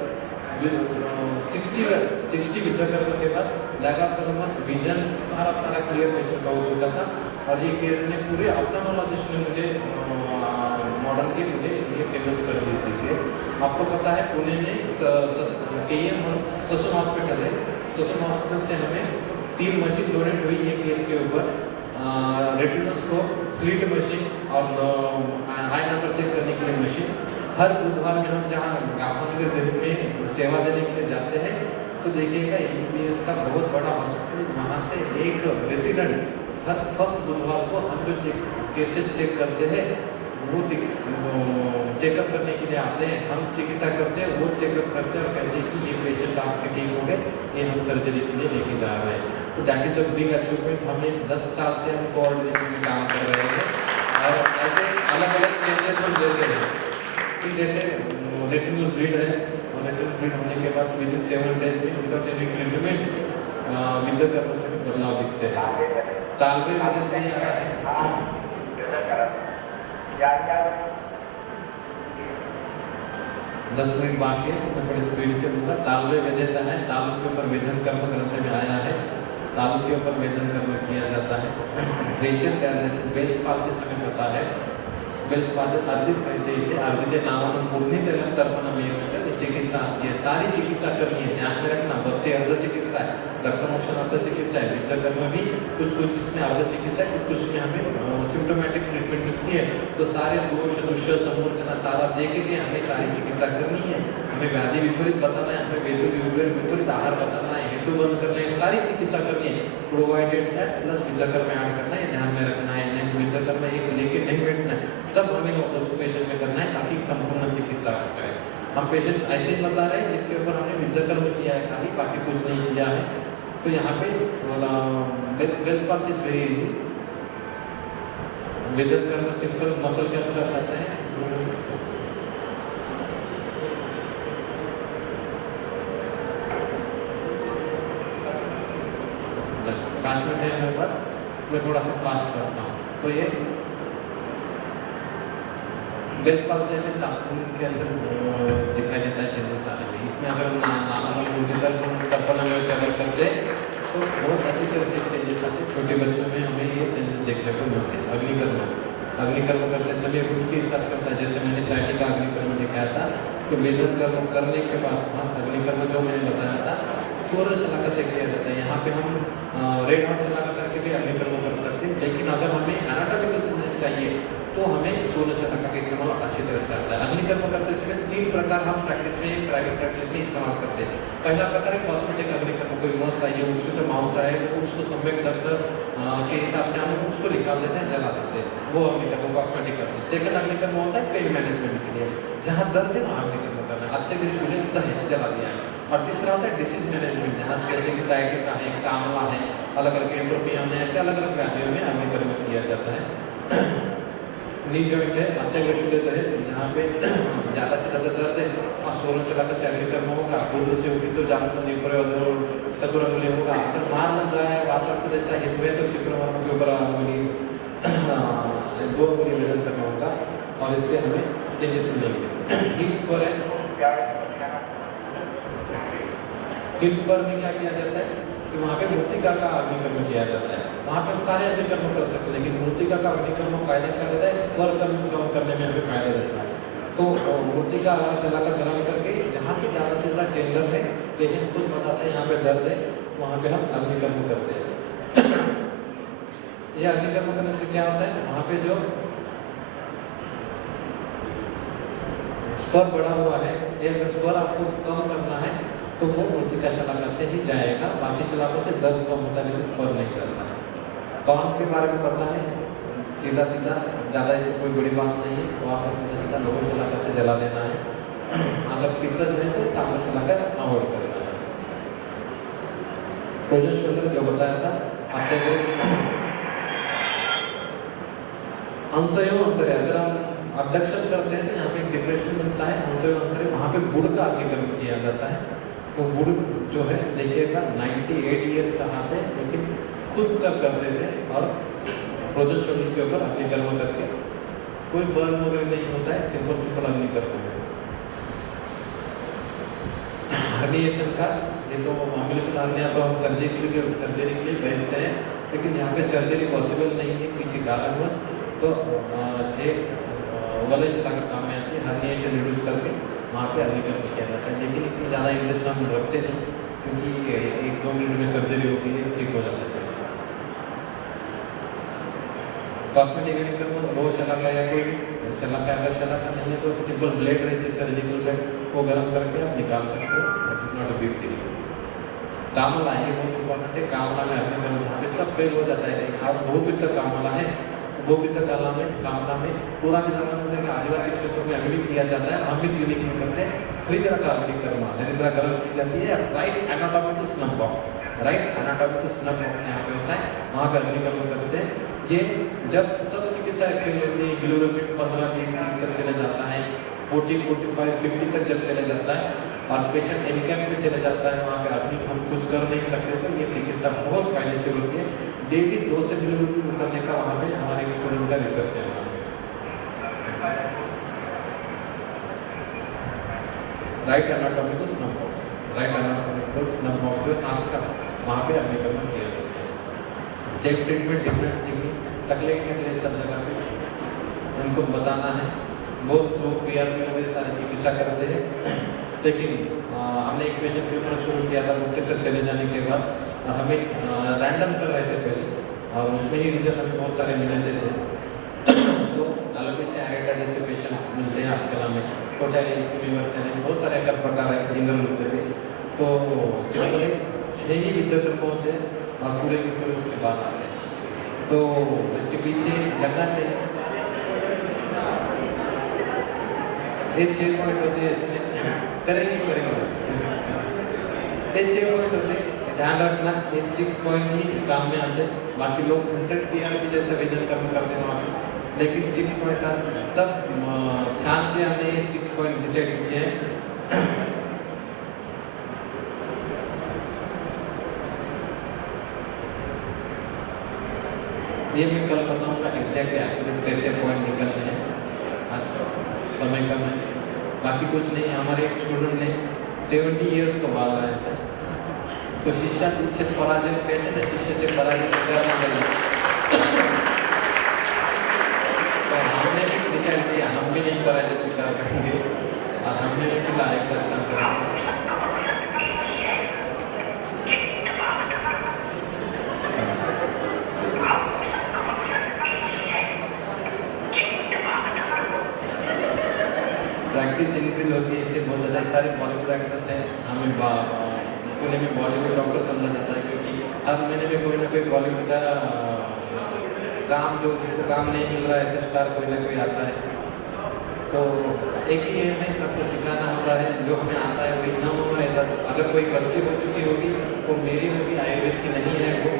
60 विद्याकर्म के बाद लैगाथ्रामस विजन सारा क्लियर पेशेंट का हो चुका था। और ये केस ने पूरे ऑप्थेल्मोलॉजिस्ट ने मुझे मॉडर्न के मुझे ये फेमस कर दी थी केस। आपको पता है पुणे में ससुन हॉस्पिटल है, ससुन हॉस्पिटल से हमें 3 मशीन डोनेट हुई है केस के ऊपर। रेटिनोस्कोप, स्लिट मशीन और आई नंबर चेक करने के लिए मशीन। हर बुधवार में हम जहाँ आंखों के दिन में सेवा देने के लिए जाते हैं तो देखिएगा एमबीबीएस का बहुत बड़ा हॉस्पिटल, वहाँ से एक रेसिडेंट हर फर्स्ट बुधवार को हम जो केसेस चेक करते हैं वो चेकअप करने के लिए आते हैं। हम चिकित्सा करते हैं, वो चेकअप करते हैं और कहते हैं कि ये पेशेंट आपके ठीक हो गए, ये हम सर्जरी के लिए लेके जा रहे हैं। तो that is a big achievement. हमने 10 साल से हम कोऑर्डिनेशन में काम कर रहे हैं और ऐसे अलग अलग चेंजेस हम देते हैं। कि जैसे रेटिनल ब्लीड है, और रेटिनल ब्लीड होने के बाद विदिन 7 डेज में विदाउट एनी ट्रीटमेंट विद्याकर्म से बदलाव दिखते हैं। तालबे वजन नहीं आ रहा है। 10 मिनट बाकी है, मैं थोड़ी स्पीड से बोलूँगा। तालबे वेदेता है, तालु के ऊपर वेदन कर्म ग्रंथ में आया है, तालु के ऊपर वेदन कर्म किया जाता है। फेशियल पैरालिसिस, बेल्स पाल्सी हमें पता है, बेल्स पाल्सी अर्धित कहते हैं, अर्धित नामन पूर्णि तेलम तर्पण में चिकित्सा, ये सारी चिकित्सा करनी है, ध्यान में रखना। बस्ते अर्ध चिकित्सा है, रक्तमोक्षण अर्ध चिकित्सा है, विद्याकर्म भी कुछ इसमें अर्ध चिकित्सा है, कुछ में हमें सिम्टोमेटिक ट्रीटमेंट मिलती है। तो सारे दोष दुष्य समूर्चना सारा देख के हमें सारी चिकित्सा करनी है। हमें व्याधि विपरीत बताना है, हमें वेदु विपरीत आहार बताना है, हेतु बंद करना है, सारी चिकित्सा करनी है। प्रोवाइडेड है प्लस विद्याकर्म ऐड करना है, ध्यान में रखना है। नहीं विद्याकर्म एक लेके नहीं बैठना है, सब हमें पेशेंट में करना है ताकि संपूर्ण चिकित्सा करें। हम पेशेंट ऐसे ही बता रहे हैं जिनके ऊपर हमने विद्याकर्म किया है खाली, बाकी कुछ नहीं किया है। तो यहाँ पे Bell's palsy is very easy. Viddhakarma simple muscle के अनुसार करते हैं। 5 मिनट है मेरे पास, मैं थोड़ा सा फास्ट करता हूँ। तो ये बेल्स पाल्सी में साबुन के अंदर दिखाई देता है चेंजेस आने में। इसमें अगर करते तो बहुत अच्छी तरह से चेंजेस आते। छोटे बच्चों में हमें ये चेंजेस देखने को मिलते हैं। अग्निकर्म करते समय उनके हिसाब से होता है। जैसे मैंने साइटी का अग्निकर्म दिखाया था, तो वेदन कर्म करने के बाद अग्निकर्म जो मैंने बताया था सूर्य शलाका से किया जाता है। यहाँ पे हम रेड हॉट शलाका करके भी अग्निकर्म कर सकते हैं, लेकिन अगर हमें एनाटॉमिकल चेंजेस चाहिए तो हमें सूर्य शलाका का इस्तेमाल अच्छी तरह से आता है। अग्निकर्म करते समय 3 प्रकार हम प्रैक्टिस में, प्राइवेट प्रैक्टिस में इस्तेमाल करते हैं। पहला प्रकार है कॉस्मेटिक अग्निकर्म। कोई मौस आई है, उसमें तो माउस आए तो उसको सम्यक दर्द के हिसाब से हम उसको निकाल देते हैं, जला देते हैं, वो अग्निकर्म कॉस्मेटिक करते हैं। सेकंड अग्निकर्म होता है पेन मैनेजमेंट के लिए, जहाँ दर्द है वहाँ अग्निकर्म करना है, अत्यधिक सूर्य है जला दिया है। और तीसरा होता है डिसीज मैनेजमेंट, जहाँ जैसे कि साइटिका है, कामला है, अलग अलग एंट्रोपियम है, ऐसे अलग अलग व्याधियों में अग्निकर्म किया जाता है। नी जॉइंट है, अत्यग्रशूलित है, जहाँ पे ज़्यादा से ज़्यादा दर्द है और सूर्य शलाका से अग्निकर्म होगा। बुध से होगी तो जाम से चतुरंगुली होगा। अगर मार लग रहा है, वातर को जैसा हित में तो शुक्रवार के ऊपर 2 अंगुली वेदन करना होगा और इससे हमें चेंजेस मिलेंगे। हिप्स पर है हिल्सबर्ग में क्या किया जाता है कि वहाँ पे मूर्तिका का अग्निकर्म किया जाता है। वहाँ पे हम सारे अग्निकर्म कर सकते हैं, लेकिन मूर्तिका का अग्निकर्म फायदा क्या देता है, स्वर कर्म करने में हमें फायदा देता है। तो मूर्तिका शिला का ग्रहण करके जहाँ पे ज़्यादा से ज़्यादा टेंडर है, पेशेंट खुद बताता है यहाँ पे दर्द है, वहाँ पे हम अग्निकर्म करते हैं। ये अग्निकर्म करने से क्या होता है, वहाँ पे जो स्वर बढ़ा हुआ है, एक स्वर आपको कम करना है तो वो मूर्तिका शलाका से ही जाएगा, बाकी शलाकों से दर्द कम होता है लेकिन स्वर नहीं करता है। कौन के बारे में पता है, सीधा सीधा, ज़्यादा इसमें कोई बड़ी बात नहीं है, वो आपको सीधा सीधा लोगों शलाका से जला देना है। अगर पित्तज है तो ताम्र शलाका अवॉइड करना है। कोजन शोल्डर जो बताया था आपके अंशयो अंतरे, अगर हम अबडक्शन करते हैं तो यहाँ पे एक डिप्रेशन मिलता है, अंशयो अंतरे, वहाँ पे गुड़ का अग्निकर्म किया जाता है। तो गुड़ जो है देखिएगा 98 ईयर्स का हाथ है, लेकिन खुद सब करते थे और प्रोजन शोल्डर के ऊपर अग्निकर्म करके कोई बर्न वगैरह नहीं होता है, सिंपल अग्निकर्म है। हर्निएशन का ये तो अम्बिलिकल हर्निया तो हम सर्जरी के लिए भेजते हैं, लेकिन यहाँ पे सर्जरी पॉसिबल नहीं है किसी कारणवश, तो एक वलय शलाका का काम में आती है, हर्निएशन रिड्यूस करके वहाँ पे अग्निकर्म किया जाता है। लेकिन इसमें ज़्यादा इंटरेस्ट हम रखते नहीं, क्योंकि 1-2 मिनट में सर्जरी होती है, ठीक हो जाता है। कॉस्मेटिक अग्निकर्म वो शलाका या कोई शलाका, अगर शलाका नहीं है तो सिंपल ब्लेड रहती है, सर्जिकल ब्लेड, वो गर्म करके आप निकाल सकते हो, that is not a big deal. कामला ये बहुत इंपॉर्टेंट है, कामला में अग्निकर्म जहाँ पे सब फेल हो जाता है, आप भूपित्त कामला है, भूपित्त काला में कामला में पुराने जमाने से आदिवासी क्षेत्रों में अभी भी किया जाता है, हम भी क्लिनिक में करते हैं। हृदय का अग्निकर्म, हृदय गर्म की जाती है, right anatomic snub box, right anatomic snub box यहाँ पे होता है, वहाँ पे अग्निकर्म करते हैं। ये जब सब चिकित्साएं फेल होती है, ग्लोरोमिन 15-20 तक चले जाता है, 40, 45, 50 तक जब चले जाता है और पेशेंट इनकैम पे चले जाता है, वहाँ पे अभी हम कुछ कर नहीं सकते, तो ये चिकित्सा बहुत फायदेशीर होती है। डेली 2 से ग्लोरोमिन करने का वहाँ पे हमारे स्टूडेंट का रिसर्च है। Right anatomical snub box, right anatomical snub box जो नाक का, वहाँ पे अग्निकर्म किया जाता है। सेफ ट्रीटमेंट डिफरेंट तकलीफ के लिए सब जगह पे उनको बताना है। बहुत लोग PRP में सारी चिकित्सा करते हैं, लेकिन हमने एक पेशेंट के ऊपर शुरू किया था, डॉक्टर से चले जाने के बाद हमें रैंडम कर रहे थे पहले, और उसमें ही रिजल्ट हमें बहुत सारे मिलते थे। तो एलोपेशिया एरेटा जैसे पेशेंट मिलते हैं आजकल हमें, टोटैलिटी फीवर से बहुत सारे अगर प्रकार है जिंगल होते थे, तो सिर्फ 6 ही विद्युत होते हैं और पूरे के पूरे उसके बाद आते हैं। तो इसके पीछे लगना चाहिए, ये 6 पॉइंट होते हैं, इसमें करेंगे ये 6 पॉइंट होते हैं, ध्यान रखना ये 6 पॉइंट ही काम में आते हैं। बाकी लोग 100 PRP जैसा विजन कर्म करते हैं वहाँ पे, लेकिन 6 पॉइंट सब छान के हमने ये 6 पॉइंट डिसाइड किए हैं। ये मैं कल बताऊंगा एग्जैक्ट एक्यूरेट कैसे पॉइंट निकलने हैं, आज समय कम है। बाकी कुछ नहीं, हमारे एक स्टूडेंट ने 70 ईयर्स को बाल रहे थे, तो शिष्य से पराजय कहते हैं, शिष्य से पराजय करना चाहिए। तो हमने भी डिसाइड किया हम भी नहीं पराजय स्वीकार करेंगे और हमने भी फिलहाल एक दर्शन करेंगे। प्रैक्टिस इंक्रीज होती है, इससे बहुत ज़्यादा सारे बॉलीवुड एक्टर्स हैं, हमें पुणे में बॉलीवुड डॉक्टर समझा जाता है, क्योंकि हर महीने में कोई ना कोई बॉलीवुड का काम, जो जिसको काम नहीं मिल रहा है ऐसे स्टार कोई ना कोई आता है। तो एक ही एम है, सबको सिखाना होता है, जो हमें आता है वही ना होना रहता। अगर कोई गलती हो चुकी होगी वो मेरी होगी, आयुर्वेद की नहीं है वो,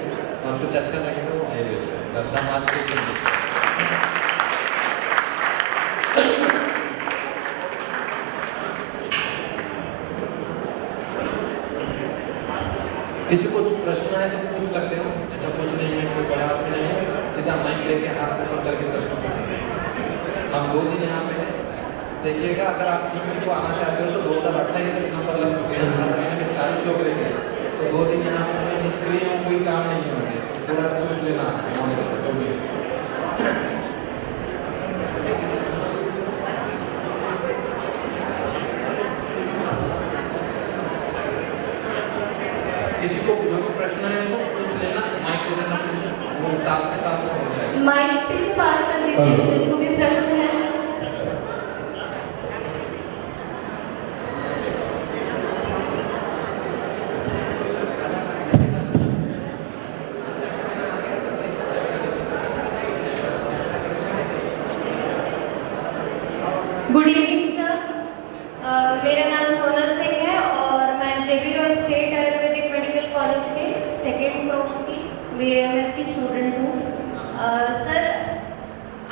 और कुछ अच्छा लगेगा वो आयुर्वेद रस्ता बात के। किसी को प्रश्न है तो पूछ सकते हो, ऐसा कुछ नहीं है, कोई बड़ा बात नहीं है, सीधा माइक लेके हाथ ऊपर करके प्रश्न पूछ सकते हैं। हम 2 दिन यहाँ पे हैं, देखिएगा, अगर आप सीपी को आना चाहते हो तो 2028 तक नंबर लग चुके हैं। हर महीने में 40 लोग रहते हैं, तो 2 दिन यहाँ पे निष्क्रिय हूँ, कोई काम नहीं है मुझे, पूरा चूस लेना है नॉलेज को जो भी है। किसी को जो भी प्रश्न है तो पूछ लेना, माइक पे देना, वो साथ में हो जाएगा। माइक पीछे पास कर दीजिए जिनको भी प्रश्न है। गुड इवनिंग सर, मेरा नाम सोनल सिंह है और मैं JB road state ayurvedic medical college के सेकेंड प्रोफ की बीएमएस की स्टूडेंट हूँ। सर,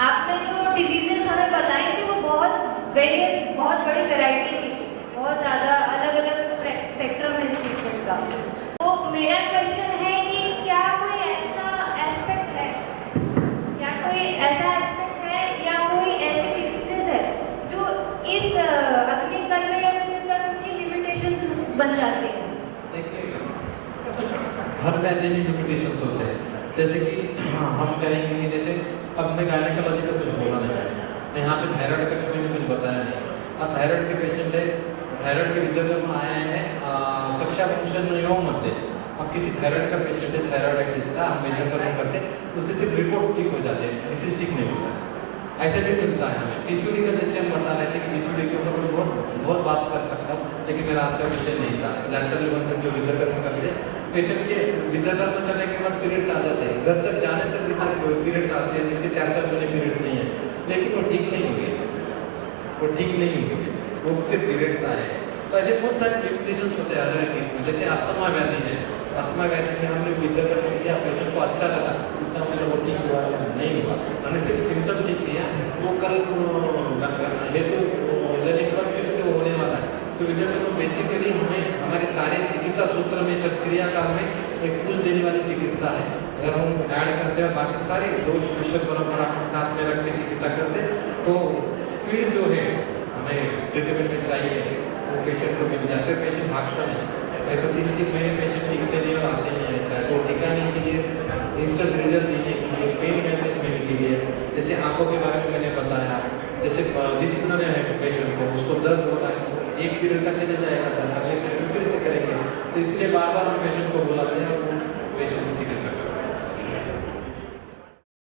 आपने जो डिजीजेस हमें बताई थी वो बहुत बड़ी वैरायटी की, बहुत ज़्यादा अलग अलग स्पेक्ट्रम है इस ट्रीटमेंट का। तो मेरा क्वेश्चन है कि क्या कोई ऐसा एस्पेक्ट है या कोई ऐसी डिजीजेस है जो इस अग्निकर्म या विकर्म की लिमिटेशंस बन जाती हैं? देखिए, हर व्याधि में लिमिटेशंस होते हैं। जैसे कि हम कहेंगे कि जैसे अब मैं गायनेकोलॉजी का कुछ बोला नहीं है, मैं यहाँ पे थायराइड का मैंने कुछ बताया नहीं। अब थायराइड के पेशेंट है, थायराइड के विद्यालय में आए हैं कक्षा पुरुषों मध्य। अब किसी थायराइड का पेशेंट है, थायराइडाइटिस का हम विद्याकर्म करते हैं, उसके सिर्फ रिपोर्ट ठीक हो जाते हैं, डिसीज ठीक नहीं होता। ऐसे भी मिलता है हमें। पीसीओडी का जैसे हम बता रहे थे कि पीसीओडी के ऊपर मैं बहुत बात कर सकता हूँ, लेकिन मेरा आज का विषय नहीं था। लैटरल लिवर जो विद्याकर्म करते पेशेंट के विद्याकर्म करने के बाद पीरियड्स आ जाते हैं, घर तक जाने तक पीरियड्स आते हैं, जिसके 4 महीने पीरियड्स नहीं है, लेकिन वो ठीक नहीं हुए, वो सिर्फ पीरियड्स आए। तो ऐसे बहुत सारे लिमिटेशंस होते हैं हर केस में। जैसे अस्थमा व्याधि है, अस्थमा व्याधि में हमने विद्याकर्म किया, पेशेंट को अच्छा लगा, इसका मतलब वो ठीक हुआ या नहीं हुआ, मैंने सिर्फ सिम्टम ठीक किया, वो कल हेतु लेने के बाद फिर से वो होने वाला है। तो विद्याकर्म बेसिकली हमें हमारे सारे चिकित्सा सूत्र में, सक्रिया काल में एक कुछ देने वाली चिकित्सा है। अगर हम ऐड करते हैं बाकी सारी दोष विषय परंपरा के साथ में रख के चिकित्सा करते, तो स्पीड जो है हमें ट्रीटमेंट में चाहिए वो पेशेंट को मिल जाते हैं। पेशेंट भागता नहीं, तो 3-3 महीने पेशेंट टिकते नहीं और आते नहीं, ऐसा है। तो टिकाने के लिए, इंस्टेंट रिजल्ट देने के लिए, पेन मैनेजमेंट के लिए, जैसे आंखों के बारे में मैंने बताया, जैसे डिस्प्लिनरी है पेशेंट को, उसको दर्द हो रहा है, एक पीरियड का चले जाएगा दर्द, अगले पीरियड फिर से करेंगे, तो इसलिए बार बार हम पेशेंट